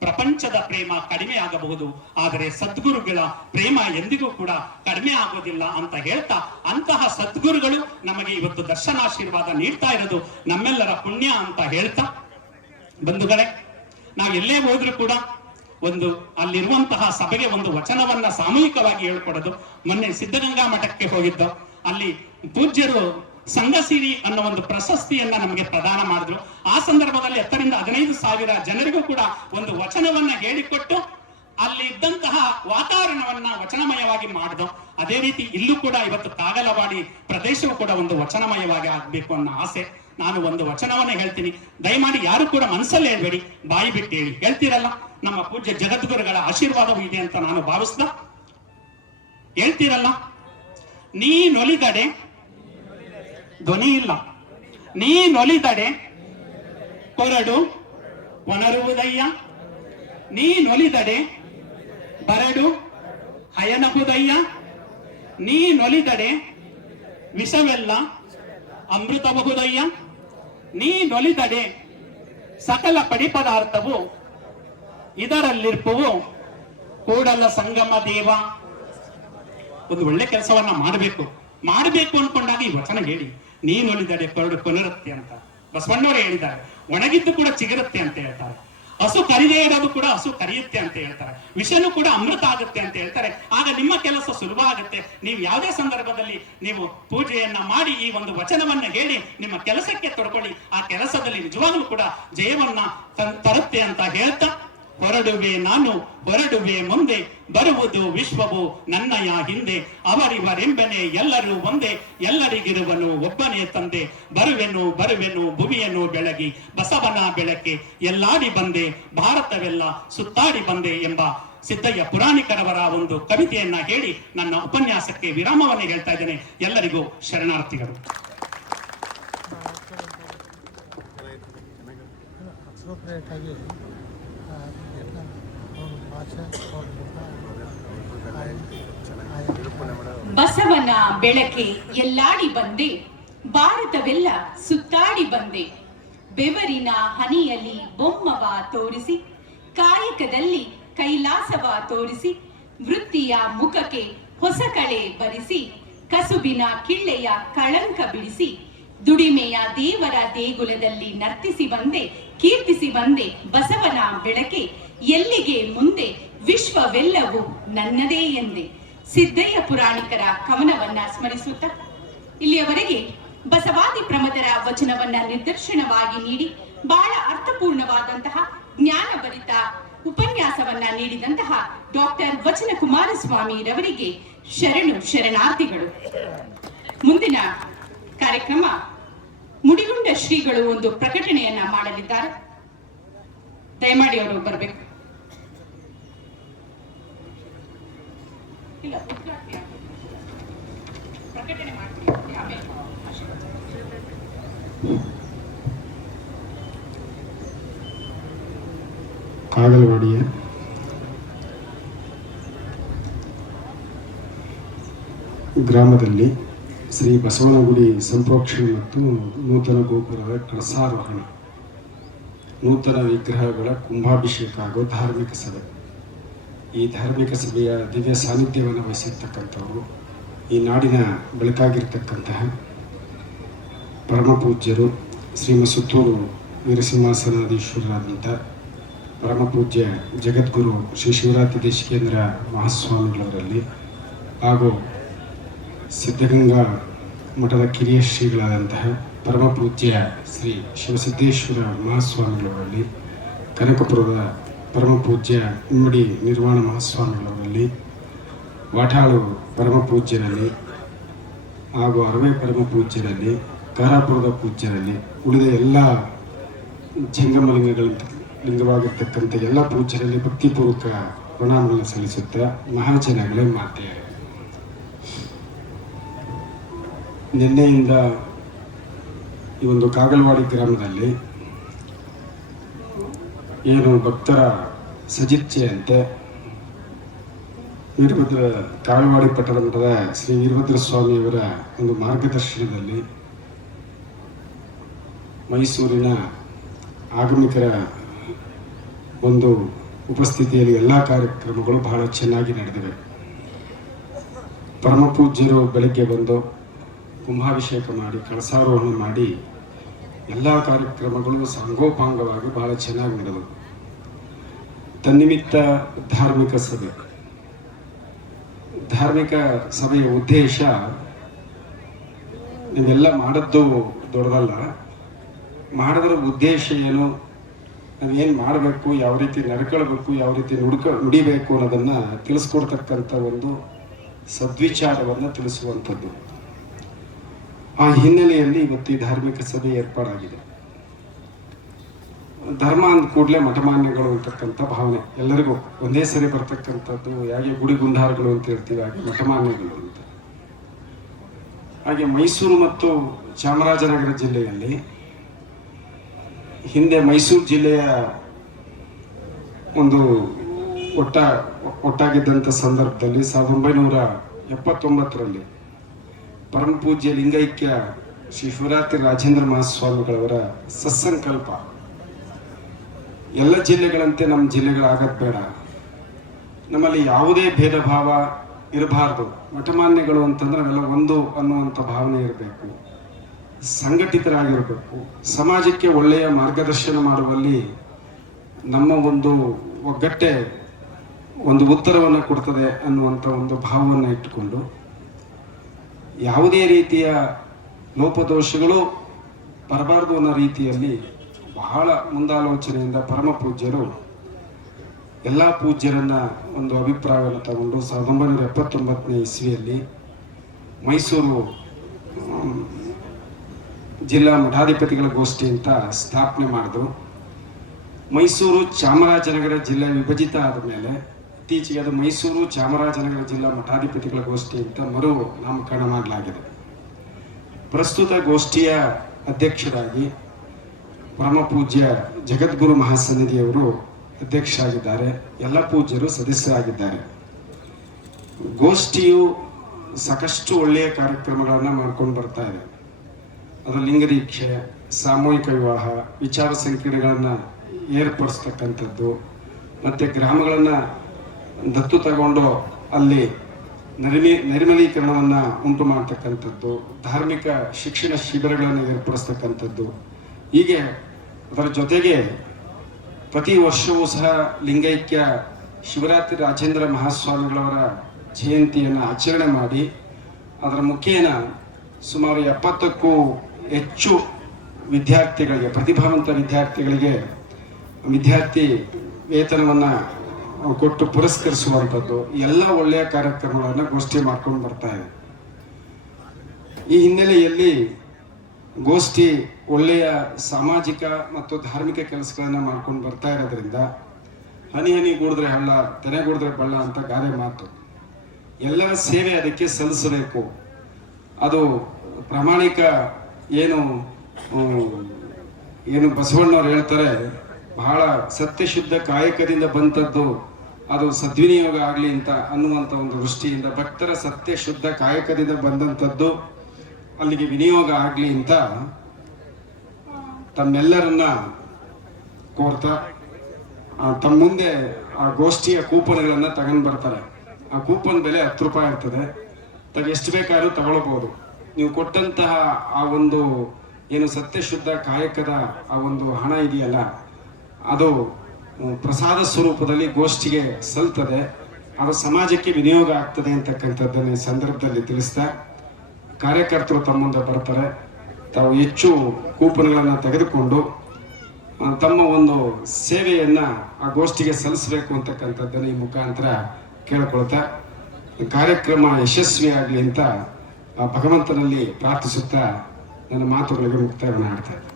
ಪ್ರಪಂಚದ ಪ್ರೇಮ ಕಡಿಮೆ ಆಗಬಹುದು, ಆದರೆ ಸದ್ಗುರುಗಳ ಪ್ರೇಮ ಎಂದಿಗೂ ಕೂಡ ಕಡಿಮೆ ಆಗೋದಿಲ್ಲ ಅಂತ ಹೇಳ್ತಾ, ಅಂತಹ ಸದ್ಗುರುಗಳು ನಮಗೆ ಇವತ್ತು ದರ್ಶನಾಶೀರ್ವಾದ ನೀಡ್ತಾ ಇರೋದು ನಮ್ಮೆಲ್ಲರ ಪುಣ್ಯ ಅಂತ ಹೇಳ್ತಾ, ಬಂಧುಗಳೇ, ನಾವು ಎಲ್ಲೇ ಹೋದ್ರೂ ಕೂಡ ಒಂದು ಅಲ್ಲಿರುವಂತಹ ಸಭೆಗೆ ಒಂದು ವಚನವನ್ನ ಸಾಮೂಹಿಕವಾಗಿ ಹೇಳ್ಕೊಡೋದು. ಮೊನ್ನೆ ಸಿದ್ಧಗಂಗಾ ಮಠಕ್ಕೆ ಹೋಗಿದ್ದು, ಅಲ್ಲಿ ಪೂಜ್ಯರು ಸಂಘಸಿರಿ ಅನ್ನೋ ಒಂದು ಪ್ರಶಸ್ತಿಯನ್ನ ನಮಗೆ ಪ್ರದಾನ ಮಾಡಿದ್ರು. ಆ ಸಂದರ್ಭದಲ್ಲಿ 10 ರಿಂದ 15 ಸಾವಿರ ಜನರಿಗೂ ಕೂಡ ಒಂದು ವಚನವನ್ನ ಹೇಳಿಕೊಟ್ಟು ಅಲ್ಲಿ ಇದ್ದಂತಹ ವಾತಾವರಣವನ್ನ ವಚನಮಯವಾಗಿ ಮಾಡಿದ. ಅದೇ ರೀತಿ ಇಲ್ಲೂ ಕೂಡ ಇವತ್ತು ಕಾಗಲವಾಡಿ ಪ್ರದೇಶವು ಕೂಡ ಒಂದು ವಚನಮಯವಾಗಿ ಆಗ್ಬೇಕು ಅನ್ನೋ ಆಸೆ. ನಾನು ಒಂದು ವಚನವನ್ನ ಹೇಳ್ತೀನಿ, ದಯಮಾಡಿ ಯಾರು ಕೂಡ ಮನಸ್ಸಲ್ಲಿ ಹೇಳ್ಬೇಡಿ, ಬಾಯಿ ಬಿಟ್ಟು ಹೇಳಿ. ಹೇಳ್ತೀರಲ್ಲ, ನಮ್ಮ ಪೂಜ್ಯ ಜಗದ್ಗುರುಗಳ ಆಶೀರ್ವಾದವೂ ಇದೆ ಅಂತ ನಾನು ಭಾವಿಸ್ದ. ಹೇಳ್ತೀರಲ್ಲ, ನೀನೊಲಿದಡೆ ಧ್ವನಿ ಇಲ್ಲ, ನೀನೊಲಿದಡೆ ಕೊರಡು ಒಣರುವುದಯ್ಯ, ನೀನೊಲಿದಡೆ ಬರಡು ಹಯನಹುದಯ್ಯ, ನೀನೊಲಿದಡೆ ವಿಷವೆಲ್ಲ ಅಮೃತಬಹುದಯ್ಯ, ನೀನೊಲಿದಡೆ ಸಕಲ ಪಡಿಪದಾರ್ಥವು ಇದರಲ್ಲಿರ್ಪವು ಕೂಡಲ ಸಂಗಮ ದೇವ. ಒಂದು ಒಳ್ಳೆ ಕೆಲಸವನ್ನ ಮಾಡಬೇಕು ಅನ್ಕೊಂಡಾಗ ಈ ವಚನ ಹೇಳಿ, ನೀನೊಲಿದಡೆ ಕೊರಡು ಕೊನರುತ್ತೆ ಅಂತ ಬಸವಣ್ಣವರೇ ಹೇಳಿದ್ದಾರೆ. ಒಣಗಿದ್ದು ಕೂಡ ಚಿಗುರುತ್ತೆ ಅಂತ ಹೇಳ್ತಾರೆ. ಹಸು ಕರಿದೇ ಇರೋದು ಕೂಡ ಹಸು ಕರಿಯುತ್ತೆ ಅಂತ ಹೇಳ್ತಾರೆ. ವಿಷನು ಕೂಡ ಅಮೃತ ಆಗುತ್ತೆ ಅಂತ ಹೇಳ್ತಾರೆ. ಆಗ ನಿಮ್ಮ ಕೆಲಸ ಸುಲಭ ಆಗುತ್ತೆ. ನೀವು ಯಾವುದೇ ಸಂದರ್ಭದಲ್ಲಿ ನೀವು ಪೂಜೆಯನ್ನ ಮಾಡಿ ಈ ಒಂದು ವಚನವನ್ನ ಹೇಳಿ ನಿಮ್ಮ ಕೆಲಸಕ್ಕೆ ತೊಡ್ಕೊಳ್ಳಿ. ಆ ಕೆಲಸದಲ್ಲಿ ನಿಜವಾಗ್ಲೂ ಕೂಡ ಜಯವನ್ನ ತರುತ್ತೆ ಅಂತ ಹೇಳ್ತಾ, ಹೊರಡುವೆ ನಾನು ಹೊರಡುವೆ ಮುಂದೆ, ಬರುವುದು ವಿಶ್ವವು ನನ್ನಯ ಹಿಂದೆ, ಅವರಿವರೆಂಬನೆ ಎಲ್ಲರೂ ಒಂದೇ, ಎಲ್ಲರಿಗಿರುವನು ಒಬ್ಬನೇ ತಂದೆ, ಬರುವೆನು ಭೂಮಿಯನ್ನು ಬೆಳಗಿ ಬಸವನ ಬೆಳಕೆ, ಎಲ್ಲಾಡಿ ಬಂದೆ ಭಾರತವೆಲ್ಲ ಸುತ್ತಾಡಿ ಬಂದೆ ಎಂಬ ಸಿದ್ದಯ್ಯ ಪುರಾಣಿಕರವರ ಒಂದು ಕವಿತೆಯನ್ನ ಹೇಳಿ ನನ್ನ ಉಪನ್ಯಾಸಕ್ಕೆ ವಿರಾಮವನ್ನು ಹೇಳ್ತಾ ಇದ್ದೇನೆ. ಎಲ್ಲರಿಗೂ ಶರಣಾರ್ಥಿಗಳು. ಬಸವನ ಬೆಳಕೆ ಎಲ್ಲಾಡಿ ಬಂದೆ, ಭಾರತವೆಲ್ಲ ಸುತ್ತಾಡಿ ಬಂದೆ, ಬೆವರಿನ ಹನಿಯಲ್ಲಿ ಬೊಮ್ಮವ ತೋರಿಸಿ, ಕಾಯಕದಲ್ಲಿ ಕೈಲಾಸವ ತೋರಿಸಿ, ವೃತ್ತಿಯ ಮುಖಕ್ಕೆ ಹೊಸ ಕಳೆ ಬರಿಸಿ, ಕಸುಬಿನ ಕಿಳ್ಳೆಯ ಕಳಂಕ ಬಿಡಿಸಿ, ದುಡಿಮೆಯ ದೇವರ ದೇಗುಲದಲ್ಲಿ ನರ್ತಿಸಿ ಬಂದೆ, ಕೀರ್ತಿಸಿ ಬಂದೆ ಬಸವನ ಬೆಳಕೆ, ಎಲ್ಲಿಗೆ ಮುಂದೆ ವಿಶ್ವವೆಲ್ಲವೂ ನನ್ನದೇ ಎಂದೆ. ಸಿದ್ದಯ್ಯ ಪುರಾಣಿಕರ ಕವನವನ್ನ ಸ್ಮರಿಸುತ್ತ ಇಲ್ಲಿಯವರೆಗೆ ಬಸವಾದಿ ಪ್ರಮದರ ವಚನವನ್ನ ನಿದರ್ಶನವಾಗಿ ನೀಡಿ ಬಹಳ ಅರ್ಥಪೂರ್ಣವಾದಂತಹ ಜ್ಞಾನಭರಿತ ಉಪನ್ಯಾಸವನ್ನ ನೀಡಿದಂತಹ ಡಾಕ್ಟರ್ ವಚನ ಕುಮಾರಸ್ವಾಮಿ ರವರಿಗೆ ಶರಣಾರ್ಥಿಗಳು. ಮುಂದಿನ ಕಾರ್ಯಕ್ರಮ ಮುಡಿಗುಂಡ ಶ್ರೀಗಳು ಒಂದು ಪ್ರಕಟಣೆಯನ್ನ ಮಾಡಲಿದ್ದಾರೆ. ದಯಮಾಡಿ ಅವರು ಬರಬೇಕು. ಪ್ರಕಟಣೆ ಮಾಡ್ತೀನಿ ಆಮೇಲೆ. ಕಾಗಲವಾಡಿಯ ಗ್ರಾಮದಲ್ಲಿ ಶ್ರೀ ಬಸವನಗುಡಿ ಸಂಪ್ರೋಕ್ಷಣೆ ಮತ್ತು ನೂತನ ಗೋಪುರದ ಕಳಸಾರೋಹಣ, ನೂತನ ವಿಗ್ರಹಗಳ ಕುಂಭಾಭಿಷೇಕ ಹಾಗೂ ಧಾರ್ಮಿಕ ಸಭೆ. ಈ ಧಾರ್ಮಿಕ ಸಭೆಯ ದಿವ್ಯ ಸಾನ್ನಿಧ್ಯವನ್ನು ವಹಿಸಿರ್ತಕ್ಕಂಥವರು ಈ ನಾಡಿನ ಬೆಳಕಾಗಿರ್ತಕ್ಕಂತಹ ಪರಮ ಪೂಜ್ಯರು ಶ್ರೀಮಸುತ್ತೂರು ವೀರಸಿಂಹಾಸನಾಧೀಶ್ವರರಾದಂಥ ಪರಮ ಪೂಜ್ಯ ಜಗದ್ಗುರು ಶ್ರೀ ಶಿವರಾತ್ರಿ ದೇಶಿಕೇಂದ್ರ ಮಹಾಸ್ವಾಮಿಗಳವರಲ್ಲಿ ಹಾಗೂ ಸಿದ್ಧಗಂಗಾ ಮಠದ ಕಿರಿಯ ಶ್ರೀಗಳಾದಂತಹ ಪರಮ ಪೂಜ್ಯ ಶ್ರೀ ಶಿವಸಿದ್ದೇಶ್ವರ ಮಹಾಸ್ವಾಮಿಗಳವರಲ್ಲಿ, ಕನಕಪುರದ ಪರಮ ಪೂಜ್ಯ ಇಮ್ಮಡಿ ನಿರ್ವಾಣ ಮಹಾಸ್ವಾಮಿಗಳವರಲ್ಲಿ, ವಾಟಾಳು ಪರಮ ಪೂಜ್ಯರಲ್ಲಿ ಹಾಗೂ ಅರವೇ ಪರಮ ಪೂಜ್ಯರಲ್ಲಿ, ಕಾರಾಪುರದ ಪೂಜ್ಯರಲ್ಲಿ, ಉಳಿದ ಎಲ್ಲ ಜಂಗಮ ಲಿಂಗವಾಗಿರ್ತಕ್ಕಂಥ ಎಲ್ಲ ಪೂಜ್ಯರಲ್ಲಿ ಭಕ್ತಿಪೂರ್ವಕ ಪ್ರಣಾಮಗಳನ್ನು ಸಲ್ಲಿಸುತ್ತಾ ಮಹಾಜನಗಳೇ ಮಾತೆ. ನಿನ್ನೆಯಿಂದ ಈ ಒಂದು ಕಾಗಲವಾಡಿ ಗ್ರಾಮದಲ್ಲಿ ಏನು ಭಕ್ತರ ಸಜಿಚ್ಛೆಯಂತೆ ಕಾಗಲವಾಡಿ ಪಟ್ಟಣದ ಶ್ರೀ ವೀರಭದ್ರ ಸ್ವಾಮಿಯವರ ಒಂದು ಮಾರ್ಗದರ್ಶನದಲ್ಲಿ ಮೈಸೂರಿನ ಆಗಮಿಕರ ಒಂದು ಉಪಸ್ಥಿತಿಯಲ್ಲಿ ಎಲ್ಲ ಕಾರ್ಯಕ್ರಮಗಳು ಬಹಳ ಚೆನ್ನಾಗಿ ನಡೆದಿವೆ. ಪರಮ ಪೂಜ್ಯರು ಬೆಳಗ್ಗೆ ಬಂದು ಕುಂಭಾಭಿಷೇಕ ಮಾಡಿ ಕಳಸಾರೋಹಣ ಮಾಡಿ ಎಲ್ಲ ಕಾರ್ಯಕ್ರಮಗಳು ಸಂಗೋಪಾಂಗವಾಗಿ ಬಹಳ ಚೆನ್ನಾಗಿ ನಡೆದವು. ತನ್ನಿಮಿತ್ತ ಧಾರ್ಮಿಕ ಸಭೆಯ ಉದ್ದೇಶ ನೀವೆಲ್ಲ ಮಾಡದ್ದು ದೊಡ್ಡದಲ್ಲ, ಮಾಡಿದ್ರ ಉದ್ದೇಶ ಏನು, ನಾವೇನು ಮಾಡಬೇಕು, ಯಾವ ರೀತಿ ನಡ್ಕೊಳ್ಬೇಕು, ಯಾವ ರೀತಿ ನುಡಿಬೇಕು ಅನ್ನೋದನ್ನು ತಿಳಿಸ್ಕೊಡ್ತಕ್ಕಂಥ ಒಂದು ಸದ್ವಿಚಾರವನ್ನು ತಿಳಿಸುವಂಥದ್ದು. ಆ ಹಿನ್ನೆಲೆಯಲ್ಲಿ ಇವತ್ತು ಈ ಧಾರ್ಮಿಕ ಸಭೆ ಏರ್ಪಾಡಾಗಿದೆ. ಧರ್ಮ ಅಂದ ಕೂಡಲೇ ಮಠಮಾನ್ಯಗಳು ಅಂತಕ್ಕಂಥ ಭಾವನೆ ಎಲ್ಲರಿಗೂ ಒಂದೇ ಸರಿ ಬರ್ತಕ್ಕಂಥದ್ದು. ಹೇಗೆ ಗುಡಿ ಗುಂಡಾರಗಳು ಅಂತ ಹೇಳ್ತೀವಿ, ಹಾಗೆ ಮಠಮಾನ್ಯಗಳು ಅಂತ. ಹಾಗೆ ಮೈಸೂರು ಮತ್ತು ಚಾಮರಾಜನಗರ ಜಿಲ್ಲೆಯಲ್ಲಿ ಹಿಂದೆ ಮೈಸೂರು ಜಿಲ್ಲೆಯ ಒಂದು ಒಟ್ಟಾಗಿದ್ದಂಥ ಸಂದರ್ಭದಲ್ಲಿ 1979ರಲ್ಲಿ ಪರಮ ಪೂಜ್ಯ ಲಿಂಗೈಕ್ಯ ಶ್ರೀ ಶಿವರಾತ್ರಿ ರಾಜೇಂದ್ರ ಮಹಾಸ್ವಾಮಿಗಳವರ ಸತ್ಸಂಕಲ್ಪ, ಎಲ್ಲ ಜಿಲ್ಲೆಗಳಂತೆ ನಮ್ಮ ಜಿಲ್ಲೆಗಳಾಗದ್ ಬೇಡ, ನಮ್ಮಲ್ಲಿ ಯಾವುದೇ ಭೇದ ಭಾವ ಇರಬಾರ್ದು, ಮಠಮಾನ್ಯಗಳು ಅಂತಂದ್ರೆ ನಾವೆಲ್ಲ ಒಂದು ಅನ್ನುವಂಥ ಭಾವನೆ ಇರಬೇಕು, ಸಂಘಟಿತರಾಗಿರಬೇಕು, ಸಮಾಜಕ್ಕೆ ಒಳ್ಳೆಯ ಮಾರ್ಗದರ್ಶನ ಮಾಡುವಲ್ಲಿ ನಮ್ಮ ಒಂದು ಒಗ್ಗಟ್ಟೆ ಒಂದು ಉತ್ತರವನ್ನು ಕೊಡ್ತದೆ ಅನ್ನುವಂಥ ಒಂದು ಭಾವವನ್ನು ಇಟ್ಟುಕೊಂಡು ಯಾವುದೇ ರೀತಿಯ ಲೋಪದೋಷಗಳು ಬರಬಾರ್ದು ಅನ್ನೋ ರೀತಿಯಲ್ಲಿ ಬಹಳ ಮುಂದಾಲೋಚನೆಯಿಂದ ಪರಮ ಪೂಜ್ಯರು ಎಲ್ಲ ಪೂಜ್ಯರನ್ನ ಒಂದು ಅಭಿಪ್ರಾಯವನ್ನು ತಗೊಂಡು 1979ನೇ ಇಸ್ವಿಯಲ್ಲಿ ಮೈಸೂರು ಜಿಲ್ಲಾ ಮಠಾಧಿಪತಿಗಳ ಗೋಷ್ಠಿ ಅಂತ ಸ್ಥಾಪನೆ ಮಾಡಿದ್ರು. ಮೈಸೂರು ಚಾಮರಾಜನಗರ ಜಿಲ್ಲೆ ವಿಭಜಿತ ಆದ ಮೇಲೆ ಇತ್ತೀಚೆಗೆ ಅದು ಮೈಸೂರು ಚಾಮರಾಜನಗರ ಜಿಲ್ಲಾ ಮಠಾಧಿಪತಿಗಳ ಗೋಷ್ಠಿ ಅಂತ ಮರು ನಾಮಕರಣ ಮಾಡಲಾಗಿದೆ. ಪ್ರಸ್ತುತ ಗೋಷ್ಠಿಯ ಅಧ್ಯಕ್ಷರಾಗಿ ಪರಮ ಪೂಜ್ಯ ಜಗದ್ಗುರು ಮಹಾಸನ್ನಿಧಿಯವರು ಅಧ್ಯಕ್ಷರಾಗಿದ್ದಾರೆ. ಎಲ್ಲ ಪೂಜ್ಯರು ಸದಸ್ಯರಾಗಿದ್ದಾರೆ. ಗೋಷ್ಠಿಯು ಸಾಕಷ್ಟು ಒಳ್ಳೆಯ ಕಾರ್ಯಕ್ರಮಗಳನ್ನು ಮಾಡ್ಕೊಂಡು ಬರ್ತಾ ಇದೆ. ಅದು ಲಿಂಗದೀಕ್ಷೆ, ಸಾಮೂಹಿಕ ವಿವಾಹ, ವಿಚಾರ ಸಂಕಿರಣಗಳನ್ನು ಏರ್ಪಡಿಸ್ತಕ್ಕಂಥದ್ದು, ಮತ್ತು ಗ್ರಾಮಗಳನ್ನು ದತ್ತು ತಗೊಂಡು ಅಲ್ಲಿ ನೈರ್ಮಲೀಕರಣವನ್ನು ಉಂಟು ಮಾಡ್ತಕ್ಕಂಥದ್ದು, ಧಾರ್ಮಿಕ ಶಿಕ್ಷಣ ಶಿಬಿರಗಳನ್ನು ಏರ್ಪಡಿಸ್ತಕ್ಕಂಥದ್ದು. ಹೀಗೆ ಅದರ ಜೊತೆಗೆ ಪ್ರತಿ ವರ್ಷವೂ ಸಹ ಲಿಂಗೈಕ್ಯ ಶಿವರಾತ್ರಿ ರಾಜೇಂದ್ರ ಮಹಾಸ್ವಾಮಿಗಳವರ ಜಯಂತಿಯನ್ನು ಆಚರಣೆ ಮಾಡಿ ಅದರ ಮುಖೇನ ಸುಮಾರು 70ಕ್ಕೂ ಹೆಚ್ಚು ವಿದ್ಯಾರ್ಥಿಗಳಿಗೆ, ಪ್ರತಿಭಾವಂತ ವಿದ್ಯಾರ್ಥಿಗಳಿಗೆ ವಿದ್ಯಾರ್ಥಿ ವೇತನವನ್ನು ಕೊಟ್ಟು ಪುರಸ್ಕರಿಸುವಂಥದ್ದು ಎಲ್ಲ ಒಳ್ಳೆಯ ಕಾರ್ಯಕ್ರಮಗಳನ್ನು ಗೋಷ್ಠಿ ಮಾಡ್ಕೊಂಡು ಬರ್ತಾ ಇದೆ. ಈ ಹಿನ್ನೆಲೆಯಲ್ಲಿ ಗೋಷ್ಠಿ ಒಳ್ಳೆಯ ಸಾಮಾಜಿಕ ಮತ್ತು ಧಾರ್ಮಿಕ ಕೆಲಸಗಳನ್ನು ಮಾಡ್ಕೊಂಡು ಬರ್ತಾ ಇರೋದ್ರಿಂದ ಹನಿ ಹನಿ ಗೂಡಿದ್ರೆ ಹಳ್ಳ, ತೆನೆ ಗೂಡಿದ್ರೆ ಬಳ್ಳ ಅಂತ ಗಾದೆ ಮಾತು. ಎಲ್ಲರ ಸೇವೆ ಅದಕ್ಕೆ ಸಲ್ಲಿಸಬೇಕು. ಅದು ಪ್ರಾಮಾಣಿಕ ಏನು ಬಸವಣ್ಣವ್ರು ಹೇಳ್ತಾರೆ, ಬಹಳ ಸತ್ಯಶುದ್ಧ ಕಾಯಕದಿಂದ ಬಂದದ್ದು ಅದು ಸದ್ವಿನಿಯೋಗ ಆಗಲಿ ಅಂತ ಅನ್ನುವಂಥ ಒಂದು ದೃಷ್ಟಿಯಿಂದ ಭಕ್ತರ ಸತ್ಯ ಶುದ್ಧ ಕಾಯಕದಿಂದ ಬಂದಂಥದ್ದು ಅಲ್ಲಿಗೆ ವಿನಿಯೋಗ ಆಗಲಿ ಅಂತ ತಮ್ಮೆಲ್ಲರನ್ನ ಕೋರ್ತಾ ತಮ್ಮ ಮುಂದೆ ಆ ಗೋಷ್ಠಿಯ ಕೂಪನ್ಗಳನ್ನು ತಗೊಂಡು ಬರ್ತಾರೆ. ಆ ಕೂಪನ್ ಬೆಲೆ 10 ರೂಪಾಯಿ ಇರ್ತದೆ. ಎಷ್ಟು ಬೇಕಾದ್ರೂ ತಗೊಳ್ಬಹುದು. ನೀವು ಕೊಟ್ಟಂತಹ ಆ ಒಂದು ಏನು ಸತ್ಯಶುದ್ಧ ಕಾಯಕದ ಆ ಒಂದು ಹಣ ಇದೆಯಲ್ಲ, ಅದು ಪ್ರಸಾದ ಸ್ವರೂಪದಲ್ಲಿ ಗೋಷ್ಠಿಗೆ ಸಲ್ತದೆ, ಅದು ಸಮಾಜಕ್ಕೆ ವಿನಿಯೋಗ ಆಗ್ತದೆ ಅಂತಕ್ಕಂಥದ್ದನ್ನು ಈ ಸಂದರ್ಭದಲ್ಲಿ ತಿಳಿಸ್ತಾ ಕಾರ್ಯಕರ್ತರು ತಮ್ಮ ಮುಂದೆ ಬರ್ತಾರೆ. ತಾವು ಹೆಚ್ಚು ಕೂಪನ್ಗಳನ್ನು ತೆಗೆದುಕೊಂಡು ತಮ್ಮ ಒಂದು ಸೇವೆಯನ್ನು ಆ ಗೋಷ್ಠಿಗೆ ಸಲ್ಲಿಸಬೇಕು ಅಂತಕ್ಕಂಥದ್ದನ್ನು ಈ ಮುಖಾಂತರ ಕೇಳಿಕೊಳ್ತಾ ಕಾರ್ಯಕ್ರಮ ಯಶಸ್ವಿಯಾಗಲಿ ಅಂತ ಭಗವಂತನಲ್ಲಿ ಪ್ರಾರ್ಥಿಸುತ್ತಾ ನನ್ನ ಮಾತುಗಳಿಗೆ ಮುಕ್ತಾಯ ಮಾಡ್ತಾ ಇದ್ದೆ.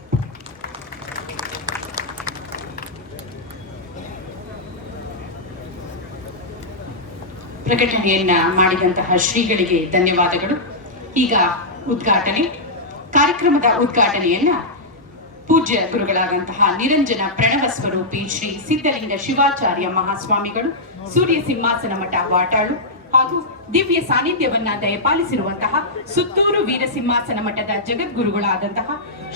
ಪ್ರಕಟಣೆಯನ್ನ ಮಾಡಿದಂತಹ ಶ್ರೀಗಳಿಗೆ ಧನ್ಯವಾದಗಳು. ಈಗ ಉದ್ಘಾಟನೆ ಕಾರ್ಯಕ್ರಮದ ಉದ್ಘಾಟನೆಯನ್ನ ಪೂಜ್ಯ ಗುರುಗಳಾದಂತಹ ನಿರಂಜನ ಪ್ರಣವ ಸ್ವರೂಪಿ ಶ್ರೀ ಸಿದ್ಧಲಿಂಗ ಶಿವಾಚಾರ್ಯ ಮಹಾಸ್ವಾಮಿಗಳು, ಸೂರ್ಯ ಸಿಂಹಾಸನ ಮಠ ವಾಟಾಳು ಹಾಗೂ ದಿವ್ಯ ಸಾನ್ನಿಧ್ಯವನ್ನ ದಯಪಾಲಿಸಿರುವಂತಹ ಸುತ್ತೂರು ವೀರಸಿಂಹಾಸನ ಮಠದ ಜಗದ್ಗುರುಗಳಾದಂತಹ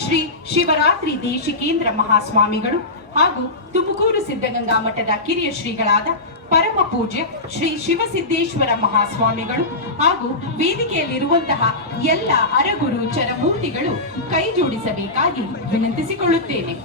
ಶ್ರೀ ಶಿವರಾತ್ರಿ ದೇಶಿಕೇಂದ್ರ ಮಹಾಸ್ವಾಮಿಗಳು ಹಾಗೂ ತುಮಕೂರು ಸಿದ್ಧಗಂಗಾ ಮಠದ ಕಿರಿಯ ಶ್ರೀಗಳಾದ ಪರಮ ಪೂಜ್ಯ ಶ್ರೀ ಶಿವಸಿದ್ದೇಶ್ವರ ಮಹಾಸ್ವಾಮಿಗಳು ಹಾಗೂ ವೇದಿಕೆಯಲ್ಲಿರುವಂತಹ ಎಲ್ಲ ಅರಗುರು ಚರಮೂರ್ತಿಗಳು ಕೈ ಜೋಡಿಸಬೇಕಾಗಿ ವಿನಂತಿಸಿಕೊಳ್ಳುತ್ತೇನೆ.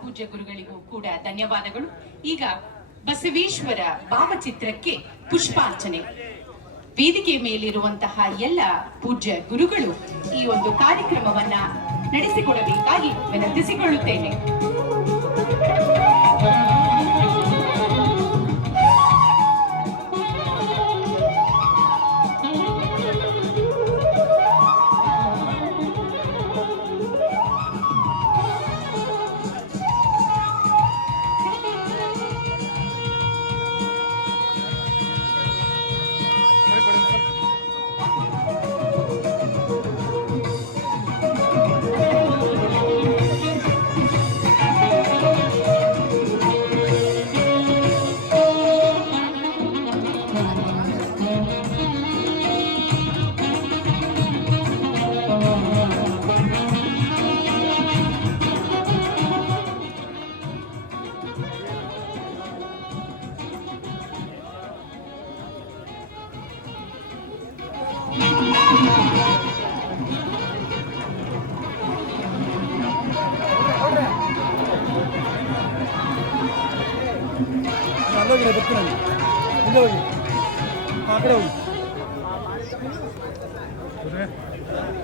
ಪೂಜ್ಯ ಗುರುಗಳಿಗೂ ಕೂಡ ಧನ್ಯವಾದಗಳು. ಈಗ ಬಸವೇಶ್ವರ ಭಾವಚಿತ್ರಕ್ಕೆ ಪುಷ್ಪಾರ್ಚನೆ. ವೇದಿಕೆ ಮೇಲಿರುವಂತಹ ಎಲ್ಲ ಪೂಜ್ಯ ಗುರುಗಳು ಈ ಒಂದು ಕಾರ್ಯಕ್ರಮವನ್ನ ನಡೆಸಿಕೊಡಬೇಕಾಗಿ ವಿನಂತಿಸಿಕೊಳ್ಳುತ್ತೇನೆ.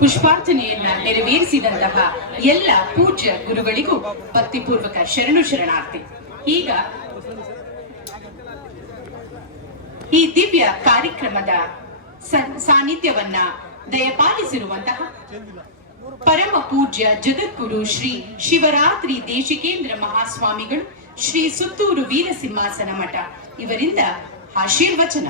ಪುಷ್ಪಾರ್ಚನೆಯನ್ನ ನೆರವೇರಿಸಿದಂತಹ ಎಲ್ಲ ಪೂಜ್ಯ ಗುರುಗಳಿಗೂ ಭಕ್ತಿಪೂರ್ವಕ ಶರಣು ಶರಣಾರ್ಥಿ. ಈಗ ಈ ದಿವ್ಯ ಕಾರ್ಯಕ್ರಮದ ಸಾನ್ನಿಧ್ಯವನ್ನ ದಯಪಾಲಿಸಿರುವಂತಹ ಪರಮ ಪೂಜ್ಯ ಜಗದ್ಗುರು ಶ್ರೀ ಶಿವರಾತ್ರಿ ದೇಶಿಕೇಂದ್ರ ಮಹಾಸ್ವಾಮಿಗಳು, ಶ್ರೀ ಸುತ್ತೂರು ವೀರಸಿಂಹಾಸನ ಮಠ ಇವರಿಂದ ಆಶೀರ್ವಚನ.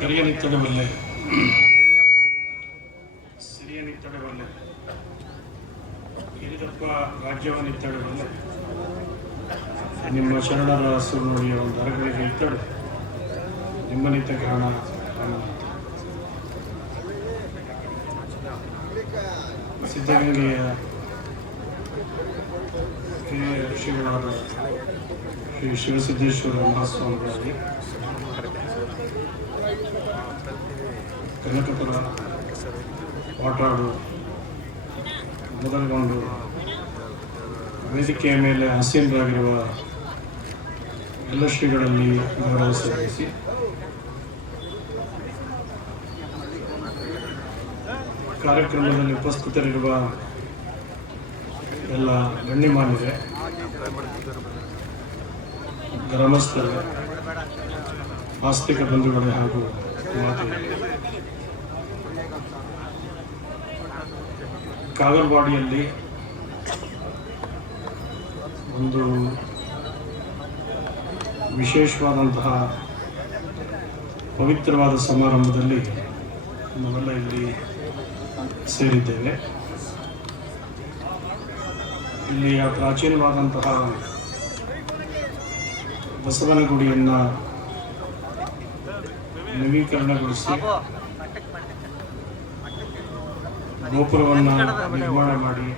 ಕರಿಯನಿತ್ತಡವಲ್ಲೆ ಸಿರಿಯನಿತ್ತಡವಲ್ಲೆ ಹಿರಿದಪ್ಪ ರಾಜ್ಯವನ್ನಿತ್ತಡವಲ್ಲೆ ನಿಮ್ಮ ಶರಣರ ಹಸು ನುಡಿಯ ಒಂದು ಅರಗಳಿಗೆ ಇತ್ತಡು ನಿಮ್ಮನಿತ ಗ್ರಹಣ ಸಿದ್ಧಗಂಗೆಯ ಹಿರಿಯ ಋಷಿಗಳಾದ ಶ್ರೀ ಶಿವಸಿದ್ದೇಶ್ವರ ಮಹಾಸ್ವಾಮಿಗಳಾಗಿ ಕನಕಪುರ ವಾಟಾಡು ಮೊದಲುಗೊಂಡು ವೇದಿಕೆಯ ಮೇಲೆ ಆಸೀನರಾಗಿರುವ ಎಲ್ಲ ಶ್ರೀಗಳಲ್ಲಿ ಗೌರವ ಸಲ್ಲಿಸಿ ಕಾರ್ಯಕ್ರಮದಲ್ಲಿ ಉಪಸ್ಥಿತರಿರುವ ಎಲ್ಲ ಗಣ್ಯಮಾನ್ಯರೇ, ಗ್ರಾಮಸ್ಥರೇ, ಆಸ್ತಿಕ ಬಂಧುಗಳೇ ಹಾಗೂ ಮಾತೆಯರೇ, ಕಾಗಲ್ವಾಡಿಯಲ್ಲಿ ಒಂದು ವಿಶೇಷವಾದಂತಹ ಪವಿತ್ರವಾದ ಸಮಾರಂಭದಲ್ಲಿ ನಾವೆಲ್ಲ ಇಲ್ಲಿ ಸೇರಿದ್ದೇವೆ. ಇಲ್ಲಿಯ ಪ್ರಾಚೀನವಾದಂತಹ ಬಸವನ ಗುಡಿಯನ್ನು ನವೀಕರಣಗೊಳಿಸಿ ಗೋಪುರವನ್ನು ನಿರ್ಮಾಣ ಮಾಡಿ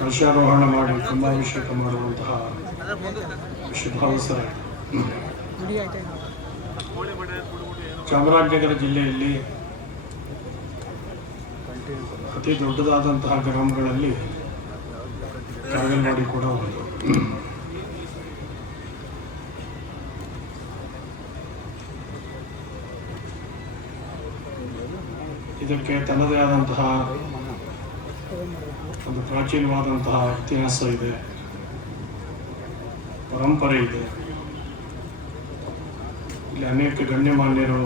ಕಳಶಾರೋಹಣ ಮಾಡಿ ಕುಂಭಾಭಿಷೇಕ ಮಾಡುವಂತಹ ಶುಭಾವಸರ. ಚಾಮರಾಜನಗರ ಜಿಲ್ಲೆಯಲ್ಲಿ ಅತಿ ದೊಡ್ಡದಾದಂತಹ ಗ್ರಾಮಗಳಲ್ಲಿ ಕಾಗಲ್ವಾಡಿ ಕೂಡ ಒಂದು. ಇದಕ್ಕೆ ತನ್ನದೇ ಆದಂತಹ ಒಂದು ಪ್ರಾಚೀನವಾದಂತಹ ಇತಿಹಾಸ ಇದೆ, ಪರಂಪರೆ ಇದೆ. ಇಲ್ಲಿ ಅನೇಕ ಗಣ್ಯಮಾನ್ಯರು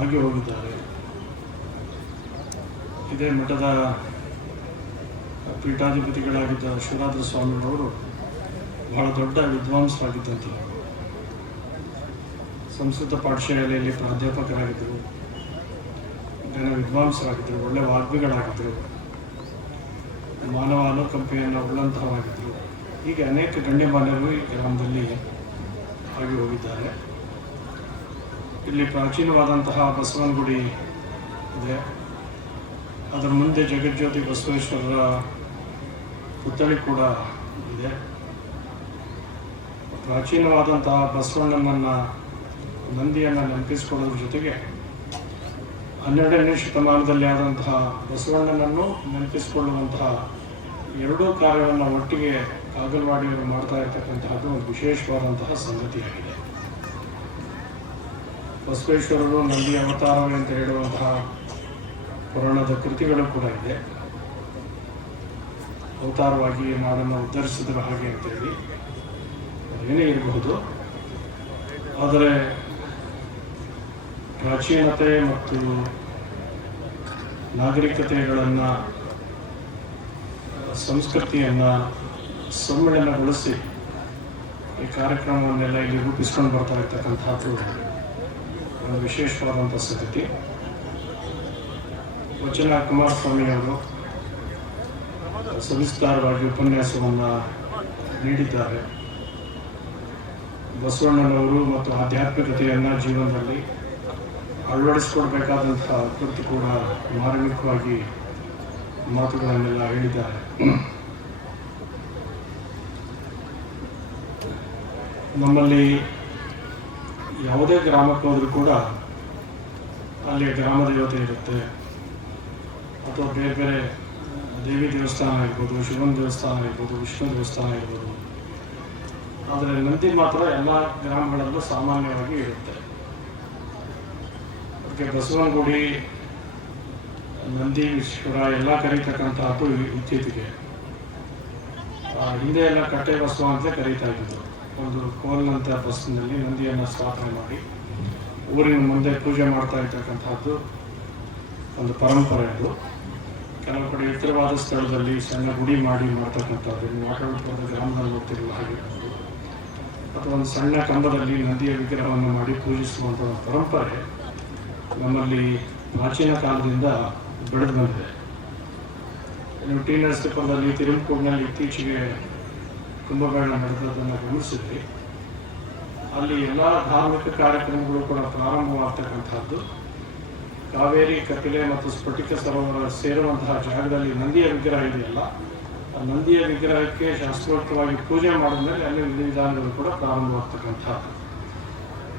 ಆಗಿ ಹೋಗಿದ್ದಾರೆ. ಇದೇ ಮಠದ ಪೀಠಾಧಿಪತಿಗಳಾಗಿದ್ದ ಶಿವರಾತ್ರ ಸ್ವಾಮಿಗಳವರು ಬಹಳ ದೊಡ್ಡ ವಿದ್ವಾಂಸರಾಗಿದ್ದಂತೆ. ಸಂಸ್ಕೃತ ಪಾಠಶಾಲೆಯಲ್ಲಿ ಪ್ರಾಧ್ಯಾಪಕರಾಗಿದ್ದರು, ಜನ ವಿದ್ವಾಂಸರಾಗಿದ್ದರು, ಒಳ್ಳೆ ವಾಗ್ಮಿಗಳಾಗಿದ್ದರು, ಮಾನವ ಅನುಕಂಪೆಯನ್ನು ಉಳ್ಳಂತಹವಾಗಿದ್ದರು. ಹೀಗೆ ಅನೇಕ ಗಣ್ಯಮಾನ್ಯರು ಈ ಗ್ರಾಮದಲ್ಲಿ ಆಗಿ ಹೋಗಿದ್ದಾರೆ. ಇಲ್ಲಿ ಪ್ರಾಚೀನವಾದಂತಹ ಬಸವನ ಗುಡಿ ಇದೆ. ಅದರ ಮುಂದೆ ಜಗಜ್ಯೋತಿ ಬಸವೇಶ್ವರರ ಪುತ್ಥಳಿ ಕೂಡ ಇದೆ. ಪ್ರಾಚೀನವಾದಂತಹ ಬಸವಣ್ಣನನ್ನು, ನಂದಿಯನ್ನು ನೆನಪಿಸಿಕೊಳ್ಳೋದ್ರ ಜೊತೆಗೆ 12ನೇ ಶತಮಾನದಲ್ಲಿ ಆದಂತಹ ಬಸವಣ್ಣನನ್ನು ನೆನಪಿಸಿಕೊಳ್ಳುವಂತಹ ಎರಡೂ ಕಾರ್ಯವನ್ನು ಒಟ್ಟಿಗೆ ಕಾಗಲ್ವಾಡಿಯವರು ಮಾಡ್ತಾ ಇರ್ತಕ್ಕಂತಹದ್ದು ಒಂದು ವಿಶೇಷವಾದಂತಹ ಸಂಗತಿಯಾಗಿದೆ. ಬಸವೇಶ್ವರರು ನಂದಿ ಅವತಾರವೇ ಅಂತ ಹೇಳುವಂತಹ ಪುರಾಣದ ಕೃತಿಗಳು ಕೂಡ ಇದೆ. ಅವತಾರವಾಗಿ ನಾಡನ್ನು ಉದ್ಧರಿಸಿದ್ರ ಹಾಗೆ ಅಂತೇಳಿ ಏನೇ ಇರಬಹುದು. ಆದರೆ ಪ್ರಾಚೀನತೆ ಮತ್ತು ನಾಗರಿಕತೆಗಳನ್ನು, ಸಂಸ್ಕೃತಿಯನ್ನು ಸಮ್ಮಿಳನಗೊಳಿಸಿ ಈ ಕಾರ್ಯಕ್ರಮವನ್ನೆಲ್ಲ ಇಲ್ಲಿ ರೂಪಿಸ್ಕೊಂಡು ಬರ್ತಾ ಇರ್ತಕ್ಕಂಥದ್ದು ಒಂದು ವಿಶೇಷವಾದಂಥ ಸಂಗತಿ. ವಚನ ಕುಮಾರಸ್ವಾಮಿಯವರು ಸವಿಸ್ತಾರವಾಗಿ ಉಪನ್ಯಾಸವನ್ನು ನೀಡಿದ್ದಾರೆ. ಬಸವಣ್ಣನವರು ಮತ್ತು ಆಧ್ಯಾತ್ಮಿಕತೆಯನ್ನು ಜೀವನದಲ್ಲಿ ಅಳವಡಿಸಿಕೊಡ್ಬೇಕಾದಂತಹ ಕುರಿತು ಕೂಡ ಮಾರ್ಮಿಕವಾಗಿ ಮಾತುಗಳನ್ನೆಲ್ಲ ಹೇಳಿದ್ದಾರೆ. ನಮ್ಮಲ್ಲಿ ಯಾವುದೇ ಗ್ರಾಮಕ್ಕೆ ಹೋದರೂ ಕೂಡ ಅಲ್ಲಿ ಗ್ರಾಮ ದೇವತೆ ಇರುತ್ತೆ, ಅಥವಾ ಬೇರೆ ಬೇರೆ ದೇವಿ ದೇವಸ್ಥಾನ ಇರ್ಬೋದು, ಶಿವನ ದೇವಸ್ಥಾನ ಇರ್ಬೋದು, ವಿಷ್ಣು ದೇವಸ್ಥಾನ ಇರ್ಬೋದು. ಆದರೆ ನಂದಿ ಮಾತ್ರ ಎಲ್ಲ ಗ್ರಾಮಗಳಲ್ಲೂ ಸಾಮಾನ್ಯವಾಗಿ ಇರುತ್ತೆ. ಅದಕ್ಕೆ ಬಸವನ ಗುಡಿ, ನಂದೀಶ್ವರ ಎಲ್ಲ ಕರೀತಕ್ಕಂಥದ್ದು ಇತ್ತೀಚೆಗೆ. ಹಿಂದೆ ಎಲ್ಲ ಕಟ್ಟೆ ಬಸವ ಅಂತ ಕರೀತಾ ಇದ್ದರು. ಒಂದು ಕೋಲ್ನಂಥ ಬಸ್ಸಿನಲ್ಲಿ ನಂದಿಯನ್ನು ಸ್ಥಾಪನೆ ಮಾಡಿ ಊರಿನ ಮುಂದೆ ಪೂಜೆ ಮಾಡ್ತಾ ಇರ್ತಕ್ಕಂಥದ್ದು ಒಂದು ಪರಂಪರೆ. ಅದು ಕೆಲವು ಕಡೆ ಎತ್ತರವಾದ ಸ್ಥಳದಲ್ಲಿ ಸಣ್ಣ ಗುಡಿ ಮಾಡಿ ಮಾಡ್ತಕ್ಕಂಥದ್ದು, ವಾಟಾಳಪುರದ ಗ್ರಾಮದಲ್ಲಿ ಹೋಗ್ತಿರುವ ಹಾಗೆ, ಅಥವಾ ಒಂದು ಸಣ್ಣ ಕಂಬದಲ್ಲಿ ನಂದಿಯ ವಿಗ್ರಹವನ್ನು ಮಾಡಿ ಪೂಜಿಸುವಂಥ ಒಂದು ಪರಂಪರೆ ನಮ್ಮಲ್ಲಿ ಪ್ರಾಚೀನ ಕಾಲದಿಂದ ಬೆಳೆದು ಬಂದಿದೆ. ನೀವು ಟಿ ನರಸೀಪುರದಲ್ಲಿ, ತಿರುಮಕೂರಿನಲ್ಲಿ ಇತ್ತೀಚೆಗೆ ಕುಂಭಮೇಳ ನಡೆದದನ್ನು ಗಮನಿಸಿದ್ರಿ. ಅಲ್ಲಿ ಎಲ್ಲ ಧಾರ್ಮಿಕ ಕಾರ್ಯಕ್ರಮಗಳು ಕೂಡ ಪ್ರಾರಂಭವಾಗ್ತಕ್ಕಂಥದ್ದು ಕಾವೇರಿ, ಕಪಿಲೆ ಮತ್ತು ಸ್ಫಟಿಕ ಸರೋವರ ಸೇರುವಂತಹ ಜಾಗದಲ್ಲಿ ನಂದಿಯ ವಿಗ್ರಹ ಇದೆಯಲ್ಲ, ಆ ನಂದಿಯ ವಿಗ್ರಹಕ್ಕೆ ಶಾಸ್ತ್ರೋಕ್ತವಾಗಿ ಪೂಜೆ ಮಾಡಿದ ಮೇಲೆ ಅಲ್ಲಿ ವಿಧಿವಿಧಾನಗಳು ಕೂಡ ಪ್ರಾರಂಭವಾಗ್ತಕ್ಕಂಥದ್ದು.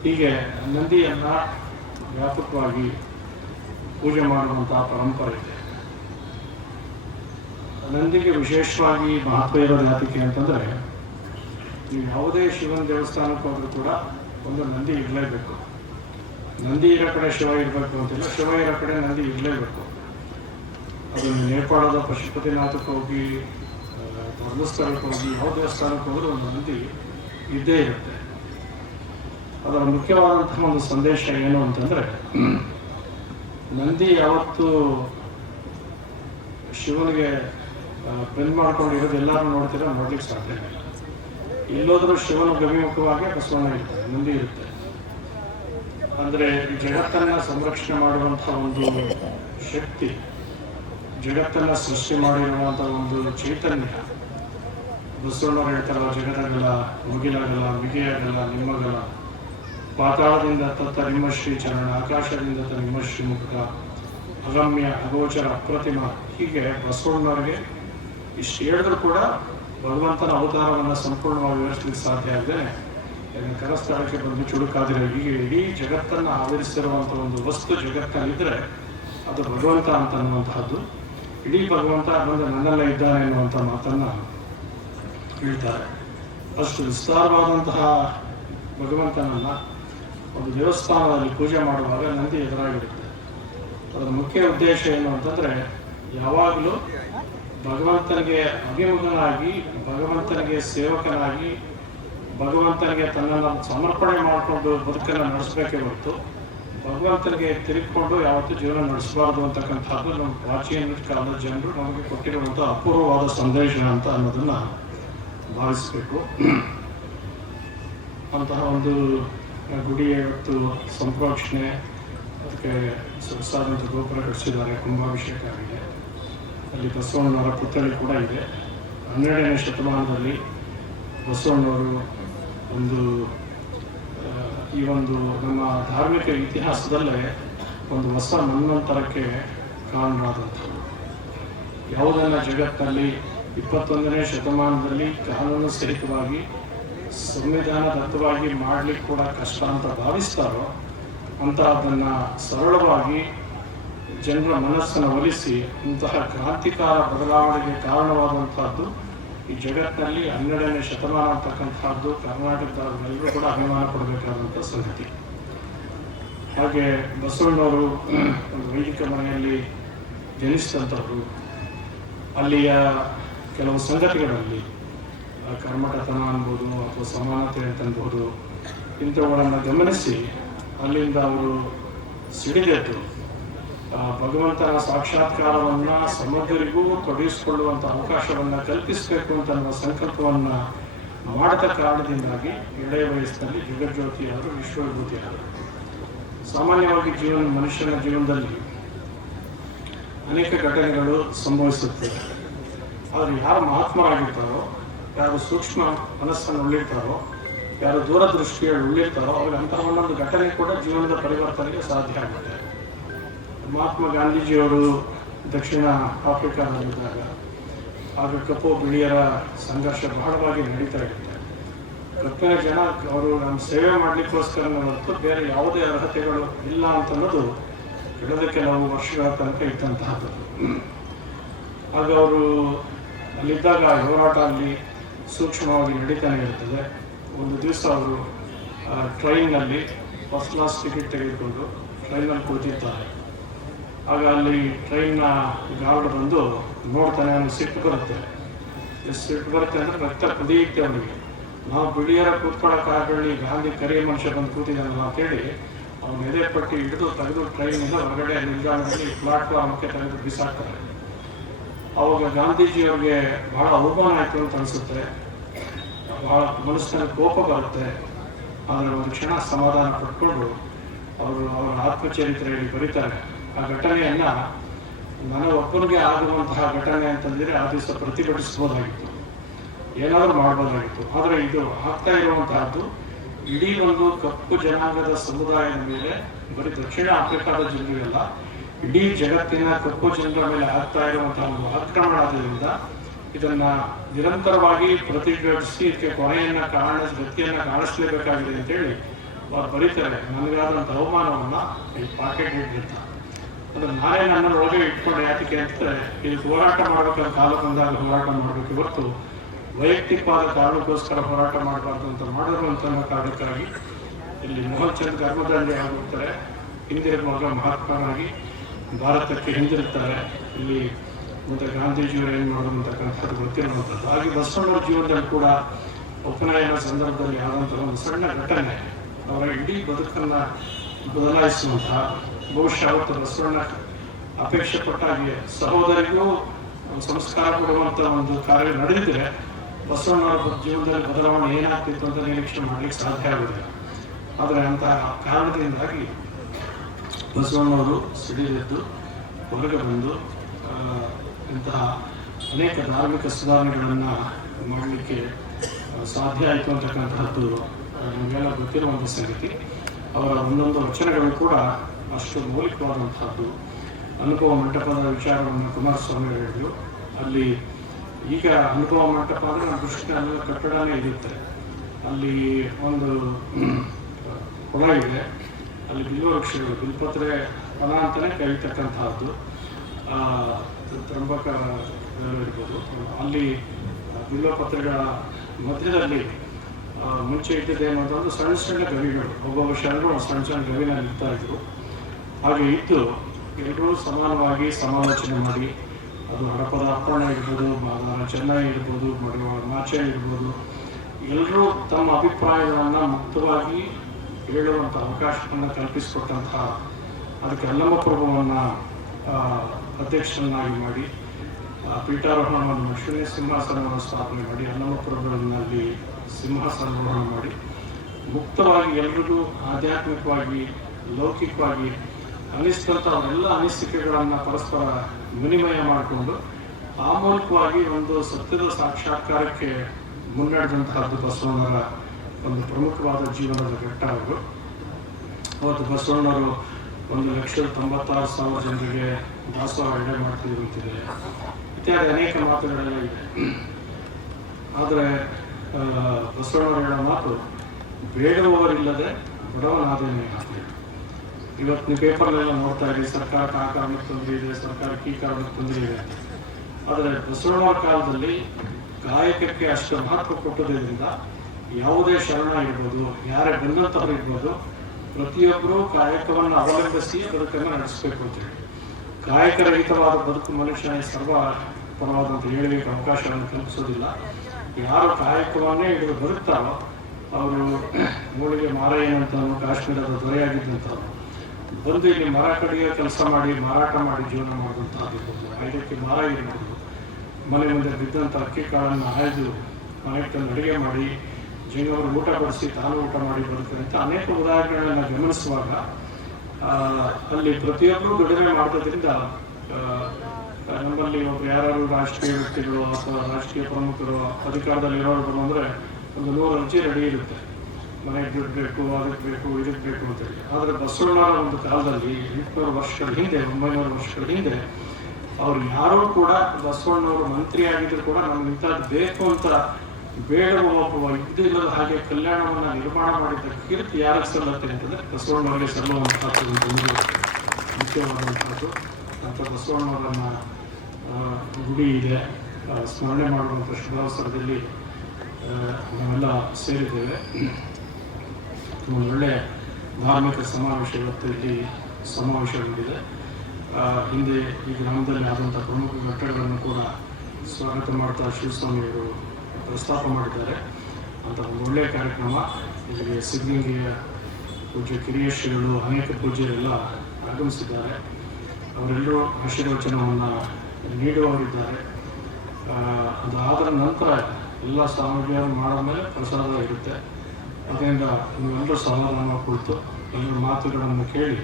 ಹೀಗೆ ನಂದಿಯನ್ನು ವ್ಯಾಪಕವಾಗಿ ಪೂಜೆ ಮಾಡುವಂತಹ ಪರಂಪರೆ ಇದೆ. ನಂದಿಗೆ ವಿಶೇಷವಾಗಿ ಮಹತ್ವ ಇರೋದು ಯಾತಕ್ಕೆ ಅಂತಂದರೆ, ನೀವು ಯಾವುದೇ ಶಿವನ ದೇವಸ್ಥಾನಕ್ಕೆ ಹೋದರೂ ಕೂಡ ಒಂದು ನಂದಿ ಇರಲೇಬೇಕು. ನಂದಿ ಇರೋ ಕಡೆ ಶಿವ ಇರಬೇಕು ಅಂತಿಲ್ಲ, ಶಿವ ಇರೋ ಕಡೆ ನಂದಿ ಇರಲೇಬೇಕು. ಅದು ನೇಪಾಳದ ಪಶುಪತಿನಾಥಕ್ಕೆ ಹೋಗಿ, ಧರ್ಮಸ್ಥಳಕ್ಕೆ ಹೋಗಿ, ಯಾವ ದೇವಸ್ಥಾನಕ್ಕೆ ಹೋದರೂ ಒಂದು ನಂದಿ ಇದ್ದೇ ಇರುತ್ತೆ. ಅದರ ಮುಖ್ಯವಾದಂತಹ ಒಂದು ಸಂದೇಶ ಏನು ಅಂತಂದರೆ, ನಂದಿ ಯಾವತ್ತು ಶಿವನಿಗೆ ಬೆನ್ನು ಮಾಡ್ಕೊಂಡು ಇರೋದು ಎಲ್ಲರೂ ನೋಡ್ತೀರ, ನೋಡ್ಲಿಕ್ಕೆ ಸಾಧ್ಯ ಇಲ್ಲ. ಎಲ್ಲೋದ್ರೂ ಶಿವನ ಗವಿಮುಖವಾಗಿ ಬಸವಣ್ಣ ಇರ್ತಾರೆ, ನಂದಿ ಇರುತ್ತೆ. ಅಂದರೆ ಜಗತ್ತನ್ನು ಸಂರಕ್ಷಣೆ ಮಾಡುವಂಥ ಒಂದು ಶಕ್ತಿ, ಜಗತ್ತನ್ನು ಸೃಷ್ಟಿ ಮಾಡಿರುವಂಥ ಒಂದು ಚೈತನ್ಯ. ಬಸವಣ್ಣವ್ರು ಹೇಳ್ತಾರಲ್ಲ, ಜಗತ್ತಗಲ, ಮುಗಿಲಾಗಲ್ಲ, ಮಿಗೆಯಾಗಲ್ಲ, ನಿಮ್ಮಗಲ, ಪಾತಾಳದಿಂದ ತತ್ತ ನಿಮ್ಮ ಶ್ರೀ ಚರಣ, ಆಕಾಶದಿಂದ ನಿಮ್ಮ ಶ್ರೀ ಮುಖ, ಅಗಮ್ಯ, ಅಗೋಚರ, ಅಪ್ರತಿಮ. ಹೀಗೆ ಬಸವಣ್ಣವ್ರಿಗೆ ಇಷ್ಟು ಹೇಳಿದ್ರು ಕೂಡ ಭಗವಂತನ ಅವತಾರವನ್ನು ಸಂಪೂರ್ಣವಾಗಿ ವಿವರಿಸಲಿಕ್ಕೆ ಸಾಧ್ಯ ಆಗದೆ ಕರಸ್ಥಳಕ್ಕೆ ಬಂದು ಚುಡುಕಾದಿರೋ. ಹೀಗೆ ಇಡೀ ಜಗತ್ತನ್ನು ಆವರಿಸಿರುವಂಥ ಒಂದು ವಸ್ತು ಜಗತ್ತಲ್ಲಿದ್ದರೆ ಅದು ಭಗವಂತ ಅಂತ ಅನ್ನುವಂತಹದ್ದು ಇಡೀ ಭಗವಂತ ಬಂದು ನನ್ನಲ್ಲೇ ಇದ್ದಾನೆ ಎನ್ನುವಂಥ ಮಾತನ್ನು ಹೇಳ್ತಾರೆ. ಅಷ್ಟು ವಿಸ್ತಾರವಾದಂತಹ ಭಗವಂತನನ್ನು ಒಂದು ದೇವಸ್ಥಾನದಲ್ಲಿ ಪೂಜೆ ಮಾಡುವಾಗ ನಂದಿ ಎದುರಾಗಿರುತ್ತೆ. ಅದರ ಮುಖ್ಯ ಉದ್ದೇಶ ಏನು ಅಂತಂದರೆ, ಯಾವಾಗಲೂ ಭಗವಂತನಿಗೆ ಅಭಿಮುಖನಾಗಿ, ಭಗವಂತನಿಗೆ ಸೇವಕನಾಗಿ, ಭಗವಂತನಿಗೆ ತನ್ನನ್ನು ಸಮರ್ಪಣೆ ಮಾಡಿಕೊಂಡು ಬದುಕನ್ನು ನಡೆಸಬೇಕೇ ಹೊರತು ಭಗವಂತನಿಗೆ ತಿರುಗಿಕೊಂಡು ಯಾವತ್ತೂ ಜೀವನ ನಡೆಸಬಾರ್ದು ಅಂತಕ್ಕಂಥದ್ದು ನಮ್ಮ ಪ್ರಾಚೀನ ಕಾಲದ ಜನರು ನಮಗೆ ಕೊಟ್ಟಿರುವಂಥ ಅಪೂರ್ವವಾದ ಸಂದೇಶ ಅಂತ ಅನ್ನೋದನ್ನು ಭಾವಿಸಬೇಕು. ಅಂತಹ ಒಂದು ಗುಡಿ ಇವತ್ತು ಸಂಪ್ರೋಕ್ಷಣೆ, ಅದಕ್ಕೆ ಸೊಗಸಾದಂಥ ಗೋಪುರ ಕಟ್ಟಿಸಿದ್ದಾರೆ, ಕುಂಭಾಭಿಷೇಕ ಆಗಿದೆ. ಅಲ್ಲಿ ಬಸವಣ್ಣವರ ಪುತ್ಥಳಿ ಕೂಡ ಇದೆ. 12ನೇ ಶತಮಾನದಲ್ಲಿ ಬಸವಣ್ಣವರು ಈ ಒಂದು ನಮ್ಮ ಧಾರ್ಮಿಕ ಇತಿಹಾಸದಲ್ಲೇ ಒಂದು ಹೊಸ ಮನ್ವಂತರಕ್ಕೆ ಕಾರಣರಾದಂಥದ್ದು. ಯಾವುದನ್ನು ಜಗತ್ತಿನಲ್ಲಿ 21ನೇ ಶತಮಾನದಲ್ಲಿ ಕಾನೂನು ಸಹಿತವಾಗಿ ಸಂವಿಧಾನದತ್ತವಾಗಿ ಮಾಡಲಿಕ್ಕೆ ಕೂಡ ಕಷ್ಟ ಅಂತ ಭಾವಿಸ್ತಾರೋ ಅಂತಹದನ್ನು ಸರಳವಾಗಿ ಜನರ ಮನಸ್ಸನ್ನು ಒಲಿಸಿ ಇಂತಹ ಕ್ರಾಂತಿಕಾರ ಬದಲಾವಣೆಗೆ ಕಾರಣವಾದಂತಹದ್ದು ಈ ಜಗತ್ತಿನಲ್ಲಿ 12ನೇ ಶತಮಾನ ಅಂತಕ್ಕಂಥದ್ದು ಕರ್ನಾಟಕದವರೆಲ್ಲರೂ ಕೂಡ ಅಭಿಮಾನ ಪಡಬೇಕಾದಂಥ ಸಂಗತಿ. ಹಾಗೆ ಬಸವಣ್ಣವರು ಒಂದು ವೈದಿಕ ಮನೆಯಲ್ಲಿ ಜನಿಸಿದಂಥವ್ರು. ಅಲ್ಲಿಯ ಕೆಲವು ಸಂಗತಿಗಳಲ್ಲಿ ಕರ್ಮಠತನ ಅನ್ಬೋದು ಅಥವಾ ಸಮಾನತೆ ಅಂತನ್ಬೋದು, ಇಂಥವುಗಳನ್ನು ಗಮನಿಸಿ ಅಲ್ಲಿಂದ ಅವರು ಸಿಡಿದೆದ್ದು ಭಗವಂತನ ಸಾಕ್ಷಾತ್ಕಾರವನ್ನು ಸಮಗ್ರಿಗೂ ತೊಡಗಿಸಿಕೊಳ್ಳುವಂಥ ಅವಕಾಶವನ್ನು ಕಲ್ಪಿಸಬೇಕು ಅಂತ ಅನ್ನೋ ಸಂಕಲ್ಪವನ್ನು ಮಾಡಿದ ಕಾರಣದಿಂದಾಗಿ ಎಳೆಯ ವಯಸ್ಸಿನಲ್ಲಿ ಜಗಜ್ಯೋತಿಯಾದರು, ವಿಶ್ವವಿಭೂತಿಯಾದರು. ಸಾಮಾನ್ಯವಾಗಿ ಮನುಷ್ಯನ ಜೀವನದಲ್ಲಿ ಅನೇಕ ಘಟನೆಗಳು ಸಂಭವಿಸುತ್ತವೆ. ಆದರೆ ಯಾರು ಮಹಾತ್ಮರಾಗಿರ್ತಾರೋ, ಯಾರು ಸೂಕ್ಷ್ಮ ಮನಸ್ಸನ್ನು ಉಳ್ಳಿರ್ತಾರೋ, ಯಾರು ದೂರದೃಷ್ಟಿಯಲ್ಲಿ ಉಳ್ಳಿರ್ತಾರೋ ಅವ್ರಿಗೆ ಅಂತಹ ಒಂದೊಂದು ಘಟನೆ ಕೂಡ ಜೀವನದ ಪರಿವರ್ತನೆಗೆ ಸಾಧ್ಯ ಆಗುತ್ತೆ. ಮಹಾತ್ಮ ಗಾಂಧೀಜಿಯವರು ದಕ್ಷಿಣ ಆಫ್ರಿಕಾದಲ್ಲಿದ್ದಾಗ ಆಗ ಕಪ್ಪು ಬಿಳಿಯರ ಸಂಘರ್ಷ ಬಹಳವಾಗಿ ನಡೀತಾ ಇರುತ್ತೆ. ಕಪ್ಪಿನ ಜನ ಅವರು ನಮ್ಮ ಸೇವೆ ಮಾಡಲಿಕ್ಕೋಸ್ಕರ ಹೊರತು ಬೇರೆ ಯಾವುದೇ ಅರ್ಹತೆಗಳು ಇಲ್ಲ ಅಂತನ್ನೋದು ಕಳೆದ ಕೆಲವು ವರ್ಷಗಳ ತನಕ ಇದ್ದಂತಹದ್ದು. ಆಗ ಅವರು ಅಲ್ಲಿದ್ದಾಗ ಹೋರಾಟ ಅಲ್ಲಿ ಸೂಕ್ಷ್ಮವಾಗಿ ನಡೀತಾನೆ ಇರ್ತದೆ. ಒಂದು ದಿವಸ ಅವರು ಟ್ರೈನ್ನಲ್ಲಿ ಫಸ್ಟ್ ಕ್ಲಾಸ್ ಟಿಕೆಟ್ ತೆಗೆದುಕೊಂಡು ಟ್ರೈನಲ್ಲಿ ಕುಳಿತಿರ್ತಾರೆ. ಆಗ ಅಲ್ಲಿ ಟ್ರೈನ್ನ ಗಾರ್ಡ್ ಬಂದು ನೋಡ್ತಾನೆ, ಅವನಿಗೆ ಸಿಟ್ಟು ಬರುತ್ತೆ. ಎಷ್ಟು ಸಿಟ್ಟು ಬರುತ್ತೆ ಅಂದರೆ ರಕ್ತ ಕುದಿಯುತ್ತೆ ಅವನಿಗೆ. ನಾವು ಬಿಳಿಯರ ಕೂತ್ಕೊಳ್ಳೋಕ್ಕಾಗಲಿ, ಗಾಂಧಿ ಕರಿಯ ಮನುಷ್ಯ ಬಂದು ಕೂತಿದ್ದಾನಲ್ಲ ಅಂತೇಳಿ ಅವನ ಎದೆ ಪಟ್ಟಿ ಹಿಡಿದು ತೆಗೆದು ಟ್ರೈನಿಂದ ಹೊರಗಡೆ ನಿಲ್ದಾಣದಲ್ಲಿ ಪ್ಲಾಟ್ಫಾರ್ಮಕ್ಕೆ ತೆಗೆದು ಬಿಸಾಕ್ತಾರೆ. ಅವಾಗ ಗಾಂಧೀಜಿಯವ್ರಿಗೆ ಬಹಳ ಅವಮಾನ ಆಯಿತು ಅಂತ ಅನಿಸುತ್ತೆ, ಬಹಳ ಮನಸ್ಸಿನ ಕೋಪ ಬರುತ್ತೆ. ಆದರೆ ಒಂದು ಕ್ಷಣ ಸಮಾಧಾನ ಪಡ್ಕೊಂಡು ಅವರು ಅವರ ಆತ್ಮಚರಿತ್ರೆಯಲ್ಲಿ ಬರೀತಾರೆ. ಆ ಘಟನೆಯನ್ನು ನನಗೊಬ್ಬನಿಗೆ ಆಗುವಂತಹ ಘಟನೆ ಅಂತಂದರೆ ಆ ದಿವಸ ಪ್ರತಿಭಟಿಸ್ಬೋದಾಗಿತ್ತು, ಏನಾದರೂ ಮಾಡ್ಬೋದಾಗಿತ್ತು. ಆದರೆ ಇದು ಆಗ್ತಾ ಇರುವಂತಹದ್ದು ಇಡೀ ಒಂದು ಕಪ್ಪು ಜನಾಂಗದ ಸಮುದಾಯದ ಮೇಲೆ, ಬರೀ ದಕ್ಷಿಣ ಆಫ್ರಿಕಾದ ಜನರಿಗೆಲ್ಲ, ಇಡೀ ಜಗತ್ತಿನ ಕಪ್ಪು ಜನರ ಮೇಲೆ ಆಗ್ತಾ ಇರುವಂತಹ ಒಂದು ಆಕ್ರಮಣ ಆದ್ರಿಂದ ಇದನ್ನ ನಿರಂತರವಾಗಿ ಪ್ರತಿಭಟಿಸಿ ಇದಕ್ಕೆ ಗತಿಯನ್ನು ಕಾಣಿಸ್ಲೇಬೇಕಾಗಿದೆ ಅಂತೇಳಿ ಅವ್ರು ಬರೀತಾರೆ. ನನಗಾದಂಥ ಅವಮಾನವನ್ನು ಈ ಪಾಕೆಟ್ ಇಟ್ಟಿರ್ತ ಅಂದರೆ ನಾನೇ ನನ್ನೊಳಗೆ ಇಟ್ಕೊಂಡು ಯಾಕೆ ಅಂತಂದರೆ ಇಲ್ಲಿ ಹೋರಾಟ ಮಾಡಬೇಕಾದ ಕಾಲ ಬಂದಾಗ ಹೋರಾಟ ಮಾಡಬೇಕು ಹೊರತು ವೈಯಕ್ತಿಕವಾದ ಕಾರಣಕ್ಕೋಸ್ಕರ ಹೋರಾಟ ಮಾಡಬಾರ್ದು ಅಂತ ಮಾಡಿರುವಂಥ ಕಾರಣಕ್ಕಾಗಿ ಇಲ್ಲಿ ಮೋಹನ್ ಚಂದ್ ಧರ್ಮದಲ್ಲಿ ಆಗಿರ್ತಾರೆ. ಹಿಂದಿರುಗುವಾಗ ಮಹಾತ್ಮನಾಗಿ ಭಾರತಕ್ಕೆ ಹಿಂದಿರುತ್ತಾರೆ. ಇಲ್ಲಿ ಮತ್ತು ಗಾಂಧೀಜಿಯವರು ಏನು ಮಾಡೋದು ಅಂತಕ್ಕಂಥದ್ದು ಗೊತ್ತಿರುವಂಥದ್ದು. ಹಾಗೆ ಬಸವಣ್ಣವ್ರ ಜೀವನದಲ್ಲಿ ಕೂಡ ಉಪನಯನ ಸಂದರ್ಭದಲ್ಲಿ ಆದಂತಹ ಒಂದು ಸಣ್ಣ ಘಟನೆ ಅವರ ಇಡೀ ಬದುಕನ್ನು ಬದಲಾಯಿಸುವಂತಹ, ಬಹುಶಃ ಅವತ್ತು ಬಸವಣ್ಣ ಅಪೇಕ್ಷೆ ಪಟ್ಟಾಗಿ ಸಹೋದರಿಗೂ ಸಂಸ್ಕಾರ ಕೊಡುವಂಥ ಒಂದು ಕಾರ್ಯ ನಡೆದಿದ್ದರೆ ಬಸವಣ್ಣವರ ಜೀವನದಲ್ಲಿ ಬದಲಾವಣೆ ಏನಾಗ್ತಿತ್ತು ಅಂತ ನಿರೀಕ್ಷೆ ಮಾಡಲಿಕ್ಕೆ ಸಾಧ್ಯ ಆಗುವುದಿಲ್ಲ. ಆದರೆ ಅಂತಹ ಕಾರಣದಿಂದಾಗಿ ಬಸವಣ್ಣವರು ಸಿಡಿದೆದ್ದು ಹೊರಗೆ ಬಂದು ಇಂತಹ ಅನೇಕ ಧಾರ್ಮಿಕ ಸುಧಾರಣೆಗಳನ್ನು ಮಾಡಲಿಕ್ಕೆ ಸಾಧ್ಯ ಆಯಿತು ಅಂತಕ್ಕಂತಹದ್ದು ನಮಗೆಲ್ಲ ಗೊತ್ತಿರುವಂಥ ಸಂಗತಿ. ಅವರ ಒಂದೊಂದು ವಚನಗಳು ಕೂಡ ಅಷ್ಟು ಮೌಲಿಕವಾದಂಥದ್ದು. ಅನುಭವ ಮಂಟಪದ ವಿಚಾರವನ್ನು ಕುಮಾರಸ್ವಾಮಿ ಹೇಳಿದರು. ಅಲ್ಲಿ ಈಗ ಅನುಭವ ಮಂಟಪ ಅಂದರೆ ನಮ್ಮ ದೃಷ್ಟಿಯಲ್ಲಿ ಕಟ್ಟಡನೇ ಇರುತ್ತೆ. ಅಲ್ಲಿ ಒಂದು ಕೊಳ ಇದೆ, ಅಲ್ಲಿ ಬಿಲ್ವ ವೃಕ್ಷಗಳು, ಬಿಲ್ಪತ್ರೆ ವನ ಅಂತಲೇ ಕರೀತಕ್ಕಂತಹದ್ದು. ತ್ರಂಬಕ ಇರ್ಬೋದು, ಅಲ್ಲಿ ಬಿಲ್ವಪತ್ರೆಗಳ ಮಧ್ಯದಲ್ಲಿ ಮುಂಚೆ ಇದ್ದಿದ್ದೇನು ಅಂತಂದ್ರೆ ಸಣ್ಣ ಸಣ್ಣ ಗವಿಗಳು, ಒಬ್ಬೊಬ್ಬ ಶರಣರು ಸಣ್ಣ ಸಣ್ಣ ಗವಿನಲ್ಲಿ ಇರ್ತಾ ಇದ್ರು. ಹಾಗೆ ಇದ್ದು ಎಲ್ಲರೂ ಸಮಾನವಾಗಿ ಸಮಾಲೋಚನೆ ಮಾಡಿ, ಅದು ಹಡಪದ ಅಪ್ಪಣ್ಣ ಇರ್ಬೋದು, ಚೆನ್ನೈ ಇರ್ಬೋದು, ಮಾಚೆ ಇರ್ಬೋದು, ಎಲ್ಲರೂ ತಮ್ಮ ಅಭಿಪ್ರಾಯಗಳನ್ನು ಮುಕ್ತವಾಗಿ ಹೇಳುವಂಥ ಅವಕಾಶವನ್ನು ಕಲ್ಪಿಸಿಕೊಟ್ಟಂತಹ, ಅದಕ್ಕೆ ಅಲ್ಲಮ ಪ್ರಭುವನ್ನು ಅಧ್ಯಕ್ಷರನ್ನಾಗಿ ಮಾಡಿ ಪೀಠಾರೋಹಣವನ್ನು ಶೂನ್ಯ ಸಿಂಹಾಸನವನ್ನು ಸ್ಥಾಪನೆ ಮಾಡಿ ಅಲ್ಲಮ ಪ್ರಭುವಿನಲ್ಲಿ ಸಿಂಹಾಸನವನ್ನು ಮಾಡಿ ಮುಕ್ತವಾಗಿ ಎಲ್ರಿಗೂ ಆಧ್ಯಾತ್ಮಿಕವಾಗಿ ಲೌಕಿಕವಾಗಿ ಅನಿಸ್ತಂಥ ಅವರೆಲ್ಲ ಅನಿಸಿಕೆಗಳನ್ನು ಪರಸ್ಪರ ವಿನಿಮಯ ಮಾಡಿಕೊಂಡು ಆ ಮೂಲಕವಾಗಿ ಒಂದು ಸತ್ಯದ ಸಾಕ್ಷಾತ್ಕಾರಕ್ಕೆ ಮುನ್ನಡೆದಂತಹದ್ದು ಬಸವಣ್ಣರ ಒಂದು ಪ್ರಮುಖವಾದ ಜೀವನದ ಘಟ್ಟ ಅವರು. ಅವತ್ತು ಬಸವಣ್ಣವರು 1,96,000 ಜನರಿಗೆ ದಾಸೋಹ ಎಡೆ ಮಾಡ್ತಿದ್ರು ಅಂತಿದೆ, ಇತ್ಯಾದಿ ಅನೇಕ ಮಾತುಗಳೆಲ್ಲ ಇದೆ. ಆದರೆ ಬಸವಣ್ಣವರು ಹೇಳೋ ಮಾತು, ಬೇಡುವವರಿಲ್ಲದೆ ಬಡವನಾದೇನೆ ಆಗ್ತದೆ. ಇವತ್ತು ನೀವು ಪೇಪರ್ಲೆಲ್ಲ ನೋಡ್ತಾ ಇದ್ದೀವಿ, ಸರ್ಕಾರಕ್ಕೆ ಆ ಕಾರಣಕ್ಕೆ ತೊಂದರೆ ಇದೆ, ಸರ್ಕಾರಕ್ಕೆ ಈ ಕಾರಣಕ್ಕೆ ತೊಂದರೆ ಇದೆ. ಆದರೆ ಬಸವಣ್ಣವರ ಕಾಲದಲ್ಲಿ ಕಾಯಕಕ್ಕೆ ಅಷ್ಟು ಮಹತ್ವ ಕೊಟ್ಟದ್ರಿಂದ ಯಾವುದೇ ಶರಣ ಇರ್ಬೋದು, ಯಾರೇ ಬಂದಂಥವ್ರು ಇರ್ಬೋದು, ಪ್ರತಿಯೊಬ್ಬರೂ ಕಾಯಕವನ್ನು ಅವಲಂಬಿಸಿ ಬದುಕನ್ನು ನಡೆಸಬೇಕು ಅಂತೇಳಿ. ಕಾಯಕರಹಿತವಾದ ಬದುಕು ಮನುಷ್ಯನಿಗೆ ಸರ್ವ ಪರವಾದಂಥ ಏಳಿಗೆ ಅವಕಾಶವನ್ನು ಕಲ್ಪಿಸೋದಿಲ್ಲ. ಯಾರು ಕಾಯಕವನ್ನೇ ಹಿಡಿದು ಬದುಕ್ತಾರೋ ಅವರು ಮೂಳಿಗೆ ಮಾರಯ್ಯನಂತನೂ ಕಾಶ್ಮೀರದ ದೊರೆಯಾಗಿದ್ದಂಥವ್ರು ಬಂದು ಇಲ್ಲಿ ಮರ ಕಡೆಯ ಕೆಲಸ ಮಾಡಿ ಮಾರಾಟ ಮಾಡಿ ಜೀವನ ಮಾಡುವಂಥದ್ದಿರ್ಬೋದು, ಇದಕ್ಕೆ ಮಾರ ಇರ್ಬೋದು, ಮನೆ ಮುಂದೆ ಬಿದ್ದಂಥ ಅಕ್ಕಿ ಕಾಳನ್ನು ಆಯ್ದು ಮನೆಗೆ ತಂದು ಅಡುಗೆ ಮಾಡಿ ಜೀವನವರು ಊಟ ಬಡಿಸಿ ತಾನು ಊಟ ಮಾಡಿ ಬದುಕಂತ ಅನೇಕ ಉದಾಹರಣೆಗಳನ್ನು ಗಮನಿಸುವಾಗ ಅಲ್ಲಿ ಪ್ರತಿಯೊಬ್ಬರು ದುಡಿಮೆ ಮಾಡೋದ್ರಿಂದ ನಮ್ಮಲ್ಲಿ ಒಬ್ಬರು ಯಾರು ರಾಜಕೀಯ ವ್ಯಕ್ತಿಗಳು ಅಥವಾ ರಾಜಕೀಯ ಪ್ರಮುಖರು ಅಧಿಕಾರದಲ್ಲಿ ಇರೋರು ಅಂದರೆ ಒಂದು 100 ಅರ್ಜಿ ರೆಡಿ ಇರುತ್ತೆ, ಮನೆಗೆ ದುಡ್ಡು ಬೇಕು, ಅದಕ್ಕೆ ಬೇಕು, ಇದಕ್ಕೆ ಬೇಕು ಅಂತೇಳಿ. ಆದರೆ ಬಸವಣ್ಣವರ ಒಂದು ಕಾಲದಲ್ಲಿ 800 ವರ್ಷಗಳ ಹಿಂದೆ, 900 ವರ್ಷಗಳ ಹಿಂದೆ ಅವ್ರು ಯಾರೂ ಕೂಡ ಬಸವಣ್ಣವರು ಮಂತ್ರಿ ಆಗಿದ್ರು ಕೂಡ ನಮ್ಗೆ ಇಂಥದ್ದು ಬೇಕು ಅಂತ ಬೇಡುವ ಒಬ್ಬ ಇದ್ದಿಲ್ಲದ ಹಾಗೆ ಕಲ್ಯಾಣವನ್ನು ನಿರ್ಮಾಣ ಮಾಡಿದ ಕೀರ್ತಿ ಯಾರಿಗೆ ಸಲ್ಲತ್ತೆ ಅಂತಂದರೆ ಬಸವಣ್ಣವರಿಗೆ ಸಲ್ಲುವಂಥದ್ದು ಒಂದು ಮುಖ್ಯವಾದಂಥದ್ದು. ಅಂತ ಬಸವಣ್ಣವರನ್ನ ಗುಡಿ ಇದೆ, ಸ್ಮರಣೆ ಮಾಡುವಂಥ ಶುಭಾವಸರದಲ್ಲಿ ನಾವೆಲ್ಲ ಸೇರಿದ್ದೇವೆ. ಒಂದು ಒಳ್ಳೆಯ ಧಾರ್ಮಿಕ ಸಮಾವೇಶ ಇವತ್ತು ಇಲ್ಲಿ ಸಮಾವೇಶಗೊಂಡಿದೆ. ಹಿಂದೆ ಈ ಗ್ರಾಮದಲ್ಲಿ ಆದಂಥ ಪ್ರಮುಖ ಘಟ್ಟಗಳನ್ನು ಕೂಡ ಸ್ವಾಗತ ಮಾಡ್ತಾ ಶಿವಸ್ವಾಮಿಯವರು ಪ್ರಸ್ತಾಪ ಮಾಡಿದ್ದಾರೆ. ಅಂತ ಒಂದು ಒಳ್ಳೆಯ ಕಾರ್ಯಕ್ರಮ. ಇಲ್ಲಿಗೆ ಸಿದ್ಧಗಂಗೆಯ ಪೂಜ್ಯ ಕಿರಿಯಶ್ರೀಗಳು, ಅನೇಕ ಪೂಜ್ಯರೆಲ್ಲ ಆಗಮಿಸಿದ್ದಾರೆ. ಅವರೆಲ್ಲರೂ ಆಶೀರ್ವಚನವನ್ನು ನೀಡುವವರಿದ್ದಾರೆ. ಅದಾದ ನಂತರ ಎಲ್ಲ ಸಾಮಗ್ರಿಯನ್ನು ಮಾಡಿದ ಮೇಲೆ ಪ್ರಸಾದ ಇರುತ್ತೆ. ಅದರಿಂದ ನೀವೆಲ್ಲರೂ ಸಮಾಧಾನ ಕುಳಿತು ಎಲ್ಲರ ಮಾತುಗಳನ್ನು ಕೇಳಿ,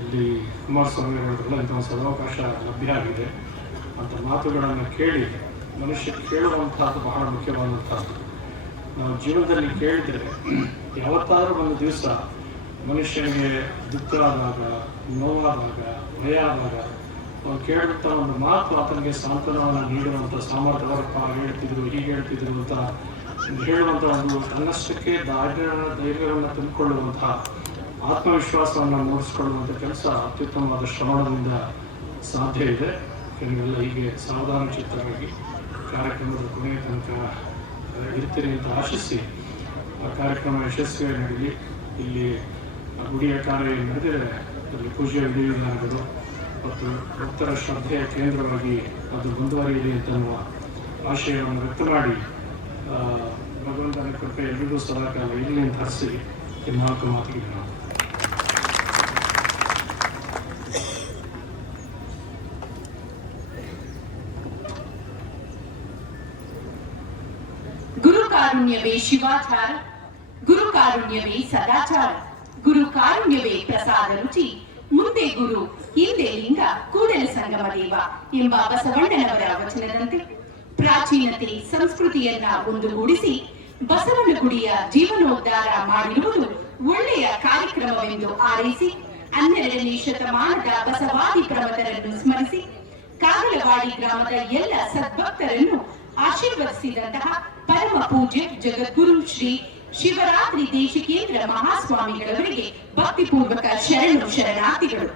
ಇಲ್ಲಿ ಕುಮಾರಸ್ವಾಮಿ ಅವರಿಗೆಲ್ಲ ಇಂಥ ಒಂದು ಸದಾವಕಾಶ ಲಭ್ಯ ಆಗಿದೆ ಅಂತ ಮಾತುಗಳನ್ನು ಕೇಳಿ ಮನುಷ್ಯ ಕೇಳುವಂಥದ್ದು ಬಹಳ ಮುಖ್ಯವಾದಂಥದ್ದು. ನಾವು ಜೀವನದಲ್ಲಿ ಕೇಳಿದರೆ ಯಾವತ್ತಾದರೂ ಒಂದು ದಿವಸ ಮನುಷ್ಯನಿಗೆ ದುಃಖ ಆದಾಗ, ನೋವಾದಾಗ, ಭಯ ಆದಾಗ ಅವ್ರು ಕೇಳಿದಂಥ ಒಂದು ಮಾತು ಆತನಿಗೆ ಸಾಂತ್ವನವನ್ನು ನೀಡುವಂಥ ಸಾಮರ್ಥ್ಯ, ಅವರಪ್ಪ ಹೇಳ್ತಿದ್ರು, ಹೀಗೆ ಹೇಳ್ತಿದ್ರು ಅಂತ ಹೇಳುವಂಥ ಒಂದು ತನ್ನಷ್ಟಕ್ಕೆ ಧೈರ್ಯವನ್ನು ತಂದುಕೊಳ್ಳುವಂಥ ಆತ್ಮವಿಶ್ವಾಸವನ್ನು ಮೂಡಿಸಿಕೊಳ್ಳುವಂಥ ಕೆಲಸ ಅತ್ಯುತ್ತಮವಾದ ಶ್ರವಣದಿಂದ ಸಾಧ್ಯ ಇದೆ. ನೀವೆಲ್ಲ ಹೀಗೆ ಸಾವಧಾನ ಚಿತ್ತರಾಗಿ ಕಾರ್ಯಕ್ರಮದ ಕೊನೆಯ ತನಕ ಇರ್ತೀರಿ ಅಂತ ಆಶಿಸಿ ಆ ಕಾರ್ಯಕ್ರಮ ಯಶಸ್ವಿಯಾಗಿ ನಡೆಯಲಿ. ಇಲ್ಲಿ ಗುಡಿಯ ಕಾರ್ಯ ನಡೆದಿದೆ, ಅಲ್ಲಿ ಪೂಜೆ ವಿಧಿವಿಧಾನಗಳು ಮತ್ತು ಭಕ್ತರ ಶ್ರದ್ಧೆಯ ಕೇಂದ್ರವಾಗಿ ಅದು ಮುಂದುವರಿಯಲಿ ಅಂತ ಆಶಯವನ್ನು ವ್ಯಕ್ತ ಮಾಡಿ ಭಗವಂತನ ಕೃಪೆ ಎಲ್ರಿಗೂ ಸದಾಕಾಲ ಇರಲಿ ಅಂತ ಹರಿಸಿ ಈ 4 ಮಾತಿಗೆ ನಾವು ಗುರು ಕಾರುಣ್ಯವೇ ಶಿವಾಚಾರ, ಗುರು ಕಾರುಣ್ಯವೇ ಸದಾಚಾರ, ಗುರು ಕಾರುಣ್ಯವೇ ಪ್ರಸಾದ ರುಚಿ, ಮುಂದೆ ಗುರು ಹಿಂದೆ ಲಿಂಗ ಕೂಡಲ ಸಂಗಮ ದೇವ ಎಂಬ ಬಸವಣ್ಣನವರ ವಚನದಂತೆ ಪ್ರಾಚೀನತೆ ಸಂಸ್ಕೃತಿಯನ್ನ ಒಂದುಗೂಡಿಸಿ ಬಸವನ ಗುಡಿಯ ಜೀವನೋದ್ಧಾರ ಮಾಡಿರುವುದು ಒಳ್ಳೆಯ ಕಾರ್ಯಕ್ರಮವೆಂದು ಆರೈಸಿ 12ನೇ ಶತಮಾನದ ಬಸವಾದಿ ಪ್ರಮಥರನ್ನು ಸ್ಮರಿಸಿ ಕಾಗಲವಾಡಿ ಗ್ರಾಮದ ಎಲ್ಲ ಸದ್ಭಕ್ತರನ್ನು ಆಶೀರ್ವದಿಸಿದಂತಹ ಪರಮ ಪೂಜ್ಯ ಜಗದ್ಗುರು ಶ್ರೀ ಶಿವರಾತ್ರಿ ದೇಶಿಕೇಂದ್ರ ಮಹಾಸ್ವಾಮಿಗಳವರಿಗೆ ಭಕ್ತಿಪೂರ್ವಕ ಶರಣು ಶರಣಾರ್ಥಿಗಳು.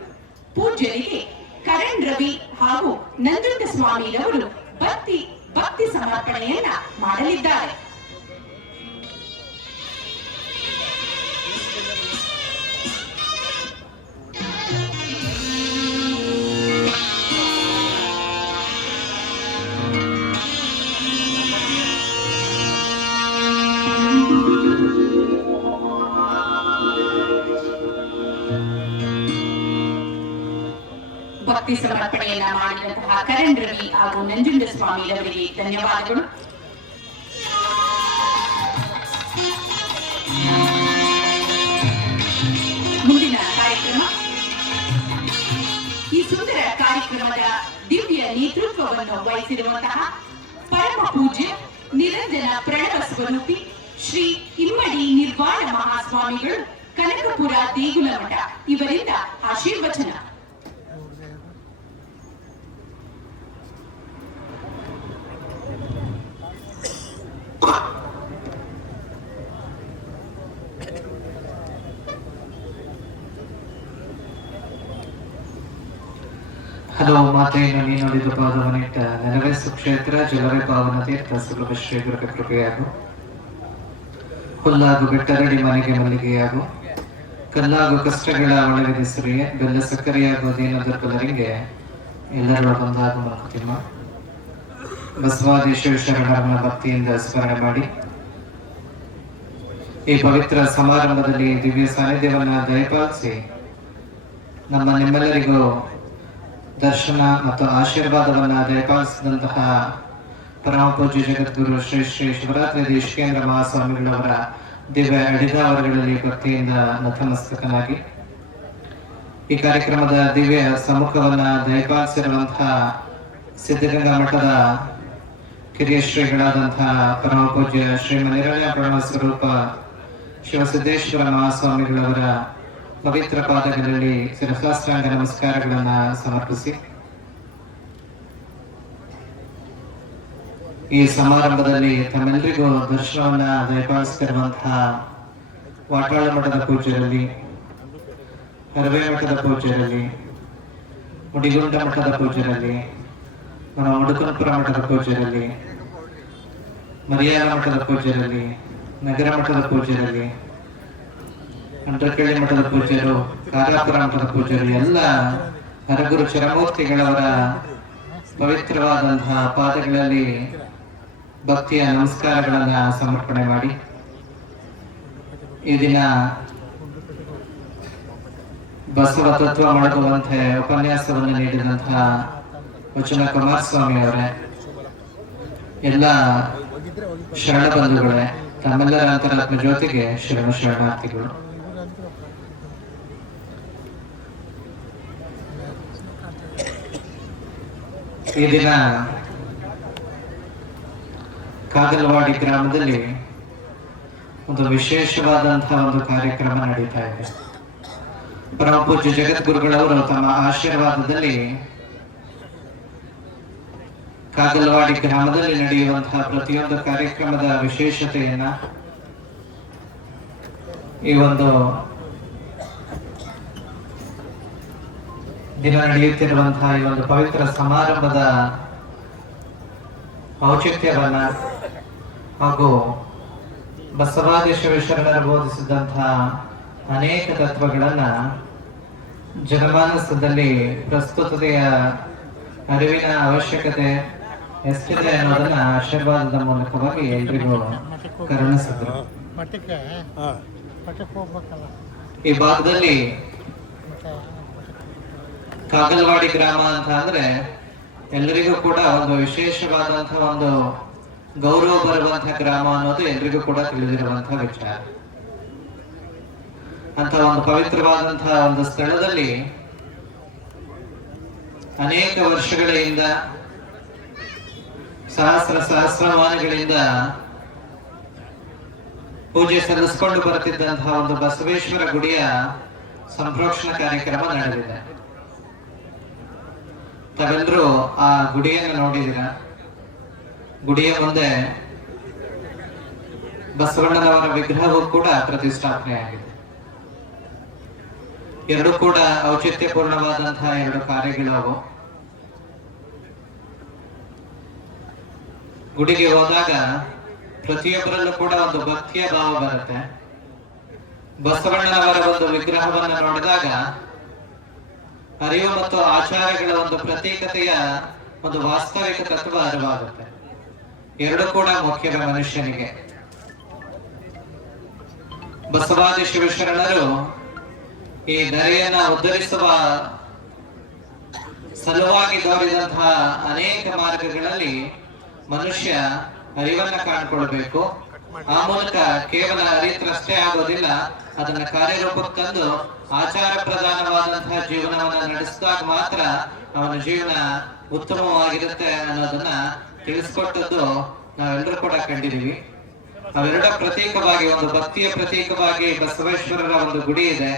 ಪೂಜ್ಯರಿಗೆ ಕರಣ್ ರವಿ ಹಾಗೂ ನಂಜುಂಡ ಸ್ವಾಮಿರವರು ಭಕ್ತಿ ಸಮರ್ಪಣೆಯನ್ನ ಮಾಡಲಿದ್ದಾರೆ. ಭಕ್ತಿ ಸಮರ್ಪಣೆಯನ್ನ ಮಾಡಿದಂತಹ ಕರಣ್ ರವಿ ಹಾಗೂ ನಂಜುಂಡ ಸ್ವಾಮಿರವರಿಗೆ ಧನ್ಯವಾದಗಳು. ಮುಂದಿನ ಕಾರ್ಯಕ್ರಮ. ಈ ಸುಂದರ ಕಾರ್ಯಕ್ರಮದ ದಿವ್ಯ ನೇತೃತ್ವವನ್ನು ವಹಿಸಿರುವಂತಹ ಪರಮ ಪೂಜ್ಯ ನಿರಂಜನ ಪ್ರಣವ ಸ್ವರೂಪಿ ಶ್ರೀ ಇಮ್ಮಡಿ ನಿರ್ವಾಣ ಮಹಾಸ್ವಾಮಿಗಳು, ಕನಕಪುರ ದೇಗುಲ ಮಠ ಇವರಿಂದ ಆಶೀರ್ವಚನ. ಹಲೋ ಮಾತೆಯನ್ನು ನೀ ನುಡಿದು ಪಾದವನಿಟ್ಟ ನೆಲವೇ ಸುಕ್ಷೇತ್ರ ಜಲವೇ ಪಾವನ ತೀರ್ಥ ಸುಲಭ ಶ್ರೀ ಗುರುಕ ಕೃಪೆಯಾಗು. ಹುಲ್ಲಾಗು ಬೆಟ್ಟದಡಿ ಮನೆಗೆ ಮಲ್ಲಿಗೆಯಾಗು, ಕಲ್ಲಾಗು ಕಷ್ಟಗಳ ಒಳಗೆ ಸುರಿಯೆ, ಬೆಲ್ಲ ಸಕ್ಕರೆಯಾಗು ದೀನ ದುರ್ಬಲರಿಗೆ ಎಲ್ಲರೂ ಬಂದಾಗು ಮಂಕುತಿಮ್ಮ. ಬಸವಾದಿ ಶಿವಶರಣರನ್ನ ಭಕ್ತಿಯಿಂದ ಸ್ಮರಣೆ ಮಾಡಿ ಈ ಪವಿತ್ರ ಸಮಾರಂಭದಲ್ಲಿ ದಿವ್ಯ ಸಾನ್ನಿಧ್ಯವನ್ನ ದಯಪಾಲಿಸಿ ನಮ್ಮ ನಿಮ್ಮೆಲ್ಲರಿಗೂ ದರ್ಶನ ಮತ್ತು ಆಶೀರ್ವಾದವನ್ನ ದಯಪಾಲಿಸಿದಂತಹ ಪರಮ ಪೂಜ್ಯ ಜಗದ್ಗುರು ಶ್ರೀ ಶ್ರೀ ಶಿವರಾತ್ರಿ ದೇಶಿಕೇಂದ್ರ ಮಹಾಸ್ವಾಮಿಗಳವರ ದಿವ್ಯ ಅಡಿದಾವರಗಳಲ್ಲಿ ಭಕ್ತಿಯಿಂದ ನತಮಸ್ತಕನಾಗಿ ಈ ಕಾರ್ಯಕ್ರಮದ ದಿವ್ಯ ಸಮ್ಮುಖವನ್ನ ದಯಪಾಲಿಸಿರುವಂತಹ ಸಿದ್ಧಗಂಗಾ ಮಠದ ಕಿರಿಯ ಶ್ರೀಗಳಾದಂತಹ ಪರಮ ಪೂಜ್ಯ ಶ್ರೀ ನಿರಣ್ಯ ಪ್ರಣವ ಸ್ವರೂಪ ಶಿವಸಿದ್ದೇಶ್ವರ ಮಹಾಸ್ವಾಮಿಗಳವರ ಪವಿತ್ರ ಪಾದಗಳಲ್ಲಿ ಶಿರಸಾಷ್ಟಾಂಗ ನಮಸ್ಕಾರಗಳನ್ನ ಸಮರ್ಪಿಸಿ ಈ ಸಮಾರಂಭದಲ್ಲಿ ತಮ್ಮೆಲ್ಲರಿಗೂ ದರ್ಶನವನ್ನ ದಯಪಾಲಿಸುತ್ತಿರುವಂತಹ ವಾಟಾಳ ಮಠದ ಪೂಜ್ಯರಲ್ಲಿ, ಹರವೆ ಮಠದ ಪೂಜ್ಯರಲ್ಲಿ, ಮುಡಿಗುಂಡ ಮಠದ ಪೂಜ್ಯರಲ್ಲಿ, ನಮ್ಮ ಮುಡುಕನಪುರ ಮಠದ ಪೂಜ್ಯರಲ್ಲಿ, ಮರಿಯಾಲ ಮಠದ ಪೂಜ್ಯರಲ್ಲಿ, ನಗರ ಮಠದ ಪೂಜ್ಯರಲ್ಲಿ, ಅಂಟ್ರಕಳ್ಳಿ ಮಠದ ಪೂಜ್ಯರು, ಕಾರಾಪುರ ಮಠದ ಪೂಜ್ಯರು, ಎಲ್ಲ ಹರಗುರು ಚರಮೂರ್ತಿಗಳವರ ಪವಿತ್ರವಾದಂತಹ ಪಾದಗಳಲ್ಲಿ ಭಕ್ತಿಯ ನಮಸ್ಕಾರಗಳನ್ನ ಸಮರ್ಪಣೆ ಮಾಡಿ ಈ ದಿನ ಬಸವ ತತ್ವ ಮಾಡುವಂತೆ ಉಪನ್ಯಾಸವನ್ನು ನೀಡಿದಂತಹ ವಚನ ಕುಮಾರಸ್ವಾಮಿ ಅವರೇ, ಎಲ್ಲ ಶರಣ ಬಂಧುಗಳೇ, ತಮ್ಮೆಲ್ಲರ ಅಂತರಾತ್ಮ ಜ್ಯೋತಿಗೆ ಶರಣಾರ್ಥಿಗಳು. ಈ ದಿನ ಕಾಗಲವಾಡಿ ಗ್ರಾಮದಲ್ಲಿ ಒಂದು ವಿಶೇಷವಾದಂತಹ ಒಂದು ಕಾರ್ಯಕ್ರಮ ನಡೀತಾ ಇದೆ. ಪರಮ ಪೂಜ್ಯ ಜಗದ್ಗುರುಗಳವರು ತಮ್ಮ ಆಶೀರ್ವಾದದಲ್ಲಿ ಕಾಗಲವಾಡಿ ಗ್ರಾಮದಲ್ಲಿ ನಡೆಯುವಂತಹ ಪ್ರತಿಯೊಂದು ಕಾರ್ಯಕ್ರಮದ ವಿಶೇಷತೆಯನ್ನ ಈ ಒಂದು ದಿನ ನಡೆಯುತ್ತಿರುವಂತಹ ಈ ಒಂದು ಪವಿತ್ರ ಸಮಾರಂಭದ ಔಚಿತ್ಯವನ್ನ ಹಾಗೂ ಬಸವಾದಿ ಶಿವಶರಣರು ಬೋಧಿಸಿದಂತಹ ಅನೇಕ ತತ್ವಗಳನ್ನ ಜನಮಾನಸದಲ್ಲಿ ಪ್ರಸ್ತುತತೆಯ ಅರಿವಿನ ಅವಶ್ಯಕತೆ ಎಷ್ಟಿದೆ ಅನ್ನೋದನ್ನ ಆಶೀರ್ವಾದದ ಮೂಲಕವಾಗಿ ಎಲ್ರಿಗೂ ಕರುಣಿಸಿದ್ರು. ಈ ಭಾಗದಲ್ಲಿ ಕಾಗಲವಾಡಿ ಗ್ರಾಮ ಅಂತ ಅಂದ್ರೆ ಎಲ್ಲರಿಗೂ ಕೂಡ ಒಂದು ವಿಶೇಷವಾದಂತಹ ಒಂದು ಗೌರವ ಬರುವಂತಹ ಗ್ರಾಮ ಅನ್ನೋದು ಎಲ್ರಿಗೂ ಕೂಡ ತಿಳಿದಿರುವಂತಹ ವಿಚಾರ. ಅಂತ ಒಂದು ಪವಿತ್ರವಾದಂತಹ ಒಂದು ಸ್ಥಳದಲ್ಲಿ ಅನೇಕ ವರ್ಷಗಳಿಂದ ಸಹಸ್ರಮಾನಗಳಿಂದ ಪೂಜೆ ಸಲ್ಲಿಸಿಕೊಂಡು ಬರುತ್ತಿದ್ದಂತಹ ಒಂದು ಬಸವೇಶ್ವರ ಗುಡಿಯ ಸಂಪ್ರೋಕ್ಷಣ ಕಾರ್ಯಕ್ರಮ ನಡೆದಿದೆ. ತಾವೆಲ್ಲರೂ ಆ ಗುಡಿಯನ್ನು ನೋಡಿದಿರ. ಗುಡಿಯ ಮುಂದೆ ಬಸವಣ್ಣನವರ ವಿಗ್ರಹವೂ ಕೂಡ ಪ್ರತಿಷ್ಠಾಪನೆ ಆಗಿದೆ. ಎರಡು ಕೂಡ ಔಚಿತ್ಯಪೂರ್ಣವಾದಂತಹ ಎರಡು ಕಾರ್ಯಗಳವು. ಗುಡಿಗೆ ಹೋದಾಗ ಪ್ರತಿಯೊಬ್ಬರಲ್ಲೂ ಕೂಡ ಒಂದು ಭಕ್ತಿಯ ಭಾವ ಬರುತ್ತೆ. ಬಸವಣ್ಣನವರ ಒಂದು ವಿಗ್ರಹವನ್ನು ನೋಡಿದಾಗ ಅರಿವು ಮತ್ತು ಆಚಾರಗಳ ಒಂದು ಪ್ರತೀಕತೆಯ ಒಂದು ವಾಸ್ತವಿಕ ತತ್ವ ಅರಿವಾಗುತ್ತೆ. ಎರಡು ಕೂಡ ಮುಖ್ಯವೇ ಮನುಷ್ಯನಿಗೆ. ಬಸವಾದಿ ಶಿವಶರಣರು ಈ ಧರೆಯನ್ನ ಉದ್ಧರಿಸುವ ಸಲುವಾಗಿ ತೋರಿದಂತಹ ಅನೇಕ ಮಾರ್ಗಗಳಲ್ಲಿ ಮನುಷ್ಯ ಅರಿವನ್ನ ಕಾಣ್ಕೊಳ್ಬೇಕು. ಆ ಮೂಲಕ ಕೇವಲ ಅರಿತ್ರಷ್ಟೇ ಆಗೋದಿಲ್ಲ, ಅದನ್ನ ಕಾರ್ಯರೂಪಕ್ಕೆ ತಂದು ಆಚಾರ ಪ್ರಧಾನವಾದಂತಹ ಜೀವನವನ್ನ ನಡೆಸಿದಾಗ ಮಾತ್ರ ಅವನ ಜೀವನ ಉತ್ತಮವಾಗಿರುತ್ತೆ ಅನ್ನೋದನ್ನ ತಿಳಿಸ್ಕೊಟ್ಟದ್ದು ನಾವೆಲ್ಲರೂ ಕೂಡ ಕಂಡಿದೀವಿ. ಅವೆರಡ ಪ್ರತೀಕವಾಗಿ, ಒಂದು ಭಕ್ತಿಯ ಪ್ರತೀಕವಾಗಿ ಬಸವೇಶ್ವರರ ಒಂದು ಗುಡಿ ಇದೆ.